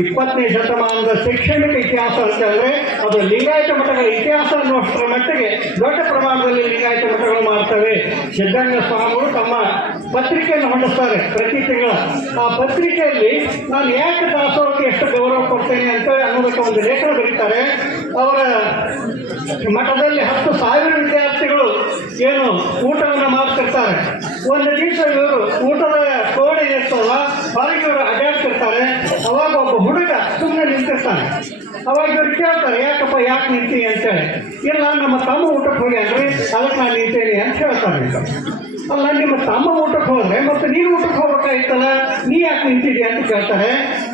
20ನೇ ಶತಮಾನದ ಶೈಕ್ಷಣಿಕ ಇತಿಹಾಸ ಅಂತಂದ್ರೆ ಅದು ಲಿಂಗಾಯತ ಮಠಗಳ ಇತಿಹಾಸ ಅನ್ನುವಷ್ಟರ ಮಟ್ಟಿಗೆ ದೊಡ್ಡ ಪ್ರಮಾಣದಲ್ಲಿ ಲಿಂಗಾಯತ ಮಠಗಳು ಮಾಡ್ತವೆ. ಸಿದ್ಧಗಂಗಾ ಸ್ವಾಮಿಗಳು ತಮ್ಮ ಪತ್ರಿಕೆಯನ್ನು ಹೊಂದಿಸ್ತಾರೆ ಪ್ರತಿ ತಿಂಗಳ. ಆ ಪತ್ರಿಕೆಯಲ್ಲಿ ನಾನು ಯಾಕೆ ದಾಸೋಹಕ್ಕೆ ಎಷ್ಟು ಗೌರವ ಕೊಡ್ತೇನೆ ಅಂತ ಅನ್ನೋದಕ್ಕೆ ಒಂದು ಲೇಖನ ಬರೀತಾರೆ. ಅವರ ಮಠದಲ್ಲಿ 10,000 ವಿದ್ಯಾರ್ಥಿಗಳು ಏನು ಊಟವನ್ನು ಮಾಡ್ತಿರ್ತಾರೆ. ಒಂದು ದಿವಸ ಇವರು ಊಟದ ಕೋಣೆ ಇರ್ತಲ್ಲ, ಹೊರಗೆ ಇವರು ಅಡ್ಡಾಡ್ತಿರ್ತಾರೆ. ಅವಾಗ ಒಬ್ಬ ಹುಡುಗ ಸುಮ್ಮನೆ ನಿಂತಿರ್ತಾನೆ. ಅವಾಗ ಇವ್ರು ಕೇಳ್ತಾರೆ, ಯಾಕಪ್ಪ ಯಾಕೆ ನಿಂತೀನಿ ಅಂತೇಳಿ. ಇಲ್ಲ, ನಮ್ಮ ತಮ್ಮ ಊಟಕ್ಕೆ ಹೋಗ್ಯಾನ್ರಿ, ಅದಕ್ಕೆ ನಾನು ನಿಂತೇನೆ ಅಂತ ಹೇಳ್ತಾರೆ. ಅಲ್ಲ, ನಿಮ್ಮ ತಮ್ಮ ಊಟಕ್ಕೆ ಹೋದ್ರೆ ಮತ್ತೆ ನೀನು ಊಟಕ್ಕೆ ಹೋಗ್ಬೇಕಾಯ್ತಲ್ಲ, ನೀ ಯಾಕೆ ನಿಂತಿದ್ಯಾ ಅಂತ ಕೇಳ್ತಾರೆ.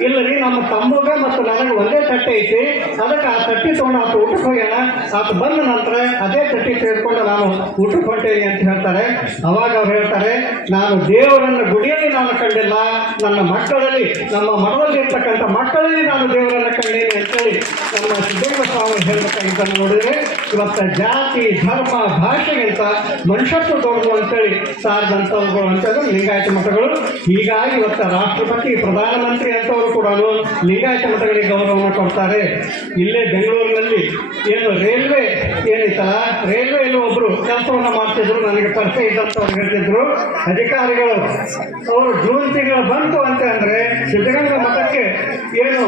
ಇಲ್ಲ ರೀ, ನಮ್ಮ ತಮ್ಮಗ ಮತ್ತು ನನಗೆ ಒಂದೇ ತಟ್ಟೆ ಐತಿ, ಅದಕ್ಕೆ ಆ ತಟ್ಟೆ ತೊಗೊಂಡು ಆತ ಊಟಕ್ಕೆ ಹೋಗ್ಯಾನ, ಆತ ಬಂದ ನಂತರ ಅದೇ ತಟ್ಟೆ ತೆಗೆದುಕೊಂಡು ನಾನು ಊಟಕ್ಕೆ ಹೊಂಟೇನೆ ಅಂತ ಹೇಳ್ತಾರೆ. ಅವಾಗ ಅವ್ರು ಹೇಳ್ತಾರೆ, ನಾನು ದೇವರನ್ನು ಗುಡಿಯಲ್ಲಿ ನಾನು ಕಂಡಿಲ್ಲ, ನನ್ನ ಮಕ್ಕಳಲ್ಲಿ, ನಮ್ಮ ಮಠದಲ್ಲಿ ಇರ್ತಕ್ಕಂಥ ಮಕ್ಕಳಲ್ಲಿ ನಾನು ದೇವರನ್ನು ಕಂಡೇನೆ ಅಂತೇಳಿ ನಮ್ಮ ಸಿದ್ಧಗಂಗಾ ಸ್ವಾಮಿ ಹೇಳಬೇಕಾಗಿದ್ದನ್ನು ನೋಡಿದ್ರೆ, ಇವತ್ತು ಜಾತಿ ಧರ್ಮ ಭಾಷೆಗಿಂತ ಮನುಷ್ಯತ್ವ ದೊಡ್ಡದು ಅಂತೇಳಿ ಸಾರಿದಂಥವುಗಳು ಅಂತಂದ್ರೆ ಲಿಂಗಾಯತ ಮಠಗಳು. ಹೀಗಾಗಿ ಇವತ್ತು ರಾಷ್ಟ್ರಪತಿ ಪ್ರಧಾನಮಂತ್ರಿ ಅಂತವರು ಕೂಡ ಲಿಂಗಾಯತ ಮಠಗಳಿಗೆ ಗೌರವವನ್ನು ಕೊಡ್ತಾರೆ. ಇಲ್ಲೇ ಬೆಂಗಳೂರಿನಲ್ಲಿ ಏನು ರೈಲ್ವೆ ಏನೈತಲ್ಲ, ರೈಲ್ವೆಯಲ್ಲಿ ಒಬ್ಬರು ಕೆಲಸವನ್ನು ಮಾಡ್ತಿದ್ರು, ನನಗೆ ಪರಿಚಯ ಇದ್ದಂಥವ್ರು ಹೇಳ್ತಿದ್ರು. ಅಧಿಕಾರಿಗಳು ಅವರು ಜೂನ್ ತಿಂಗಳು ಬಂತು ಅಂತ ಅಂದರೆ ಸಿದ್ಧಗಂಗಾ ಮಠಕ್ಕೆ ಏನು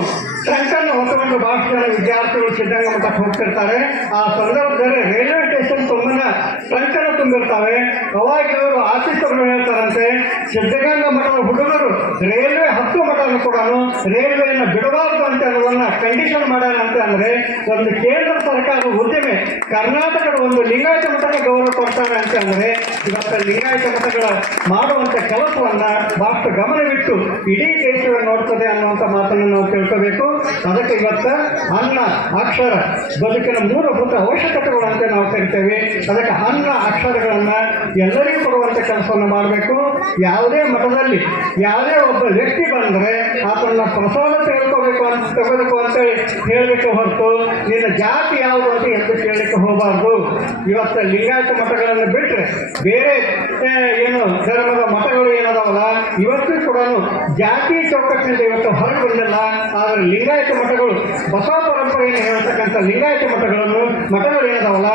ಟ್ರಂಕನ್ನು ಹೊತ್ತುಕೊಂಡು ಭಾಳಷ್ಟು ಜನ ವಿದ್ಯಾರ್ಥಿಗಳು ಸಿದ್ಧಗಂಗಾ ಮಠಕ್ಕೆ ಹೋಗ್ತಿರ್ತಾರೆ. ಆ ಸಂದರ್ಭದಲ್ಲಿ ರೈಲ್ವೆ ಸ್ಟೇಷನ್ ತುಂಬನ ಟ್ರಂಕನ್ನು ತುಂಬಿರ್ತಾವೆ. ಅವಾಗ ಇವರು ಆಫೀಸರ್ಗಳು ಹೇಳ್ತಾರಂತೆ, ಸಿದ್ಧಗಂಗಾ ಮಠದ ಹುಡುಗರು ರೈಲ್ವೆ ಹತ್ತು ಮಠವನ್ನು ಕೂಡ ರೈಲ್ವೆಯನ್ನು ಬಿಡಬಾರ್ದು ಅಂತ ಅನ್ನೋದನ್ನ ಕಂಡೀಷನ್ ಮಾಡ್ಯಾರ ಅಂತ ಅಂದ್ರೆ ಒಂದು ಕೇಂದ್ರ ಸರ್ಕಾರದ ಉದ್ಯಮೆ ಕರ್ನಾಟಕದ ಒಂದು ಲಿಂಗಾಯತ ಮಠಕ್ಕೆ ಗೌರವ ಕೊಡ್ತಾರೆ ಅಂತ ಅಂದ್ರೆ ಇವತ್ತು ಲಿಂಗಾಯತ ಮಠಗಳ ಮಾಡುವಂಥ ಕೆಲಸವನ್ನ ಬಹಳಷ್ಟು ಗಮನವಿಟ್ಟು ಇಡೀ ದೇಶವನ್ನು ನೋಡ್ತದೆ ಅನ್ನುವಂಥ ಮಾತನ್ನು ನಾವು ತಿಳ್ಕೋಬೇಕು. ಅದಕ್ಕೆ ಇವತ್ತು ಅನ್ನ ಅಕ್ಷರ ಬದುಕಿನ ಮೂಲಭೂತ ಅವಶ್ಯಕತೆಗಳು ಅಂತ ನಾವು ಕರಿತೇವೆ. ಅದಕ್ಕೆ ಅನ್ನ ಅಕ್ಷರಗಳನ್ನ ಎಲ್ಲರಿಗೂ ಕೊಡುವಂಥ ಕೆಲಸವನ್ನು ಮಾಡಬೇಕು. ಯಾವುದೇ ಮಠದಲ್ಲಿ ಯಾವುದೇ ಒಬ್ಬ ವ್ಯಕ್ತಿ ಬಂದರೆ ಆತನ ಪ್ರಸಾದ ತೆಗೆದುಕೋಬೇಕು ಅಂತೇಳಿ ಹೇಳಲಿಕ್ಕೆ ಹೊರತು ನಿನ್ನ ಜಾತಿ ಯಾವುದು ಅಂತ ಎಂದು ಕೇಳಲಿಕ್ಕೆ ಹೋಗಬಾರ್ದು. ಇವತ್ತು ಲಿಂಗಾಯತ ಮಠಗಳನ್ನು ಬಿಟ್ಟರೆ ಬೇರೆ ಏನು ಧರ್ಮದ ಮಠಗಳು ಏನದಾವಲ್ಲ ಇವತ್ತು ಕೂಡ ಜಾತಿ ಚೌಕಟ್ಟಿನಿಂದ ಇವತ್ತು ಹೊರಗೆ ಬಂದಿಲ್ಲ. ಆದರೆ ಲಿಂಗಾಯತ ಮಠಗಳು ಬಸವ ಪರಂಪರೆಯನ್ನು ಹೇಳ್ತಕ್ಕಂಥ ಲಿಂಗಾಯತ ಮಠಗಳು ಏನದಾವಲ್ಲ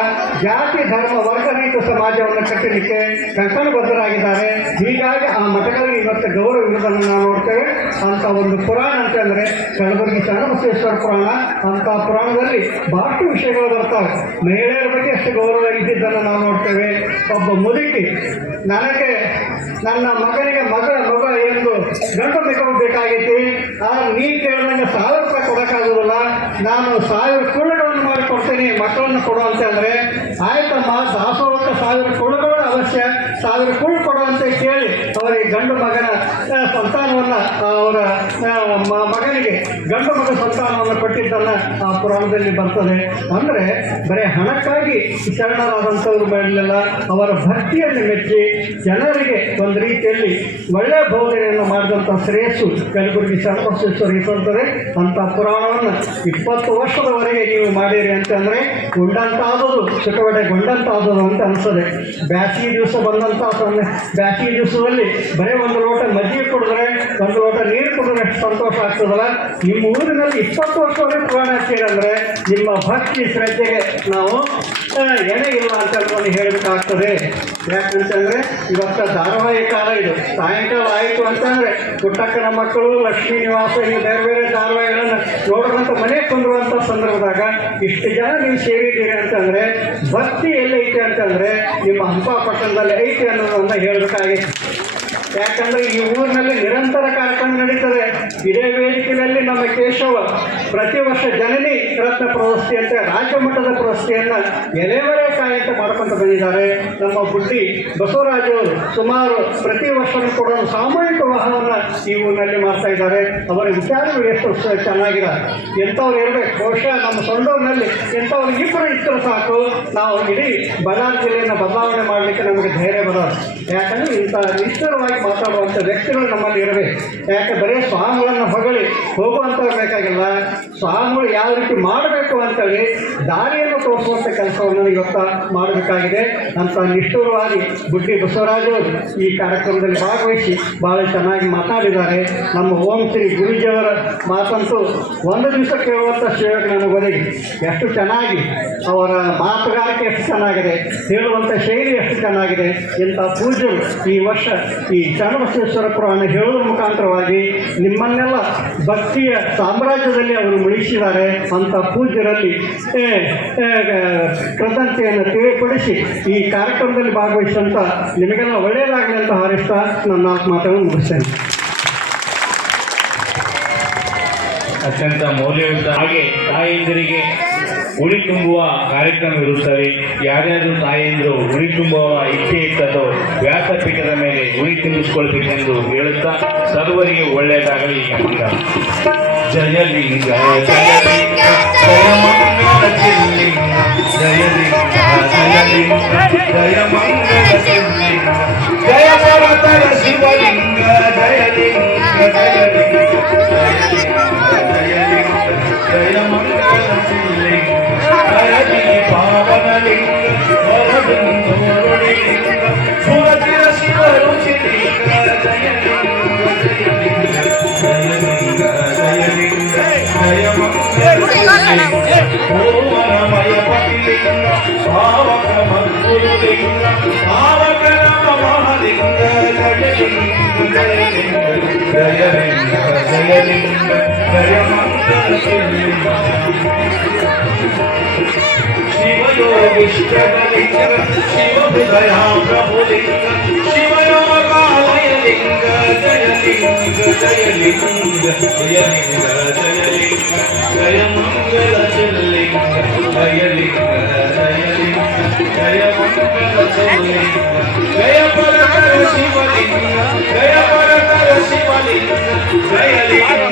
ಜಾತಿ ಧರ್ಮ ವರ್ಗರಹಿತ ಸಮಾಜವನ್ನು ಕಟ್ಟಲಿಕ್ಕೆ ಕಂಕಣಬದ್ಧರಾಗಿದ್ದಾರೆ. ಹೀಗಾಗಿ ಆ ಮಠಗಳಿಗೆ ಇವತ್ತು ಗೌರವ ಇರುವುದನ್ನು ನಾವು ನೋಡ್ತೇವೆ. ಅಂತ ಒಂದು ಪುರಾಣ ಅಂತಂದರೆ ಕಲಬುರಗಿ ಚನ್ನಬಸವೇಶ್ವರ ಪುರಾಣ. ಅಂತ ಪುರಾಣದಲ್ಲಿ ಬಹಳಷ್ಟು ವಿಷಯಗಳು ಬರ್ತವೆ. ಮಹಿಳೆಯರ ಬಗ್ಗೆ ಅಷ್ಟು ಗೌರವ ಇದ್ದಿದ್ದನ್ನು ನಾವು ನೋಡ್ತೇವೆ. ಒಬ್ಬ ಮುದುಕಿ ನನಗೆ ನನ್ನ ಮಗನಿಗೆ ಮಗ ಎಂದು ಗಂಡು ಮಗು ಬೇಕಾಗೈತಿ, ನೀ ಕೇಳಿದಂಗೆ 1,000 ರೂಪಾಯಿ ಕೊಡೋಕ್ಕಾಗೋದಿಲ್ಲ, ನಾನು 1,000 ಕುಳ್ಳುಗಳನ್ನು ಮಾಡಿ ಕೊಡ್ತೇನೆ ಮಕ್ಕಳನ್ನು ಕೊಡು ಅಂತ ಅಂದರೆ, ಆಯ್ತಮ್ಮ ದಾಸೋಹಕ್ಕೆ 1,000 ಕುಳ್ಳುಗಳು ಅವಶ್ಯ, 1,000 ಕುಳ್ಳು ಕೊಡುವಂತ ಕೇಳಿ ಅವರಿಗೆ ಗಂಡು ಮಗನ ಸಂತಾನವನ್ನು ಅವರ ಮಗನಿಗೆ ಗಂಡು ಮಗ ಸಂತಾನವನ್ನು ಕೊಟ್ಟಿದ್ದನ್ನು ಆ ಪುರಾಣದಲ್ಲಿ ಬರ್ತದೆ. ಅಂದರೆ ಬರೀ ಹಣಕ್ಕಾಗಿ ಶರಣರಾದಂಥವ್ರು ಮಾಡಲಿಲ್ಲ, ಅವರ ಭಕ್ತಿಯನ್ನು ಮೆಚ್ಚಿ ಜನರಿಗೆ ಒಂದು ರೀತಿಯಲ್ಲಿ ಒಳ್ಳೆಯ ಬೋಧನೆಯನ್ನು ಮಾಡಿದಂಥ ಶ್ರೇಯಸ್ಸು ಕಲಬುರಗಿ ಚನ್ನಬಸವೇಶ್ವರಿಗೆ ಸಲ್ತದೆ. ಅಂಥ ಪುರಾಣವನ್ನು 20 ವರ್ಷದವರೆಗೆ ನೀವು ಮಾಡಿರಿ ಅಂತಂದರೆ ಗೊಂಡಂತಾದದು ಸುಖವಡೆಗೊಂಡಂತಾದದು ಅಂತ ಅನಿಸ್ತದೆ. ಬ್ಯಾಸಿಗೆ ದಿವಸ ಬಂದಂಥ ಬ್ಯಾಸಿಗೆ ದಿವಸದಲ್ಲಿ ಬರೀ ಒಂದು ಲೋಟ ಮಜ್ಜಿಗೆ ಕುಡಿದ್ರೆ, ಒಂದು ಲೋಟ ನೀರು ಕುಡಿದ್ರೆ ಎಷ್ಟು ಸಂತೋಷ ಆಗ್ತದಲ್ಲ. ನಿಮ್ಮ ಊರಿನಲ್ಲಿ 20 ವರ್ಷವರೆಗೆ ಪುರಾಣ ಹಾಕ್ತೀರಂದರೆ ನಿಮ್ಮ ಭಕ್ತಿ ಶ್ರದ್ಧೆಗೆ ನಾವು ಎಣೆ ಇಲ್ಲ ಅಂತ ಹೇಳಬೇಕಾಗ್ತದೆ. ಯಾಕಂತಂದರೆ ಇವತ್ತು ಧಾರಾವಾಹಿ ಕಾಲ ಇದು. ಸಾಯಂಕಾಲ ಆಯಿತು ಅಂತಂದರೆ ಪುಟ್ಟಕ್ಕನ ಮಕ್ಕಳು, ಲಕ್ಷ್ಮೀ ನಿವಾಸ, ಹೀಗೆ ಬೇರೆ ಬೇರೆ ಧಾರಾವಾಹಿಗಳನ್ನು ನೋಡುವಂಥ ಮನೆಗೆ ಕುಂದಿರುವಂಥ ಸಂದರ್ಭದಾಗ ಇಷ್ಟು ಜನ ನೀವು ಸೇರಿದ್ದೀರಿ ಅಂತಂದರೆ ಭಕ್ತಿ ಎಲ್ಲೈತೆ ಅಂತಂದರೆ ನಿಮ್ಮ ಹಂಪಾಪಟ್ಟಣದಲ್ಲಿ ಐತೆ ಅನ್ನೋದನ್ನು ಹೇಳಬೇಕಾಗಿತ್ತು. ಯಾಕಂದರೆ ಈ ಊರಿನಲ್ಲಿ ನಿರಂತರ ಕಾರ್ಯಕ್ರಮ ನಡೀತದೆ. ಇದೇ ವೇದಿಕೆಯಲ್ಲಿ ನಮ್ಮ ಕೇಶವ ಪ್ರತಿ ವರ್ಷ ಜನನಿ ರತ್ನ ಪ್ರಶಸ್ತಿ ಅಂತ ರಾಜ್ಯ ಮಟ್ಟದ ಪ್ರಶಸ್ತಿಯನ್ನು ಎಲೆವರೆ ಕಾಯಂತ ಮಾಡ್ಕೊಂತ ಬಂದಿದ್ದಾರೆ. ನಮ್ಮ ಬುಡ್ಡಿ ಬಸವರಾಜವರು ಸುಮಾರು ಪ್ರತಿ ವರ್ಷವೂ ಕೂಡ ಸಾಮೂಹಿಕ ವಿವಾಹವನ್ನು ಈ ಊರಿನಲ್ಲಿ ಮಾಡ್ತಾ ಇದ್ದಾರೆ. ಅವರ ವಿಚಾರಗಳು ಎಷ್ಟು ಚೆನ್ನಾಗಿದೆ. ಎಂಥವ್ರು ಇರಬೇಕು, ಬಹುಶಃ ನಮ್ಮ ಸೊಂಡೂರಿನಲ್ಲಿ ಎಂಥವ್ರು ಇಬ್ಬರು ಇದ್ದರೆ ಸಾಕು, ನಾವು ಇಡೀ ಬಳ್ಳಾರಿ ಜಿಲ್ಲೆಯನ್ನು ಬದಲಾವಣೆ ಮಾಡಲಿಕ್ಕೆ ನಮಗೆ ಧೈರ್ಯ ಬರೋದು. ಯಾಕಂದರೆ ಇಂಥ ನಿಶ್ಚಿತವಾಗಿ ಗಂಭೀರವಾಗಿ ಮಾತಾಡುವಂಥ ವ್ಯಕ್ತಿಗಳು ನಮ್ಮಲ್ಲಿ ಇರಬೇಕು. ಯಾಕೆ ಬರೀ ಸ್ವಾಮಿಗಳನ್ನು ಹೊಗಳಿ ಹೋಗುವಂಥವ್ರು ಬೇಕಾಗಿಲ್ಲ, ಸ್ವಾಮಿಗಳು ಯಾವ ರೀತಿ ಮಾಡಬೇಕು ಅಂತೇಳಿ ದಾರಿಯನ್ನು ತೋರಿಸುವಂಥ ಕೆಲಸವನ್ನು ಇವತ್ತು ಮಾಡಬೇಕಾಗಿದೆ ಅಂತ ನಿಷ್ಠುರವಾಗಿ ಬುಡ್ಡಿ ಬಸವರಾಜು ಅವರು ಈ ಕಾರ್ಯಕ್ರಮದಲ್ಲಿ ಭಾಗವಹಿಸಿ ಭಾಳ ಚೆನ್ನಾಗಿ ಮಾತಾಡಿದ್ದಾರೆ. ನಮ್ಮ ಓಂ ಶ್ರೀ ಗುರೂಜಿಯವರ ಮಾತಂತೂ ಒಂದು ದಿವಸ ಕೇಳುವಂಥ ಸೇವೆಗೆ ನನಗೆ ಒದಗಿ ಎಷ್ಟು ಚೆನ್ನಾಗಿ ಅವರ ಮಾತುಗಾರಿಕೆ ಎಷ್ಟು ಚೆನ್ನಾಗಿದೆ, ಹೇಳುವಂಥ ಶೈಲಿ ಎಷ್ಟು ಚೆನ್ನಾಗಿದೆ. ಇಂಥ ಪೂಜ್ಯರು ಈ ವರ್ಷ ಈ ಚನ್ನಬಸವೇಶ್ವರ ಪುರಾಣ ಹೇಳುವ ಮುಖಾಂತರವಾಗಿ ನಿಮ್ಮನ್ನೆಲ್ಲ ಭಕ್ತಿಯ ಸಾಮ್ರಾಜ್ಯದಲ್ಲಿ ಅವರು ಮುಳಿಸಿದ್ದಾರೆ. ಅಂಥ ಪೂಜ್ಯರಲ್ಲಿ ಕೃತಜ್ಞತೆಯನ್ನು ತಿಳಿಪಡಿಸಿ ಈ ಕಾರ್ಯಕ್ರಮದಲ್ಲಿ ಭಾಗವಹಿಸಿದಂಥ ನಿಮಗೆಲ್ಲ ಒಳ್ಳೆಯದಾಗಲಿ ಅಂತ ಹಾರೈಸ್ತಾ ನನ್ನ 4 ಮಾತನ್ನು ಮುಗಿಸ್ತೇನೆ. ಅತ್ಯಂತ ಮೌಲ್ಯಯುತ ಹಾಗೆ ತಾಯಂದಿರಿಗೆ ಉಳಿ ತುಂಬುವ ಕಾರ್ಯಕ್ರಮ ಇರುತ್ತದೆ. ಯಾರ್ಯಾರು ತಾಯಂದಿರು ಉಳಿ ತುಂಬುವ ಇಚ್ಛೆ ಇತ್ತದೋ ವ್ಯಾಸಪೀಠದ ಮೇಲೆ ಉಳಿ ತುಂಬಿಸಿಕೊಳ್ಬೇಕೆಂದು ಹೇಳುತ್ತಾ ಸರ್ವರಿಗೆ ಒಳ್ಳೆಯದಾಗಲಿ ಎಂದ. ಜಯಲಿಂಗ ಜಯಲಿಂಗ ಜಯ ಮಂಗಳ ಚಿಲ್ಲಿಂಗ, ಜಯಲಿಂಗ ಜಯಲಿಂಗ ಜಯ ಮಂಗಳ ಚಿಲ್ಲಿಂಗ, ಜಯ ಪರತರ ಶಿವಲಿಂಗ, ಜಯಲಿಂಗ ಜಯಲಿಂಗ ಜಯ ಮಂಗಳ ಚಿಲ್ಲಿಂಗ, ಹರದಿ ಪಾವನಲಿಂಗ ವರದಿಂದೋರುಳಿಂಗ, ಸುರತಿರ ಶಿವ ರುಚಿಲಿಂಗ, ಜಯಲಿಂಗ ಜಯಲಿಂಗ ಜಯಲಿಂಗ ಜಯಲಿಂಗ ಜಯ ಮಂಗಳ ಓಮನಮಯ ಪತಿಲಿಂಗ, ಭಾವಕ ಮಧುರಲಿಂಗ, ಭಾವಕ ನಮಃಲಿಂಗ, ಜಯಲಿಂಗ ಜಯಲಿಂಗ ಜಯಲಿಂಗ ಜಯಲಿಂಗ ಜಯ ಮಂಗಳ ಶಿವಲಿಂಗ, ಶಿವಯೋಗಿಷ್ಠಲಿಂಗ, ಶಿವಹೃದಯ ಪ್ರಭುಲಿಂಗ, ಶಿವಯೋಗಾಲಯಲಿಂಗ, ಜಯಲಿಂಗ ಜಯಲಿಂಗ ಜಯಲಿಂಗ ಜಯಲಿಂಗ ಜಯ ಮಂಗಳ ಶಿವಲಿಂಗ, ಜಯಲಿಂಗ ಜಯಲಿಂಗ ಜಯ ಮಂಗಳ ಶಿವಲಿಂಗ, ಜಯ ಪರತರ ಶಿವಲಿಂಗ, ಜಯ ಪರತರ ಶಿವಲಿಂಗ, ಜಯಲಿಂಗ